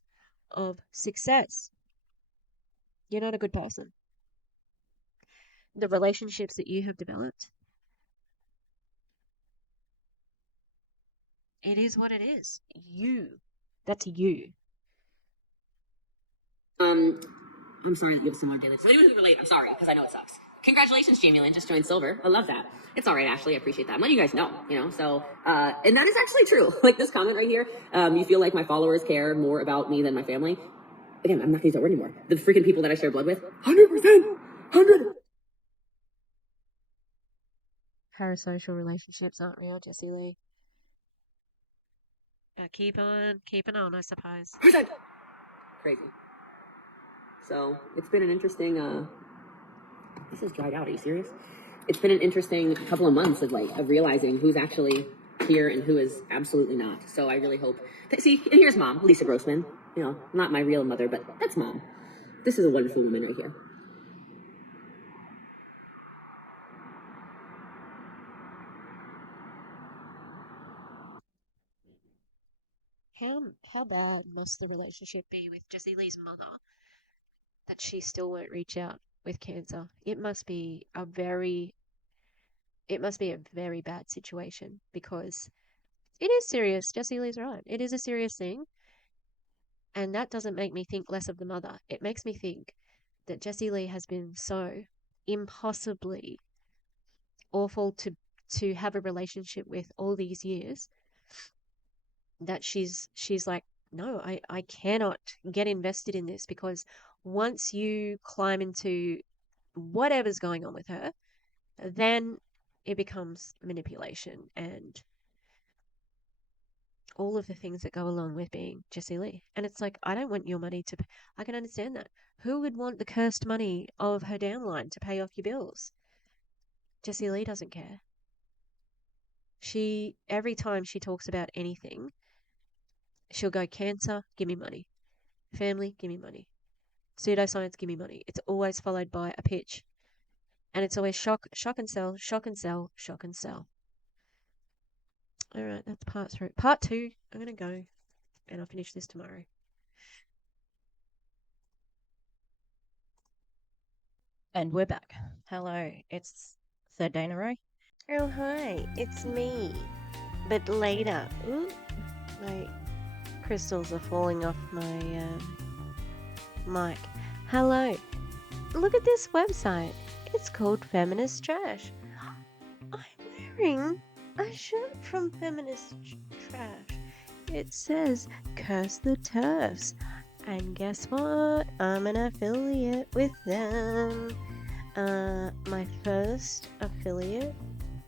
of success. You're not a good person. The relationships that you have developed, it is what it is. That's you. I'm sorry that you have similar daily. So anyone who relate, I'm sorry because I know it sucks. Congratulations, Jamie Lynn, just joined Silver. I love that. It's all right, Ashley. I appreciate that. I'm letting you guys know, So, and that is actually true. Like this comment right here, you feel like my followers care more about me than my family. Again, I'm not going to use that word anymore. The freaking people that I share blood with, 100%, 100. Parasocial relationships aren't real, Jessie Lee. Keep on keeping on, I suppose. Crazy. So it's been an interesting. This is dried out. Are you serious? It's been an interesting couple of months of realizing who's actually here and who is absolutely not. So I really hope. See, and here's Mom, Lisa Grossman. Not my real mother, but that's Mom. This is a wonderful woman right here. How bad must the relationship be with Jessie Lee's mother that she still won't reach out with cancer? It must be a very bad situation because it is serious. Jessie Lee's right. It is a serious thing. And that doesn't make me think less of the mother. It makes me think that Jessie Lee has been so impossibly awful to have a relationship with all these years that she's like, no, I cannot get invested in this because once you climb into whatever's going on with her, then it becomes manipulation and all of the things that go along with being Jessie Lee. And it's like, I don't want your money to I can understand that. Who would want the cursed money of her downline to pay off your bills? Jessie Lee doesn't care. Every time she talks about anything, she'll go, cancer, give me money. Family, give me money. Pseudoscience, give me money. It's always followed by a pitch. And it's always shock and sell, shock and sell, shock and sell. All right, that's part 3. Part 2, I'm going to go and I'll finish this tomorrow. And we're back. Hello, it's third day in a row. Oh, hi, it's me. But later. Ooh, my crystals are falling off my mic. Hello. Look at this website. It's called Feminist Trash. I'm wearing a shirt from Feminist Trash. It says, curse the TERFs. And guess what? I'm an affiliate with them. my first affiliate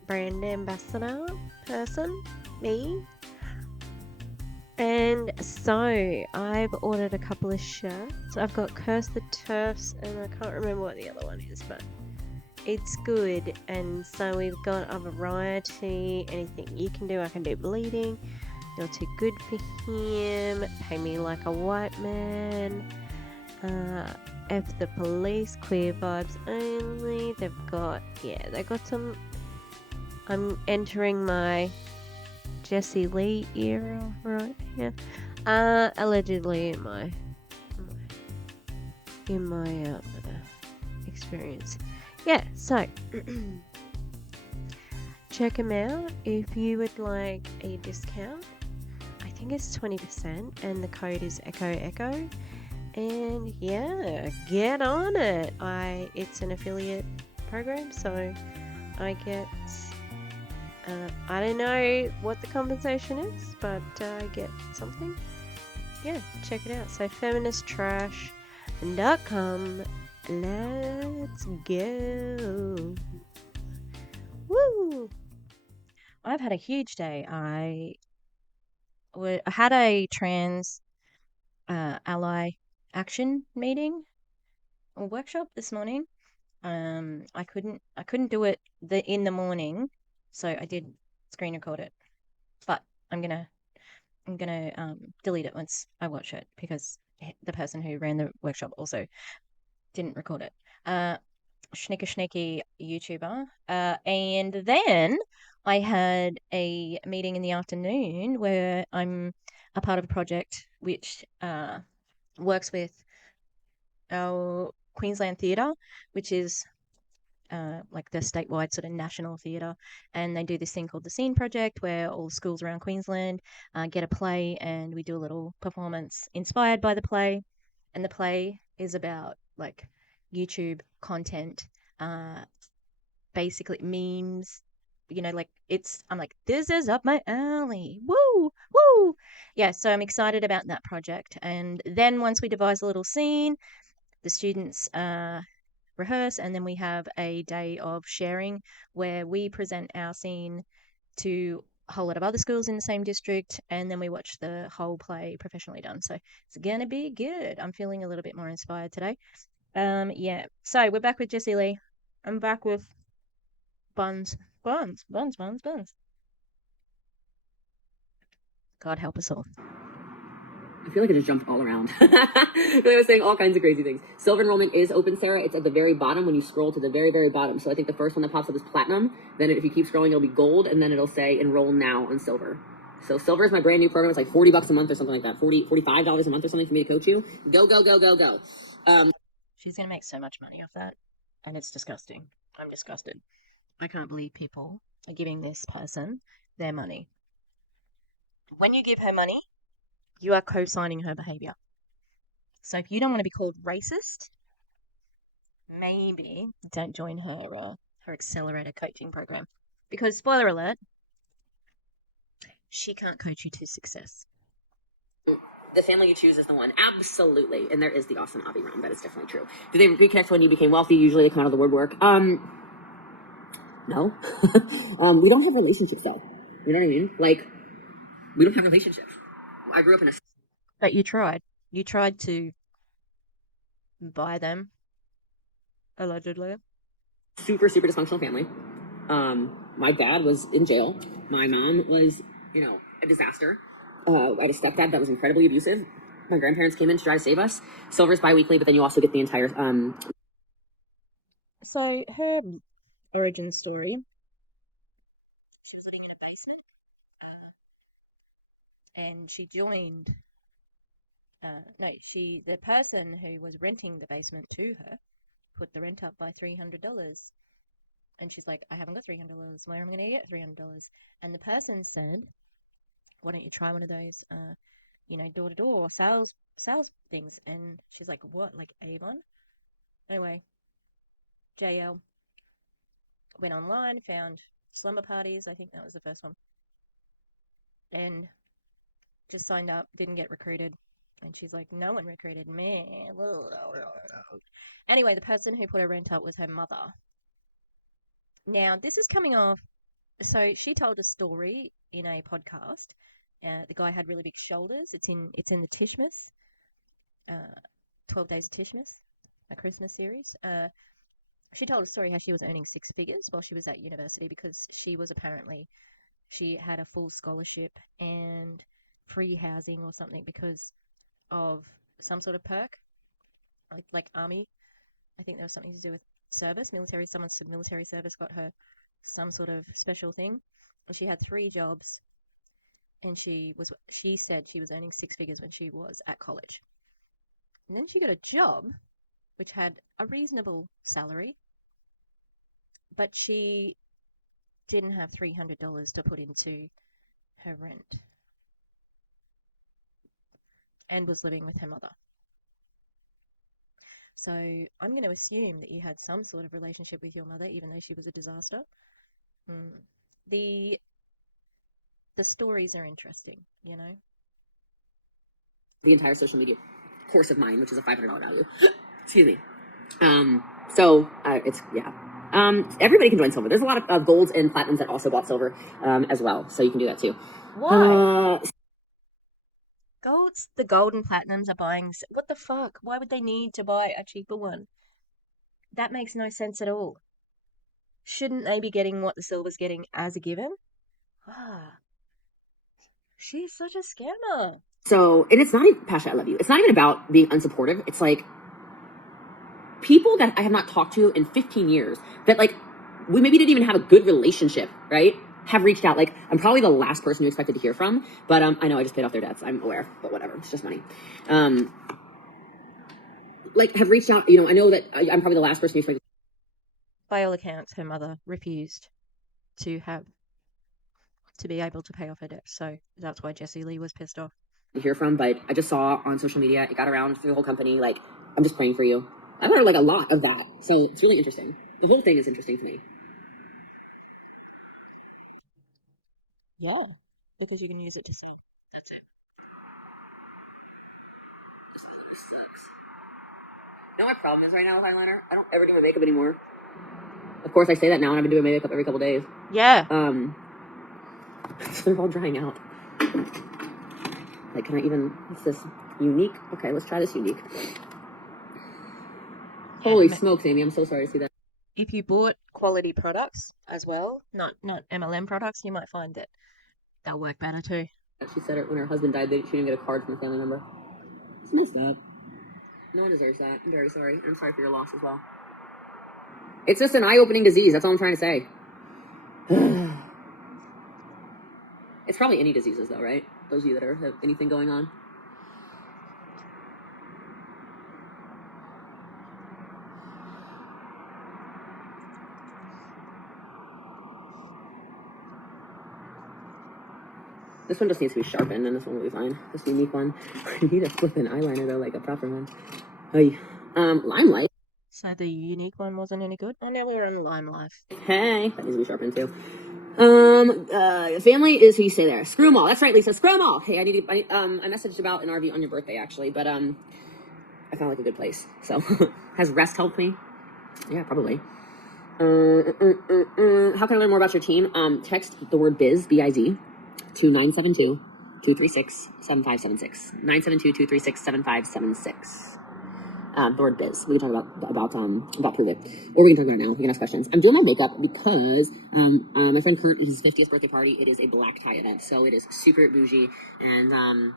brand ambassador person, me. And so I've ordered a couple of shirts. I've got Curse the Turfs, and I can't remember what the other one is, but it's good. And so we've got a variety. Anything you can do, I can do. Bleeding, you're too good for him. Pay me like a white man. F the police, queer vibes only. They've got some. I'm entering my Jessie Lee era right here. Allegedly in my experience. Yeah, so check them out if you would like a discount. I think it's 20%, and the code is Echo. And yeah, get on it. It's an affiliate program, so I get. I don't know what the compensation is, but I get something. Yeah, check it out. So feministtrash.com. Let's go. Woo! I've had a huge day. I had a trans ally action meeting or workshop this morning. I couldn't do it in the morning, so I did screen record it. But I'm gonna delete it once I watch it because the person who ran the workshop also didn't record it. Sneaky YouTuber. And then I had a meeting in the afternoon where I'm a part of a project which works with our Queensland Theatre, which is like the statewide sort of national theatre, and they do this thing called the Scene Project, where all the schools around Queensland get a play, and we do a little performance inspired by the play. And the play is about like YouTube content, basically memes. Like I'm like, this is up my alley. Woo, woo. Yeah, so I'm excited about that project. And then once we devise a little scene, the students rehearse, and then we have a day of sharing where we present our scene to a whole lot of other schools in the same district, and then we watch the whole play professionally done. So it's gonna be good. I'm feeling a little bit more inspired today. Yeah. So we're back with Jessie Lee. I'm back with buns. God help us all. I feel like I just jumped all around. I was saying all kinds of crazy things. Silver enrollment is open, Sarah. It's at the very bottom when you scroll to the very, very bottom. So I think the first one that pops up is platinum. Then if you keep scrolling, it'll be gold, and then it'll say enroll now on silver. So silver is my brand new program. It's like $40 a month or something like that. $45 a month or something for me to coach you. Go. She's gonna make so much money off that, and it's disgusting. I'm disgusted. I can't believe people are giving this person their money. When you give her money, you are co-signing her behavior. So if you don't want to be called racist, maybe don't join her accelerator coaching program. Because spoiler alert, she can't coach you to success. The family you choose is the one. Absolutely. And there is the awesome Avi realm. That is definitely true. Do they reconnect when you became wealthy? Usually they come out of the woodwork. No. We don't have relationships though. You know what I mean? Like, we don't have relationships. I grew up in a... But you tried. You tried to buy them, allegedly. super dysfunctional family. My dad was in jail. My mom was, a disaster. I had a stepdad that was incredibly abusive. My grandparents came in to try to save us. Silver's bi-weekly, but then you also get the entire... So her origin story, she was living in a basement, and she joined... the person who was renting the basement to her put the rent up by $300. And she's like, I haven't got $300. Where am I going to get $300? And the person said, why don't you try one of those, door-to-door sales things? And she's like, what, like Avon? Anyway, JL went online, found slumber parties. I think that was the first one. And just signed up, didn't get recruited. And she's like, no one recruited me. Anyway, the person who put her rent up was her mother. Now, this is coming off. So she told a story in a podcast. The guy had really big shoulders. It's in the Tishmas, 12 Days of Tishmas, a Christmas series. She told a story how she was earning six figures while she was at university because she had a full scholarship and free housing or something because of some sort of perk, like army. I think there was something to do with service, military. Someone's military service got her some sort of special thing. And she had three jobs, and she said she was earning six figures when she was at college. And then she got a job which had a reasonable salary, but she didn't have $300 to put into her rent and was living with her mother. So I'm going to assume that you had some sort of relationship with your mother, even though she was a disaster. The stories are interesting, you know. The entire social media course of mine, which is a $500 value. Excuse me. So it's everybody can join silver. There's a lot of golds and platinums that also bought silver as well, so you can do that too. Why? The gold and platinums are buying. What the fuck? Why would they need to buy a cheaper one? That makes no sense at all. Shouldn't they be getting what the silver's getting as a given? She's such a scammer. So, and it's not even, Pasha, I love you. It's not even about being unsupportive. It's like people that I have not talked to in 15 years that like we maybe didn't even have a good relationship, right? Have reached out. Like, I'm probably the last person you expected to hear from, but I know I just paid off their debts. I'm aware, but whatever. It's just money. Like, have reached out. You know, I know that I'm probably the last person you expected. By all accounts, her mother refused to be able to pay off her debt. So that's why Jessie Lee was pissed off. To hear from, but I just saw on social media, it got around through the whole company. Like, I'm just praying for you. I've heard like a lot of that. So it's really interesting. The whole thing is interesting to me. Yeah, because you can use it to sell. That's it. This sucks. You know what my problem is right now with eyeliner? I don't ever do my makeup anymore. Of course, I say that now, and I've been doing my makeup every couple days. Yeah. They're all drying out. Like, can I even? What's this? Unique? Okay, let's try this unique. Holy smokes, Amy! I'm so sorry to see that. If you bought quality products as well, not MLM products, you might find that they'll work better too. She said it when her husband died. She didn't get a card from a family member. It's messed up. No one deserves that. I'm very sorry. I'm sorry for your loss as well. It's just an eye-opening disease. That's all I'm trying to say. It's probably any diseases, though, right? Those of you that have anything going on. This one just needs to be sharpened, and this one will be fine. This unique one. I need a flippin' eyeliner, though, like a proper one. Limelight. So the unique one wasn't any good? Oh, now we're on Limelight. Hey, that needs to be sharpened, too. Family is who you say there. Screw them all. That's right, Lisa. Screw them all. Hey, I messaged about an RV on your birthday, actually, but, I found, like, a good place. So, has rest helped me? Yeah, probably. How can I learn more about your team? Text the word biz, B-I-Z, to 972-236-7576. 972-236-7576. The word biz. We can talk about Prove It. Or we can talk about it now. We can ask questions. I'm doing my makeup because my friend Kurt, his 50th birthday party, it is a black tie event. So it is super bougie. And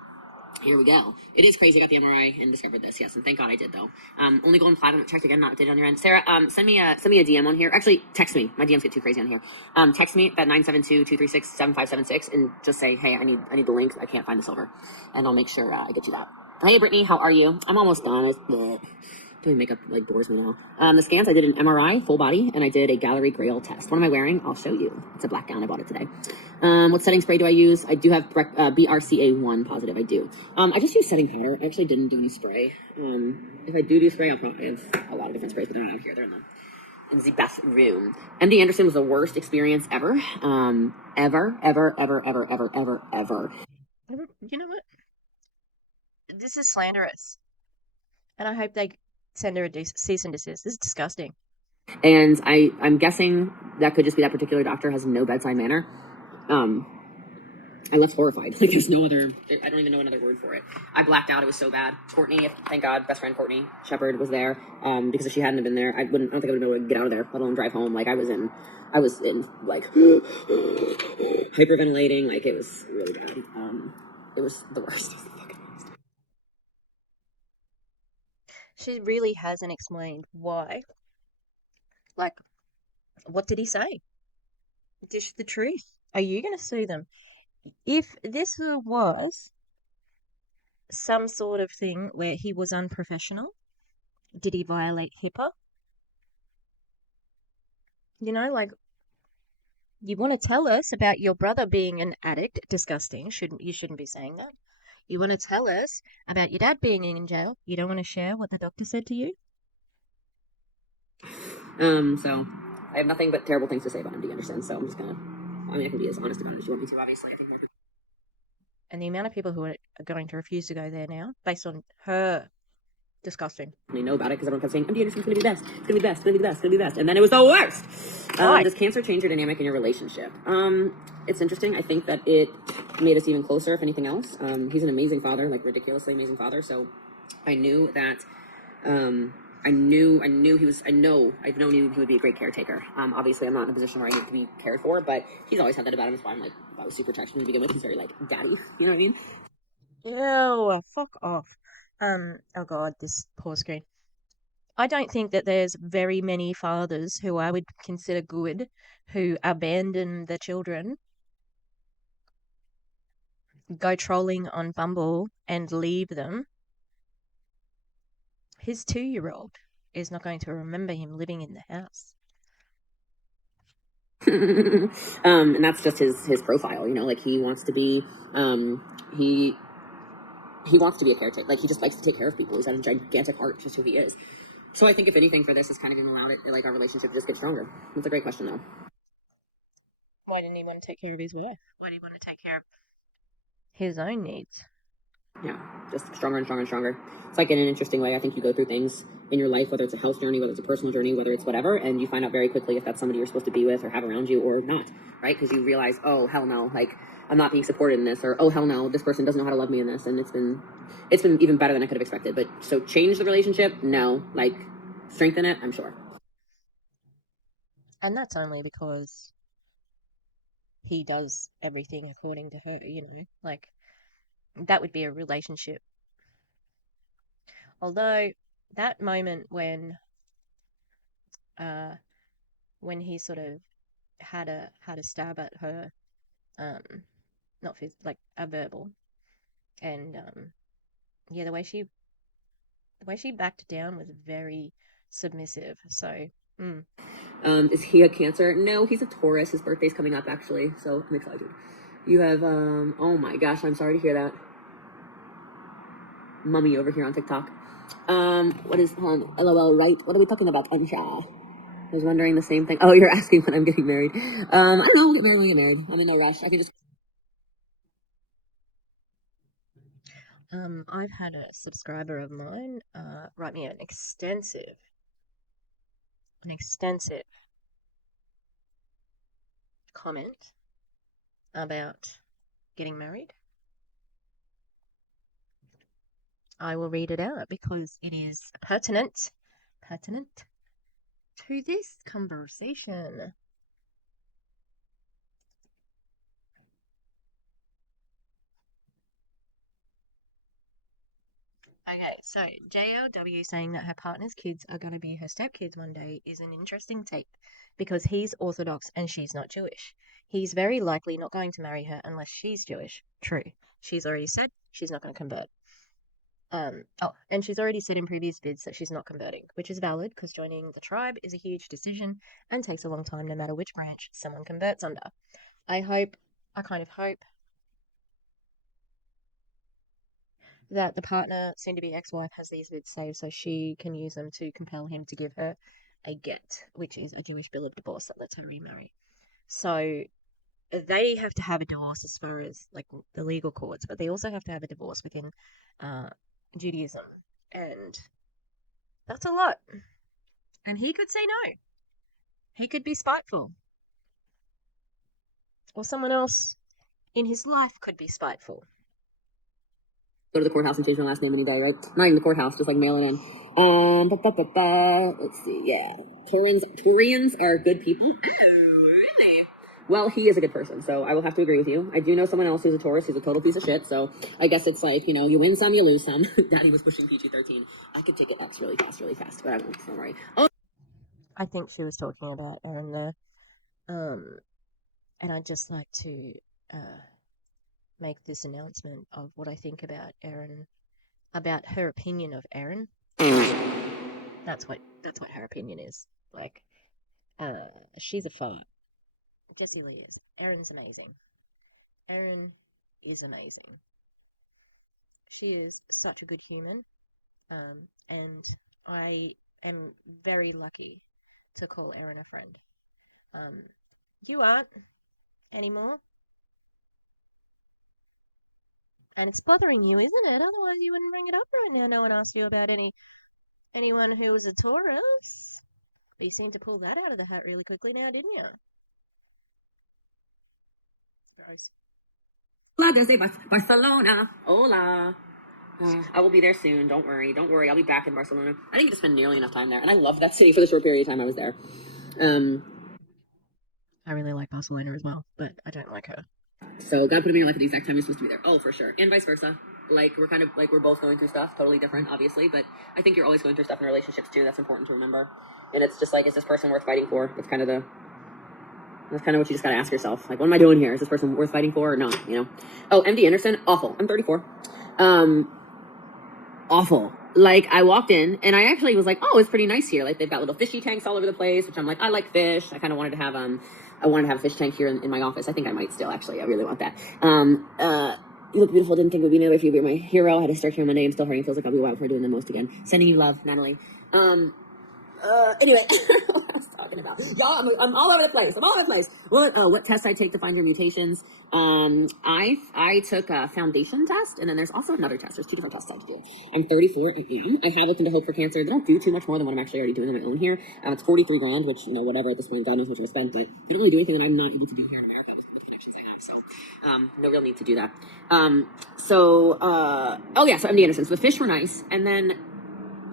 here we go. It is crazy. I got the MRI and discovered this. Yes, and thank God I did, though. Only going platinum. Checked again, not updated on your end. Sarah, send me a DM on here. Actually, text me. My DMs get too crazy on here. Text me at 972-236-7576 and just say, hey, I need the link. I can't find the silver, and I'll make sure I get you that. Hey, Brittany, how are you? I'm almost done. Doing makeup like bores me now. The scans, I did an MRI, full body, and I did a Gallery Grail test. What am I wearing? I'll show you. It's a black gown. I bought it today. What setting spray do I use? I do have BRCA1 positive. I do. I just use setting powder. I actually didn't do any spray. If I do spray, I'll probably have a lot of different sprays, but they're not out here. They're in the bathroom. MD Anderson was the worst experience ever. Ever. You know what? this is slanderous. And I hope they send her a cease and desist. This is disgusting. And I'm guessing that could just be that particular doctor has no bedside manner. I left horrified. Like, there's no other, I don't even know another word for it. I blacked out. It was so bad. Courtney, thank God, best friend Courtney Shepard was there. Because if she hadn't have been there, I don't think I would have been able to get out of there, let alone drive home. Like, I was in like, hyperventilating. Like, it was really bad. It was the worst. She really hasn't explained why. Like, what did he say? Dish the truth. Are you going to sue them? If this was some sort of thing where he was unprofessional, did he violate HIPAA? You know, like, you want to tell us about your brother being an addict. Disgusting. You shouldn't be saying that. You want to tell us about your dad being in jail. You don't want to share what the doctor said to you? So I have nothing but terrible things to say about him, do you understand? So I'm just gonna, I mean, I can be as honest about it as you want me to, obviously. I think more people. And the amount of people who are going to refuse to go there now, based on her, disgusting. They know about it because everyone kept saying, MD Anderson's gonna be best. It's gonna be best. It's gonna be best. It's gonna be best. And then it was the worst. Does cancer change your dynamic in your relationship? It's interesting. I think that it made us even closer, if anything else. He's an amazing father, like ridiculously amazing father. So I knew that, I've known he would be a great caretaker. Obviously I'm not in a position where I need to be cared for, but he's always had that about him. That's why I'm like, I was super attached to him to begin with. He's very like daddy, you know what I mean? Ew, fuck off. Oh god, this poor screen. I don't think that there's very many fathers who I would consider good who abandon their children, go trolling on Bumble, and leave them. His 2-year-old is not going to remember him living in the house. And that's just his profile, you know, like he wants to be, he wants to be a caretaker. Like he just likes to take care of people. He's got a gigantic heart, just who he is. So I think if anything for this is kind of going to allow it, like our relationship to just get stronger. That's a great question though. Why didn't he want to take care of his wife? Why did he want to take care of his own needs? Yeah, just stronger and stronger and stronger. It's like in an interesting way. I think you go through things in your life, whether it's a health journey, whether it's a personal journey, whether it's whatever, and you find out very quickly if that's somebody you're supposed to be with or have around you or not, right? Because you realize, oh, hell no, like I'm not being supported in this, or oh, hell no, this person doesn't know how to love me in this. And it's been even better than I could have expected. But so change the relationship? No. Like strengthen it? I'm sure. And that's only because he does everything according to her, you know, like that would be a relationship. Although that moment when he sort of had a stab at her, not like a verbal, and yeah, the way she backed down was very submissive. So. Is he a Cancer? No, he's a Taurus. His birthday's coming up actually, so I'm excited. You have oh my gosh, I'm sorry to hear that. Mummy over here on TikTok. What is LOL, right? What are we talking about, Ansha? I was wondering the same thing. Oh, you're asking when I'm getting married. I don't know, we'll get married when we get married. I'm in no rush. I can just I've had a subscriber of mine write me an extensive comment about getting married. I will read it out because it is pertinent to this conversation. Okay, so JLW saying that her partner's kids are going to be her stepkids one day is an interesting take because he's Orthodox and she's not Jewish. He's very likely not going to marry her unless she's Jewish. True. She's already said she's not going to convert. And she's already said in previous vids that she's not converting, which is valid because joining the tribe is a huge decision and takes a long time no matter which branch someone converts under. I kind of hope that the partner, soon to be ex-wife, has these vids saved so she can use them to compel him to give her a get, which is a Jewish bill of divorce that lets her remarry. So they have to have a divorce as far as like the legal courts, but they also have to have a divorce within uh, Judaism, and that's a lot. And he could say no. He could be spiteful, or someone else in his life could be spiteful. Go to the courthouse and change my last name any day, right? Not even the courthouse, just like mail it in. Let's see, yeah. Taurians are good people. Oh, really? Well, he is a good person, so I will have to agree with you. I do know someone else who's a Taurus who's a total piece of shit, so I guess it's like, you know, you win some, you lose some. Daddy was pushing PG-13. I could take it X really fast, but I won't, don't worry. Oh, I think she was talking about Erin there. And I'd just like to make this announcement of what I think about Erin, about her opinion of Erin. That's what her opinion is. Like, she's a fart. Jessie Lee is. Erin's amazing. Erin is amazing. She is such a good human, and I am very lucky to call Erin a friend. You aren't anymore. And it's bothering you, isn't it? Otherwise you wouldn't bring it up right now. No one asked you about anyone who was a Taurus. But you seemed to pull that out of the hat really quickly now, didn't you? Gross. hola desde Barcelona. Hola. I will be there soon. Don't worry. I'll be back in Barcelona. I didn't get to spend nearly enough time there, and I loved that city for the short period of time I was there. I really like Barcelona as well, but I don't like her. So God put him in your life at the exact time you're supposed to be there. Oh, for sure. And vice versa. Like, we're both going through stuff, totally different, obviously, but I think you're always going through stuff in relationships too. That's important to remember. And it's just like, is this person worth fighting for? That's kind of what you just gotta ask yourself. Like, what am I doing here? Is this person worth fighting for or not? You know? Oh, MD Anderson, awful. I'm 34. Awful. Like, I walked in and I actually was like, oh, it's pretty nice here. Like, they've got little fishy tanks all over the place, which I'm like, I like fish. I kind of wanted to have a fish tank here in my office. I think I might still, actually. I really want that. You look beautiful. Didn't think it would be another for you. You're my hero. I had to start here Monday. I'm still hurting. Feels like I'll be a while before doing the most again. Sending you love, Natalie. Anyway, what I was talking about. Y'all, I'm all over the place. What tests I take to find your mutations? I took a foundation test, and then there's also another test. There's two different tests I have to do. I'm 34. I have opened to hope for cancer. They don't do too much more than what I'm actually already doing on my own here. It's 43 grand, which, you know, whatever at this point, God knows what you're gonna spend, but they don't really do anything that I'm not able to do here in America with the connections I have. So, no real need to do that. So MD Anderson. So the fish were nice, and then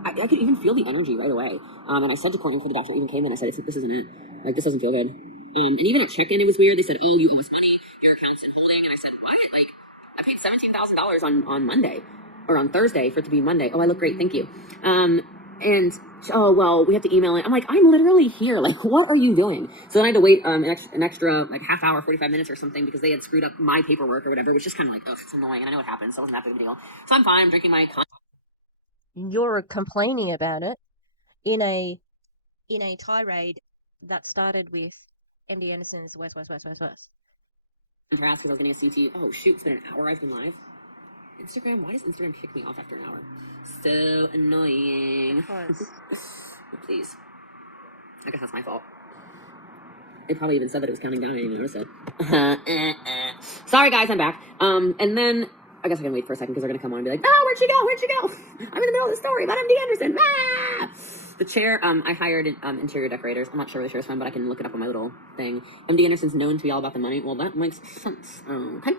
I could even feel the energy right away. And I said to Courtney before the doctor even came in, I said, this isn't it. Like, this doesn't feel good. And even at check-in, it was weird. They said, oh, you owe us money. Your account's in holding. And I said, what? Like, I paid $17,000 on Monday. Or on Thursday for it to be Monday. Oh, I look great. Thank you. Oh, well, we have to email it. I'm like, I'm literally here. Like, what are you doing? So then I had to wait an extra, like, half hour, 45 minutes or something because they had screwed up my paperwork or whatever, which is kind of like, ugh, it's annoying. And I know what happened, so it wasn't that big of a deal. So I'm fine. I'm drinking my... You're complaining about it in a tirade that started with MD Anderson's West. For ask because I was getting a CT. Oh shoot, it's been an hour I've been live. Instagram, why does Instagram kick me off after an hour? So annoying. Please. I guess that's my fault. It probably even said that it was counting down. I didn't even notice it. Sorry guys, I'm back. And then I guess I can wait for a second because they're gonna come on and be like, oh, where'd she go? I'm in the middle of the story about MD Anderson. Ah! The chair, I hired interior decorators. I'm not sure where the chair's from, but I can look it up on my little thing. MD Anderson's known to be all about the money. Well, that makes sense. Okay.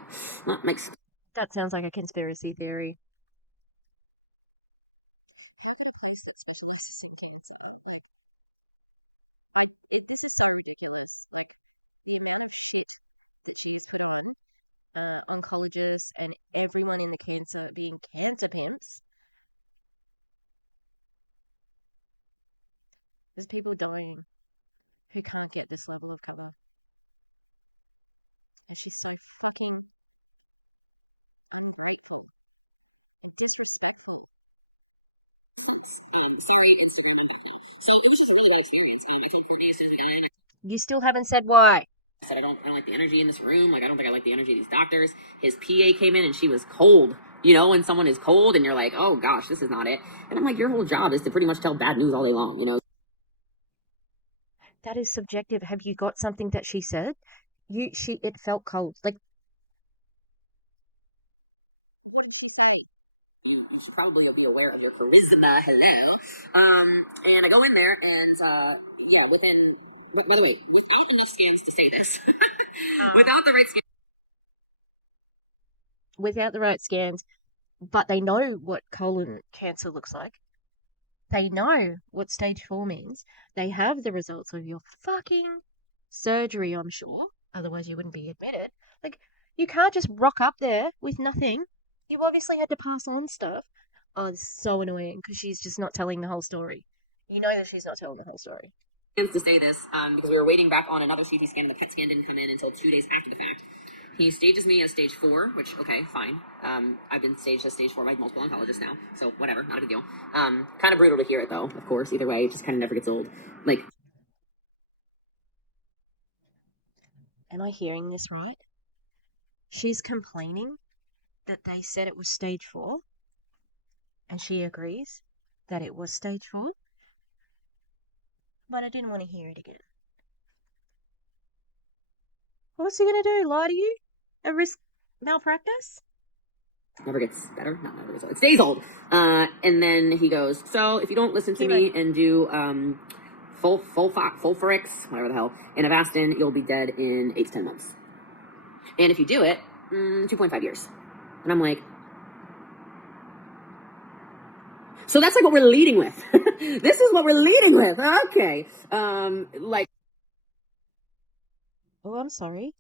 That sounds like a conspiracy theory. Sorry, so it was just a really good experience. I told Courtney, You still haven't said why. I said I don't like the energy in this room. Like, I don't think I like the energy of these doctors. His PA came in and she was cold. You know, when someone is cold and you're like, oh gosh, this is not it. And I'm like, your whole job is to pretty much tell bad news all day long, you know? That is subjective. Have you got something that she said? it felt cold. Like, What did she say? You should probably be aware of your charisma. Hello. And I go in there, and yeah, within. But by the way, without enough scans to say this, without the right scans. without the right scans, but they know what colon cancer looks like. They know what stage 4 means. They have the results of your fucking surgery, I'm sure. Otherwise, you wouldn't be admitted. Like, you can't just rock up there with nothing. You obviously had to pass on stuff. Oh, it's so annoying because she's just not telling the whole story. You know that she's not telling the whole story. To say this because we were waiting back on another CT scan, and the PET scan didn't come in until 2 days after the fact. He stages me as stage 4, which, okay, fine. I've been staged as stage 4 by multiple oncologists now, so whatever, not a big deal. Kind of brutal to hear it, though, of course. Either way, it just kind of never gets old. Like, am I hearing this right? She's complaining that they said it was stage 4, and she agrees that it was stage 4, but I didn't want to hear it again. What's he gonna do? Lie to you? And risk malpractice? never gets better. Not never gets old. It stays old. And then he goes, so if you don't listen to me and do fulfurix, whatever the hell, and Avastin, you'll be dead in 8 to 10 months. And if you do it, 2.5 years. And I'm like, so that's like what we're leading with. This is what we're leading with. Okay. Like. Oh, I'm sorry.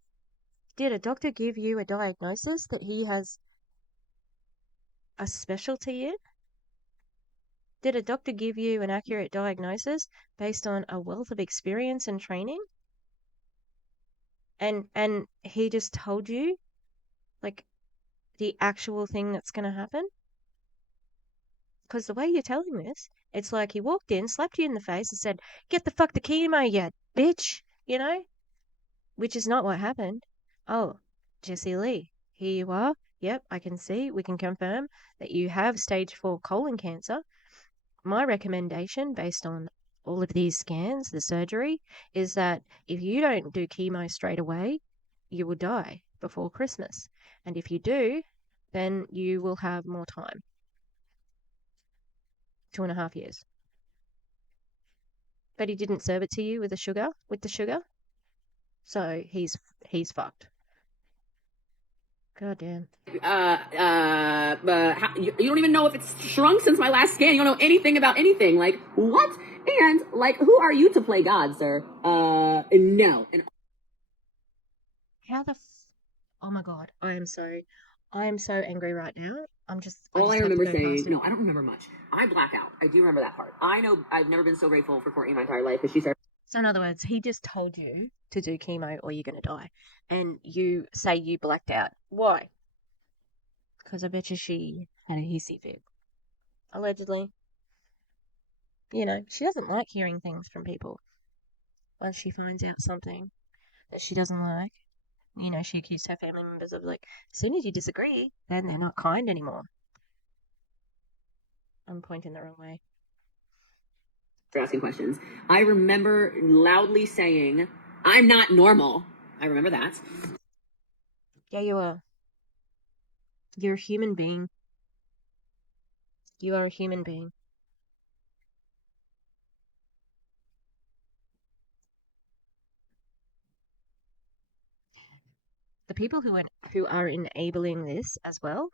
Did a doctor give you a diagnosis that he has a specialty in? Did a doctor give you an accurate diagnosis based on a wealth of experience and training? And he just told you, like, the actual thing that's going to happen? Because the way you're telling this, it's like he walked in, slapped you in the face, and said, "Get the fuck the chemo, you bitch," you know? Which is not what happened. Oh, Jessie Lee, here you are. Yep, I can see, we can confirm that you have stage 4 colon cancer. My recommendation, based on all of these scans, the surgery, is that if you don't do chemo straight away, you will die before Christmas. And if you do, then you will have more time. 2.5 years. But he didn't serve it to you with the sugar. So he's fucked. God damn. You don't even know if it's shrunk since my last scan. You don't know anything about anything. Like, what? And, like, who are you to play God, sir? No. And How the oh my god, I am so angry right now. all I have to remember go saying, past it. no, I don't remember much. I black out. I do remember that part. I know I've never been so grateful for Courtney in my entire life because she started. So in other words, he just told you to do chemo or you're going to die. And you say you blacked out. Why? Because I bet you she had a hissy fit. Allegedly. You know, she doesn't like hearing things from people. Once she finds out something that she doesn't like, you know, she accused her family members of, like, as soon as you disagree, then they're not kind anymore. I'm pointing the wrong way. For asking questions. I remember loudly saying, I'm not normal. I remember that. Yeah, you are. You're a human being. You are a human being. The people who are enabling this as well,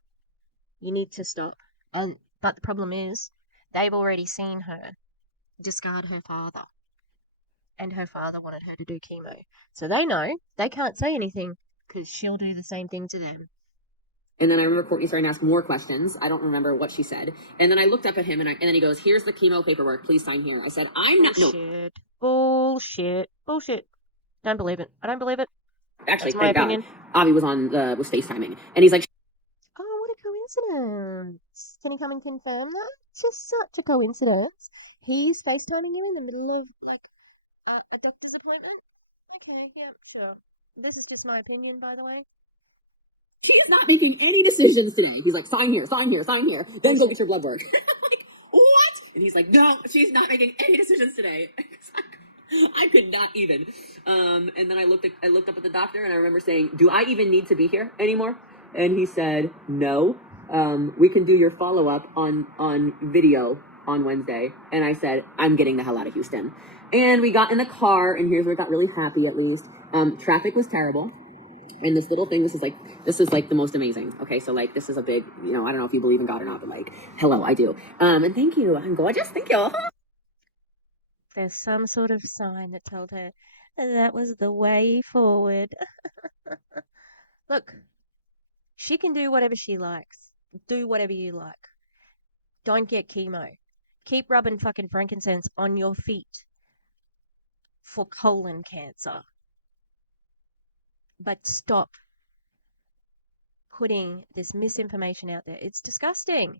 you need to stop. But the problem is, they've already seen her discard her father, and her father wanted her to do chemo. So they know they can't say anything because she'll do the same thing to them. And then I remember Courtney starting to ask more questions. I don't remember what she said. And then I looked up at him, and then he goes, "Here's the chemo paperwork. Please sign here." I said, "I'm not." Bullshit. No. Bullshit. Don't believe it. I don't believe it. Actually, that's my opinion. Avi was FaceTiming, and he's like, "Oh, what a coincidence! Can you come and confirm that? It's just such a coincidence. He's FaceTiming you in the middle of, like, a doctor's appointment? Okay, yeah, sure. This is just my opinion, by the way." "She is not making any decisions today." He's like, "Sign here, sign here, sign here. Then go get your blood work." Like, what? And he's like, "No, she's not making any decisions today." I could not even. And then I looked up at the doctor, and I remember saying, "Do I even need to be here anymore?" And he said, "No. We can do your follow up on video on Wednesday." And I said, "I'm getting the hell out of Houston." And we got in the car, and here's where I got really happy. At least, traffic was terrible. And this little thing, this is like the most amazing. Okay, so like this is a big, I don't know if you believe in God or not, but like, hello, I do. And thank you. I'm gorgeous. Thank you. There's some sort of sign that told her that was the way forward. Look, she can do whatever she likes. Do whatever you like. Don't get chemo. Keep rubbing fucking frankincense on your feet for colon cancer. But stop putting this misinformation out there. It's disgusting.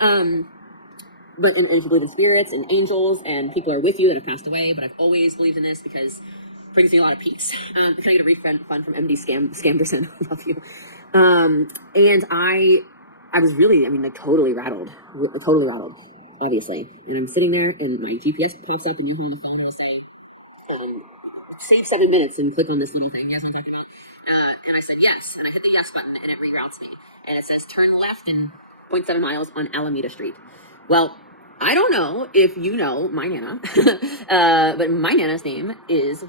But and if you believe in spirits and angels and people are with you that have passed away, but I've always believed in this because it brings me a lot of peace. Can I get a refund from MD Scamderson? Love you. And I was really, like totally rattled, obviously. And I'm sitting there, and my GPS pops up, and you hold the phone, and it'll say, save 7 minutes and click on this little thing. Yes, I'm talking about. And I said yes, and I hit the yes button, and it reroutes me. And it says turn left in 0.7 miles on Alameda Street. Well, I don't know if you know my Nana, but my Nana's name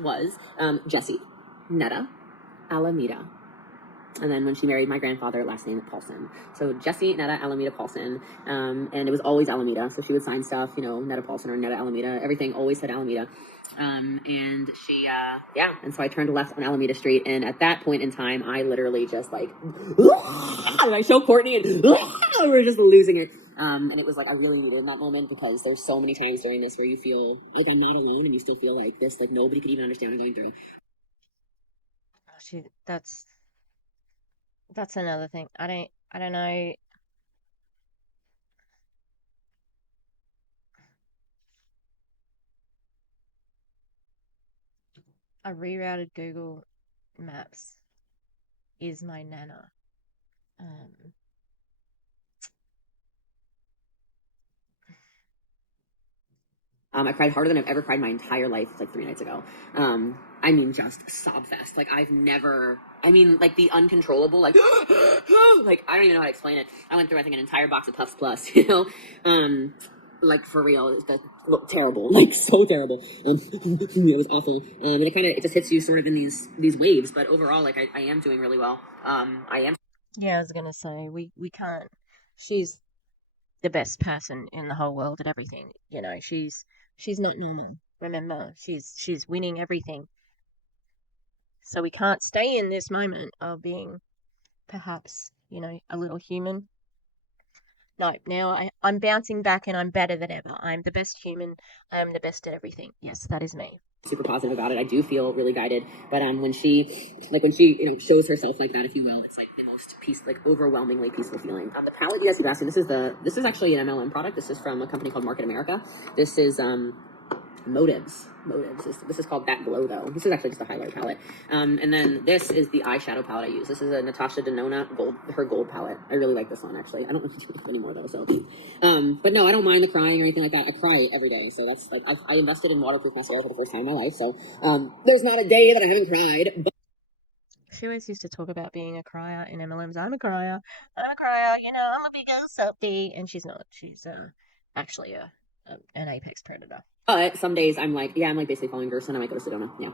was Jessie Netta Alameda. And then when she married my grandfather, last name Paulson. So Jessie Netta Alameda Paulson. And it was always Alameda. So she would sign stuff, Netta Paulson or Netta Alameda. Everything always said Alameda. And she, and so I turned left on Alameda Street. And at that point in time, I literally just like, and I show Courtney and we're just losing it. And it was like, I really needed that moment because there's so many times during this where you feel like I'm not alone and you still feel like this, like nobody could even understand what I'm going through. Oh, shit, that's another thing. I don't know. I rerouted Google Maps is my Nana. I cried harder than I've ever cried my entire life, like 3 nights ago. Just sob fest. Like I've never, like the uncontrollable, like, like I don't even know how to explain it. I went through, I think, an entire box of Puffs Plus, like for real, it looked terrible, like so terrible. It was awful. And it just hits you sort of in these waves. But overall, like I am doing really well. I am. Yeah, I was gonna say we can't. She's the best person in the whole world at everything. She's not normal. Remember, she's winning everything. So we can't stay in this moment of being perhaps, a little human. No, now I'm bouncing back and I'm better than ever. I'm the best human. I'm the best at everything. Yes, that is me. Super positive about it. I do feel really guided. But when she shows herself like that, if you will, it's like the most overwhelmingly peaceful feeling. The palette you guys keep asking, this is actually an MLM product. This is from a company called Market America. This is Motives. This is called That Glow, though. This is actually just a highlight palette. And then this is the eyeshadow palette I use. This is a Natasha Denona gold palette. I really like this one, actually. I don't know if you do it anymore, though, so. But no, I don't mind the crying or anything like that. I cry every day, so that's, like, I invested in waterproof mascara for the first time in my life, so, there's not a day that I haven't cried. But she always used to talk about being a crier in MLMs. I'm a crier. I'm a big old softie. And she's not. She's actually an apex predator. But some days I'm like basically following Gerson. I might go to Sedona. Yeah.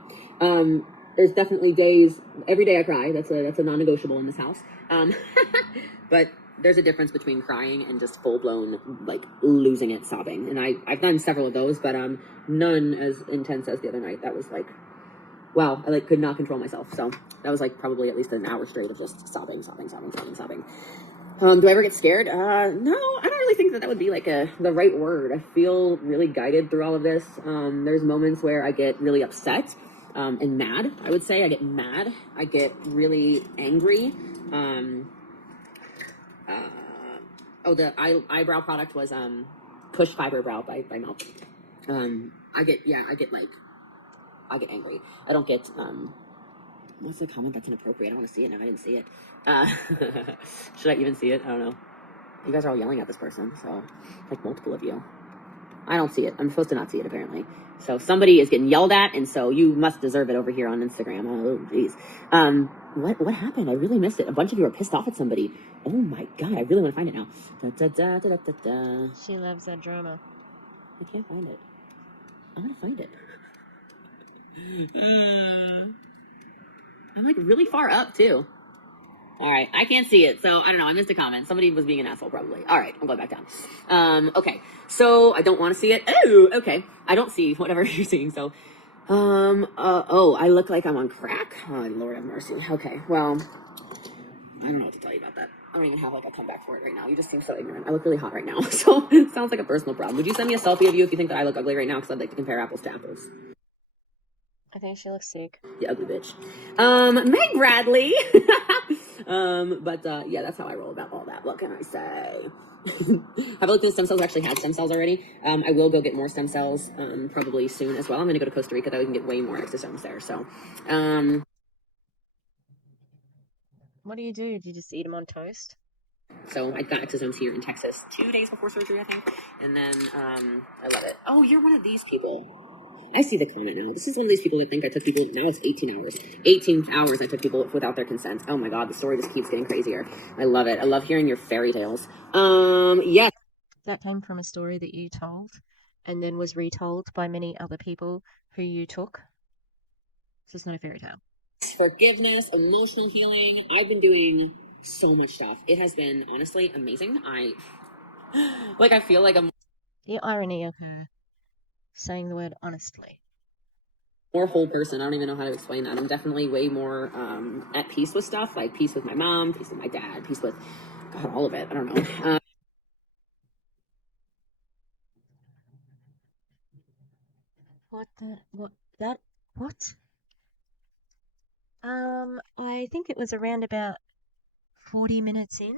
There's definitely days. Every day I cry. That's a non-negotiable in this house. But there's a difference between crying and just full blown like losing it, sobbing. And I've done several of those, but none as intense as the other night. That was like, wow. I could not control myself. So that was like probably at least an hour straight of just sobbing. Do I ever get scared? No, I don't really think that would be like the right word. I feel really guided through all of this. There's moments where I get really upset and mad. I would say I get mad. I get really angry. The eyebrow product was Push Fiber Brow by Melt. I get angry. I don't get what's the comment that's inappropriate? I want to see it now. I didn't see it. Should I even see it? I don't know. You guys are all yelling at this person, so like multiple of you. I don't see it. I'm supposed to not see it, apparently. So somebody is getting yelled at, and so you must deserve it over here on Instagram. Oh, jeez. What happened? I really missed it. A bunch of you are pissed off at somebody. Oh my god, I really want to find it now. Da, da, da, da, da, da. She loves that drama. I can't find it. I want to find it. I'm like really far up too. All right, I can't see it, so I don't know. I missed a comment. Somebody was being an asshole, probably. All right, I'm going back down. Okay, so I don't want to see it. Oh, okay. I don't see whatever you're seeing. So, oh, I look like I'm on crack. Oh, Lord have mercy. Okay, well, I don't know what to tell you about that. I don't even have like a comeback for it right now. You just seem so ignorant. I look really hot right now, so it sounds like a personal problem. Would you send me a selfie of you if you think that I look ugly right now? Because I'd like to compare apples to apples. I think she looks sick. You ugly bitch. Meg Bradley. But yeah, that's how I roll about all that. What can I say? Have a look at the stem cells. Actually have stem cells already. I will go get more stem cells, probably soon as well. I'm going to go to Costa Rica, though. We can get way more exosomes there. So, What do? Do you just eat them on toast? so I got exosomes here in Texas 2 days before surgery, I think. And then, I love it. Oh, you're one of these people. I see the comment now. This is one of these people that think I took people. Now it's 18 hours. 18 hours I took people without their consent. Oh my god, the story just keeps getting crazier. I love it. I love hearing your fairy tales. Yes. That came from a story that you told and then was retold by many other people who you took. So it's not a fairy tale. Forgiveness, emotional healing. I've been doing so much stuff. It has been honestly amazing. I feel like I'm The irony of her saying the word honestly. more whole person. I don't even know how to explain that. I'm definitely way more at peace with stuff, like peace with my mom, peace with my dad, peace with God, all of it. I don't know. What? I think it was around about 40 minutes in,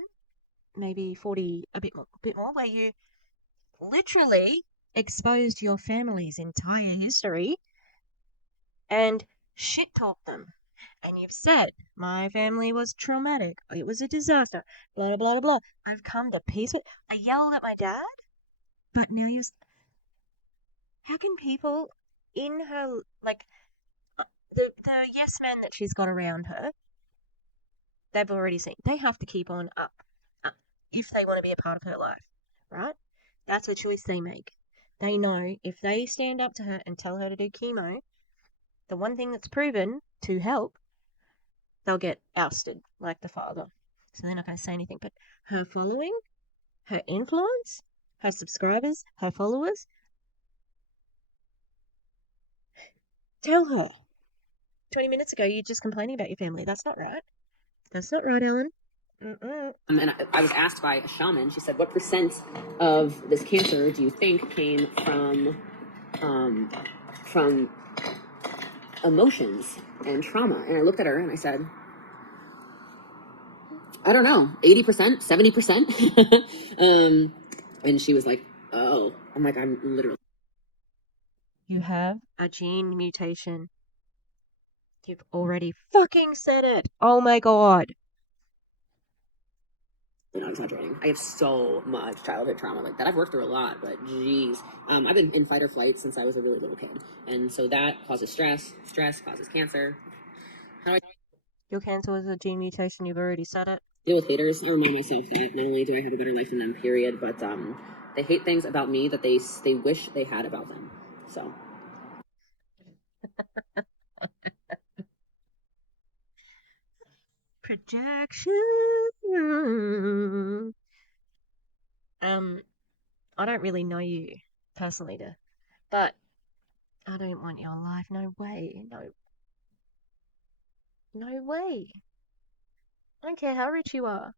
maybe 40, a bit more, where you literally exposed your family's entire history and shit talked them. And you've said, my family was traumatic, it was a disaster, blah, blah, blah, blah. I've come to peace with I yelled at my dad, but now you're. How can people in her, like, the yes man that she's got around her, they've already seen. They have to keep on up if they want to be a part of her life, right? That's a choice they make. They know if they stand up to her and tell her to do chemo, the one thing that's proven to help, they'll get ousted like the father. So they're not going to say anything. But her following, her influence, her subscribers, her followers, tell her. 20 minutes ago, you're just complaining about your family. That's not right. That's not right, Ellen. And I was asked by a shaman. She said, "What percent of this cancer do you think came from emotions and trauma?" And I looked at her and I said, "I don't know, 80%, 70%." And she was like, "Oh," I'm like, "I'm literally." You have a gene mutation. You've already fucking said it. Oh my god. Not exaggerating. I have so much childhood trauma like that. I've worked through a lot, but geez, I've been in fight or flight since I was a really little kid, and so that causes stress. Stress causes cancer. How do I Your cancer was a gene mutation. You've already said it. deal with haters? I remind myself that not only do I have a better life than them, period, but they hate things about me that they wish they had about them. So. Projection. I don't really know you personally, but I don't want your life. No way. No way. I don't care how rich you are.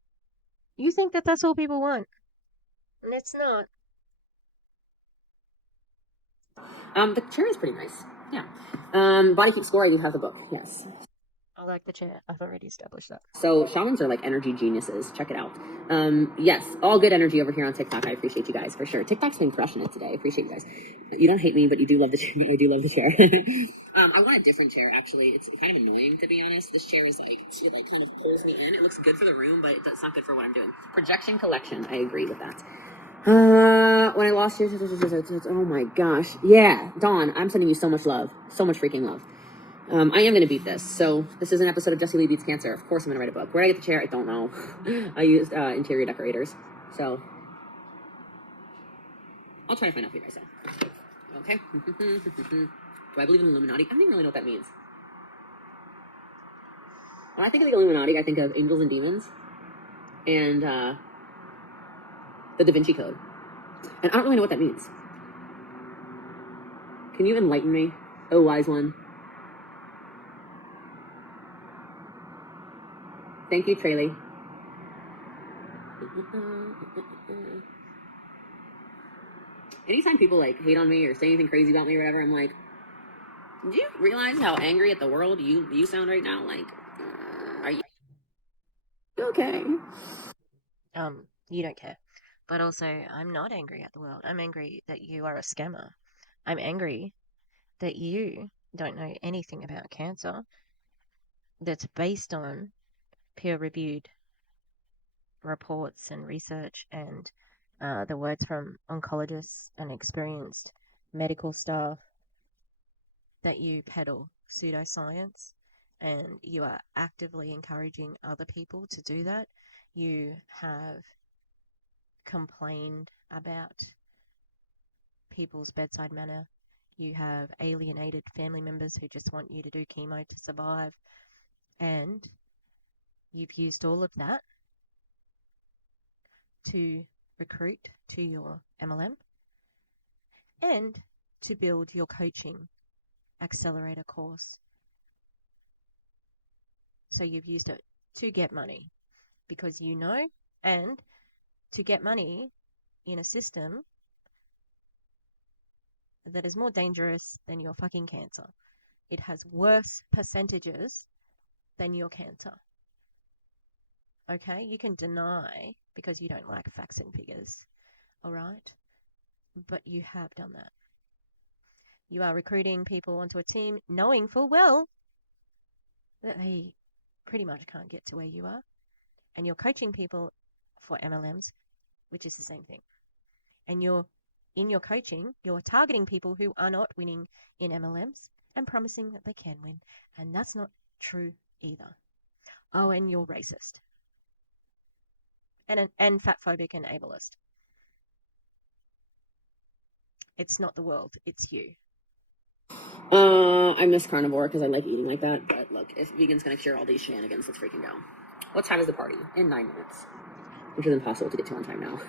You think that that's all people want, and it's not. The chair is pretty nice. Yeah. Body Keep Score, I do have the book. Yes. I like the chair. I've already established that. So shamans are like energy geniuses. Check it out. Yes, all good energy over here on TikTok. I appreciate you guys for sure. TikTok's been crushing it today. I appreciate you guys. You don't hate me, but you do love the chair. I do love the chair. I want a different chair actually. It's kind of annoying to be honest. This chair is like she like kind of pulls me in. It looks good for the room, but it's not good for what I'm doing. Projection collection. I agree with that. When I lost you, oh my gosh. Yeah, Dawn, I'm sending you so much love. So much freaking love. I am going to beat this. So this is an episode of Jessie Lee Beats Cancer. Of course I'm going to write a book. Where did I get the chair? I don't know. I used interior decorators. So I'll try to find out for you guys. Okay. Do I believe in Illuminati? I don't even really know what that means. When I think of the Illuminati, I think of angels and demons and the Da Vinci Code. And I don't really know what that means. Can you enlighten me, oh wise one? Thank you, Traley. Anytime people like hate on me or say anything crazy about me or whatever, I'm like, do you realize how angry at the world you sound right now? Like, are you okay? You don't care. But also, I'm not angry at the world. I'm angry that you are a scammer. I'm angry that you don't know anything about cancer that's based on peer-reviewed reports and research and the words from oncologists and experienced medical staff, that you peddle pseudoscience and you are actively encouraging other people to do that. You have complained about people's bedside manner. You have alienated family members who just want you to do chemo to survive. And you've used all of that to recruit to your MLM and to build your coaching accelerator course. So you've used it to get money because you know, and to get money in a system that is more dangerous than your fucking cancer. It has worse percentages than your cancer. Okay? You can deny because you don't like facts and figures. All right? But you have done that. You are recruiting people onto a team knowing full well that they pretty much can't get to where you are. And you're coaching people for MLMs, which is the same thing. And in your coaching, you're targeting people who are not winning in MLMs and promising that they can win. And that's not true either. Oh, and you're racist. And fatphobic and ableist. It's not the world, it's you. I miss carnivore because I like eating like that. But look, if vegan's gonna cure all these shenanigans, let's freaking go. What time is the party? In 9 minutes. Which is impossible to get to on time now.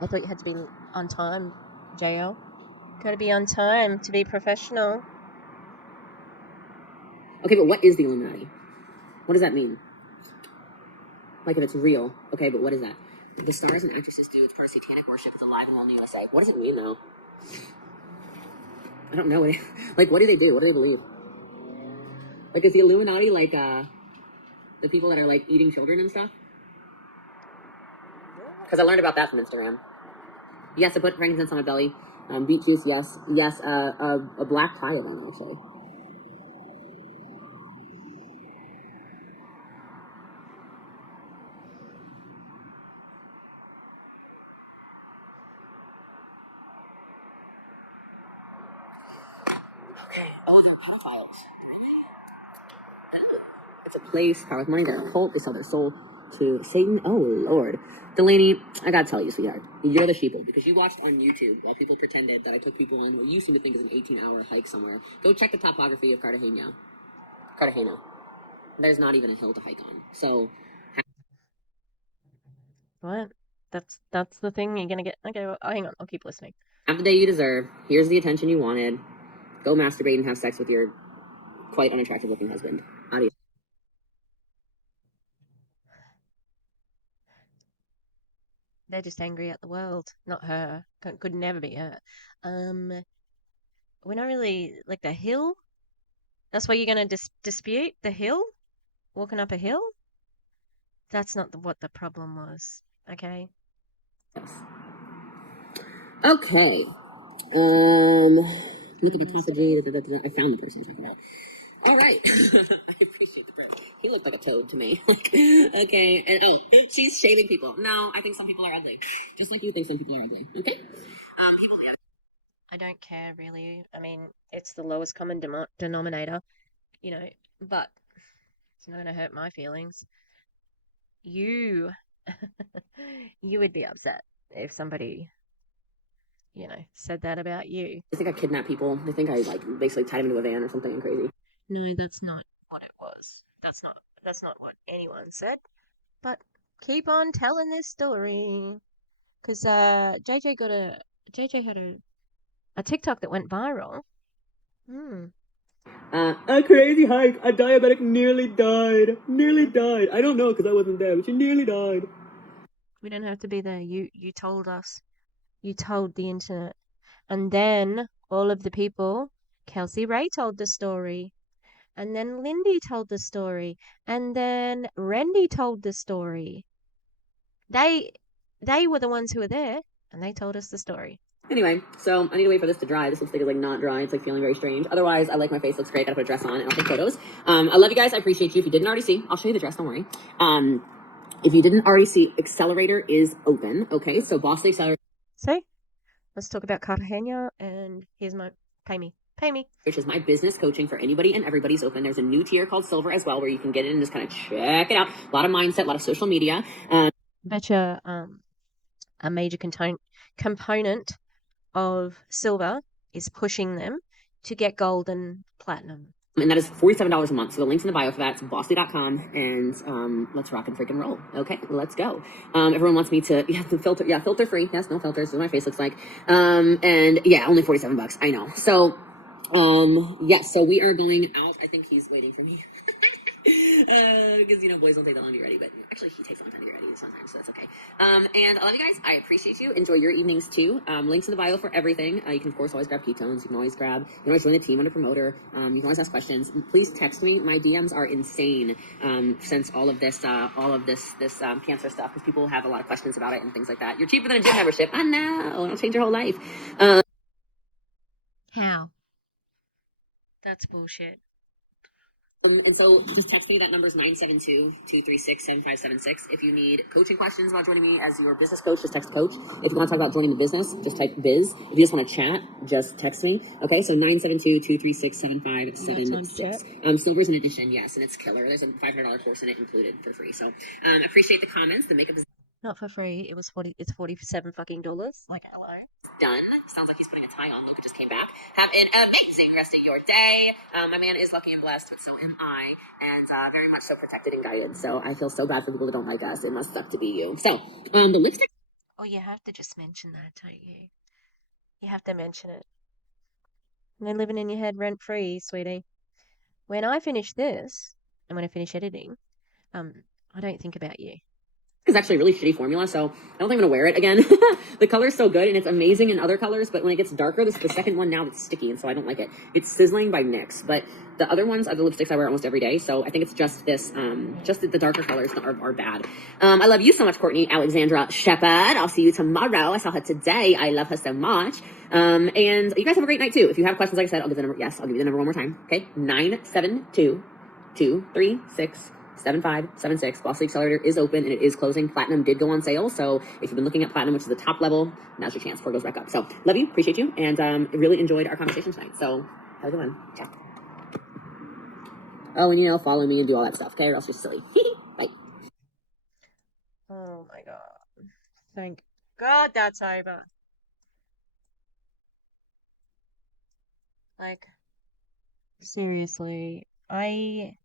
I thought you had to be on time, JL. Gotta be on time to be professional. Okay, but what is the Illuminati? What does that mean? Like, if it's real. Okay, but what is that? The stars and actresses do. It's part of satanic worship. It's alive and well in the USA. What does it mean, though? I don't know. Like, what do they do? What do they believe? Like, is the Illuminati like, the people that are, like, eating children and stuff? Because I learned about that from Instagram. Yes, I put frankincense on my belly. Beet juice, yes. Yes, a black tie event, actually. Okay. Oh, they're pedophiles. It's a place, power with money, they're a cult, they sell their soul to Satan. Oh, Lord. Delaney, I gotta tell you, sweetheart, you're the sheeple, because you watched on YouTube while people pretended that I took people on who you seem to think is an 18-hour hike somewhere. Go check the topography of Cartagena. Cartagena. There's not even a hill to hike on. So, What? That's the thing you're gonna get. Okay, well, hang on, I'll keep listening. have the day you deserve. Here's the attention you wanted. Go masturbate and have sex with your quite unattractive looking husband. Adios. They're just angry at the world, not her. Could never be her. We're not really like the hill. That's why you're gonna dispute the hill, walking up a hill. That's not what the problem was. Okay. Okay. Look at autophagy. I found the person I'm talking about. All right. I appreciate the prayer. He looked like a toad to me. Like, okay. And oh, she's shaving people. No, I think some people are ugly. Just like you think some people are ugly. Okay. I don't care really. I mean, it's the lowest common denominator, you know, but it's not going to hurt my feelings. You, you would be upset if somebody, said that about you. I think I kidnapped people. They think I like basically tied them into a van or something crazy. No, that's not what it was. That's not what anyone said. But keep on telling this story, because JJ had a TikTok that went viral. Hmm. A crazy hike. A diabetic nearly died. Nearly died. I don't know because I wasn't there, but she nearly died. We don't have to be there. You told us. You told the internet. And then all of the people, Kelsey Ray told the story. And then Lindy told the story. And then Randy told the story. They were the ones who were there, and they told us the story. Anyway, so I need to wait for this to dry. This looks like it's like not dry. It's like feeling very strange. Otherwise, I like my face looks great. Gotta put a dress on and I'll take photos. I love you guys. I appreciate you. If you didn't already see, I'll show you the dress. Don't worry. If you didn't already see, Accelerator is open. Okay, so Bossbabe Accelerator. See? Let's talk about Cartagena, and here's my pay me. Which is my business coaching for anybody and everybody's open. There's a new tier called Silver as well, where you can get it and just kind of check it out. A lot of mindset, a lot of social media. Betcha a major component of Silver is pushing them to get gold and platinum. And that is $47 a month. So the link's in the bio for that. It's bossy.com. And let's rock and freaking roll. Okay, let's go. Everyone wants me to, the filter, filter free. Yes, no filters. This is what my face looks like. And yeah, only $47. I know. So, yes, so we are going out. I think he's waiting for me. Because boys don't take that long to get ready, but actually he takes a long time to get ready sometimes, so that's okay. And I love you guys. I appreciate you. Enjoy your evenings too. Links in the bio for everything. You can of course always grab ketones. You can always join the team under promoter. You can always ask questions. Please text me. My DMs are insane since all of this cancer stuff, because people have a lot of questions about it and things like that. You're cheaper than a gym membership. I know. It'll change your whole life. How? That's bullshit. And so just text me. That number is 972-236-7576. If you need coaching questions about joining me as your business coach, just text coach. If you want to talk about joining the business, just type biz. If you just want to chat, just text me. Okay, so 972-236-7576. Silver's an addition, yes, and it's killer. There's a $500 course in it included for free. So appreciate the comments. The makeup is not for free. It's $47 fucking dollars. Like, hello. done. Sounds like he's putting a tie on. Luca just came back. Have an amazing rest of your day. My man is lucky and blessed, but so am I, and very much so protected and guided. So I feel so bad for people that don't like us. It must suck to be you. So the lipstick. Oh, you have to just mention that, don't you? You have to mention it. They're living in your head rent free, sweetie. When I finish this, and when I finish editing, I don't think about you. Is actually a really shitty formula, so I don't think I'm gonna wear it again. The color's so good and it's amazing in other colors, but when it gets darker, this is the second one now that's sticky, and so I don't like it. It's Sizzling by NYX, but the other ones are the lipsticks I wear almost every day, so I think it's just this, just the darker colors are bad. I love you so much, Courtney Alexandra Shepard. I'll see you tomorrow. I saw her today. I love her so much. And you guys have a great night too. If you have questions, like I said, I'll give the number. Yes, I'll give you the number one more time. Okay, 972-236-7576. Bossy Accelerator is open and it is closing. Platinum did go on sale, so if you've been looking at Platinum, which is the top level, now's your chance before it goes back up. So love you, appreciate you, and really enjoyed our conversation tonight. So have a good one. Ciao. Oh, and follow me and do all that stuff, okay? Or else you're silly. Bye. Oh my god. Thank God that's over. Like, seriously, I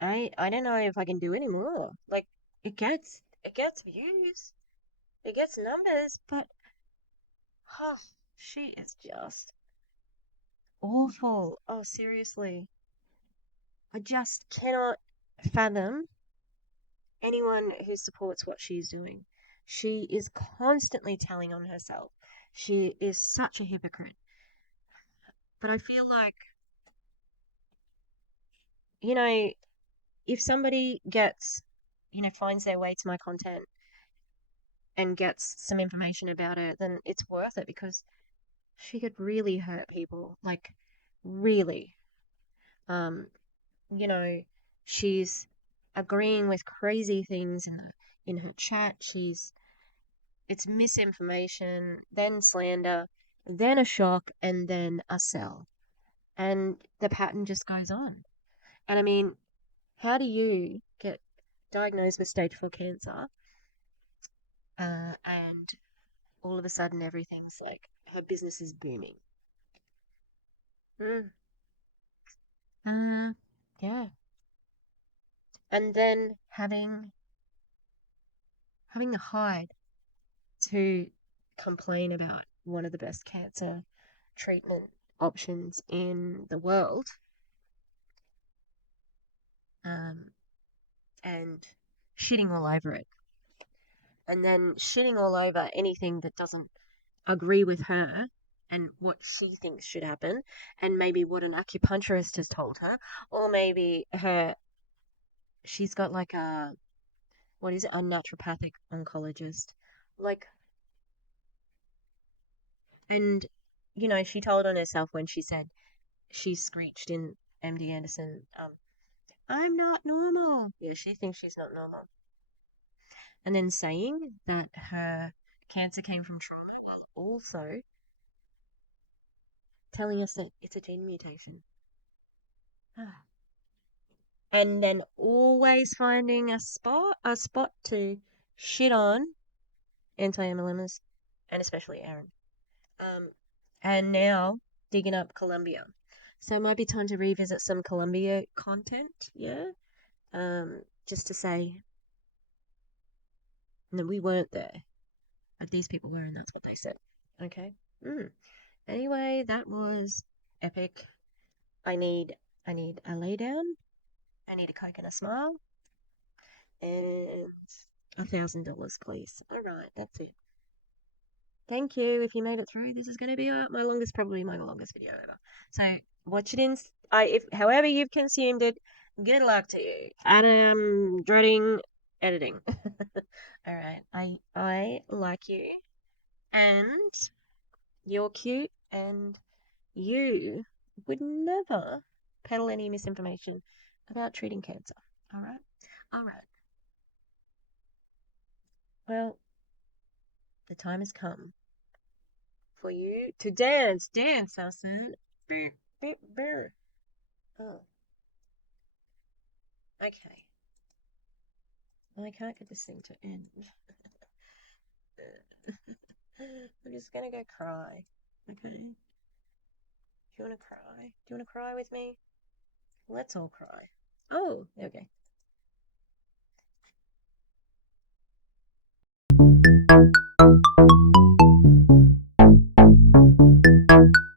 don't know if I can do any more. Like, it gets views, it gets numbers, but she is just awful. Oh, seriously, I just cannot fathom anyone who supports what she's doing. She is constantly telling on herself. She is such a hypocrite. But I feel like, if somebody gets, finds their way to my content and gets some information about it, then it's worth it, because she could really hurt people. Like, really. You know, she's agreeing with crazy things in her chat. It's misinformation, then slander, then a shock, and then a sell. And the pattern just goes on. And I mean, how do you get diagnosed with stage 4 cancer, and all of a sudden everything's like her business is booming? Mm. Yeah. And then having the hide to complain about one of the best cancer treatment options in the world, um, and shitting all over it, and then shitting all over anything that doesn't agree with her and what she thinks should happen, and maybe what an acupuncturist has told her, or maybe she's got like a, what is it, a naturopathic oncologist, like, and she told on herself when she said she screeched in MD Anderson, I'm not normal. Yeah, she thinks she's not normal. And then saying that her cancer came from trauma while also telling us that it's a gene mutation. And then always finding a spot to shit on anti-MLMers, and especially Aaron. And now digging up Colombia. So it might be time to revisit some Colombia content, yeah? Just to say, no, we weren't there. But these people were, and that's what they said. Okay? Anyway, that was epic. I need a lay down. I need a Coke and a smile. And $1,000, please. Alright, that's it. Thank you if you made it through. This is going to be probably my longest video ever. So watch it however you've consumed it. Good luck to you. And I'm dreading editing. All right, I like you, and you're cute, and you would never peddle any misinformation about treating cancer. All right, all right. Well, the time has come for you to dance. Dance, I said. Beep, beep, beep. Oh, okay. Well, I can't get this thing to end. I'm just gonna go cry. Okay? Do you wanna cry? Do you wanna cry with me? Let's all cry. Oh, okay.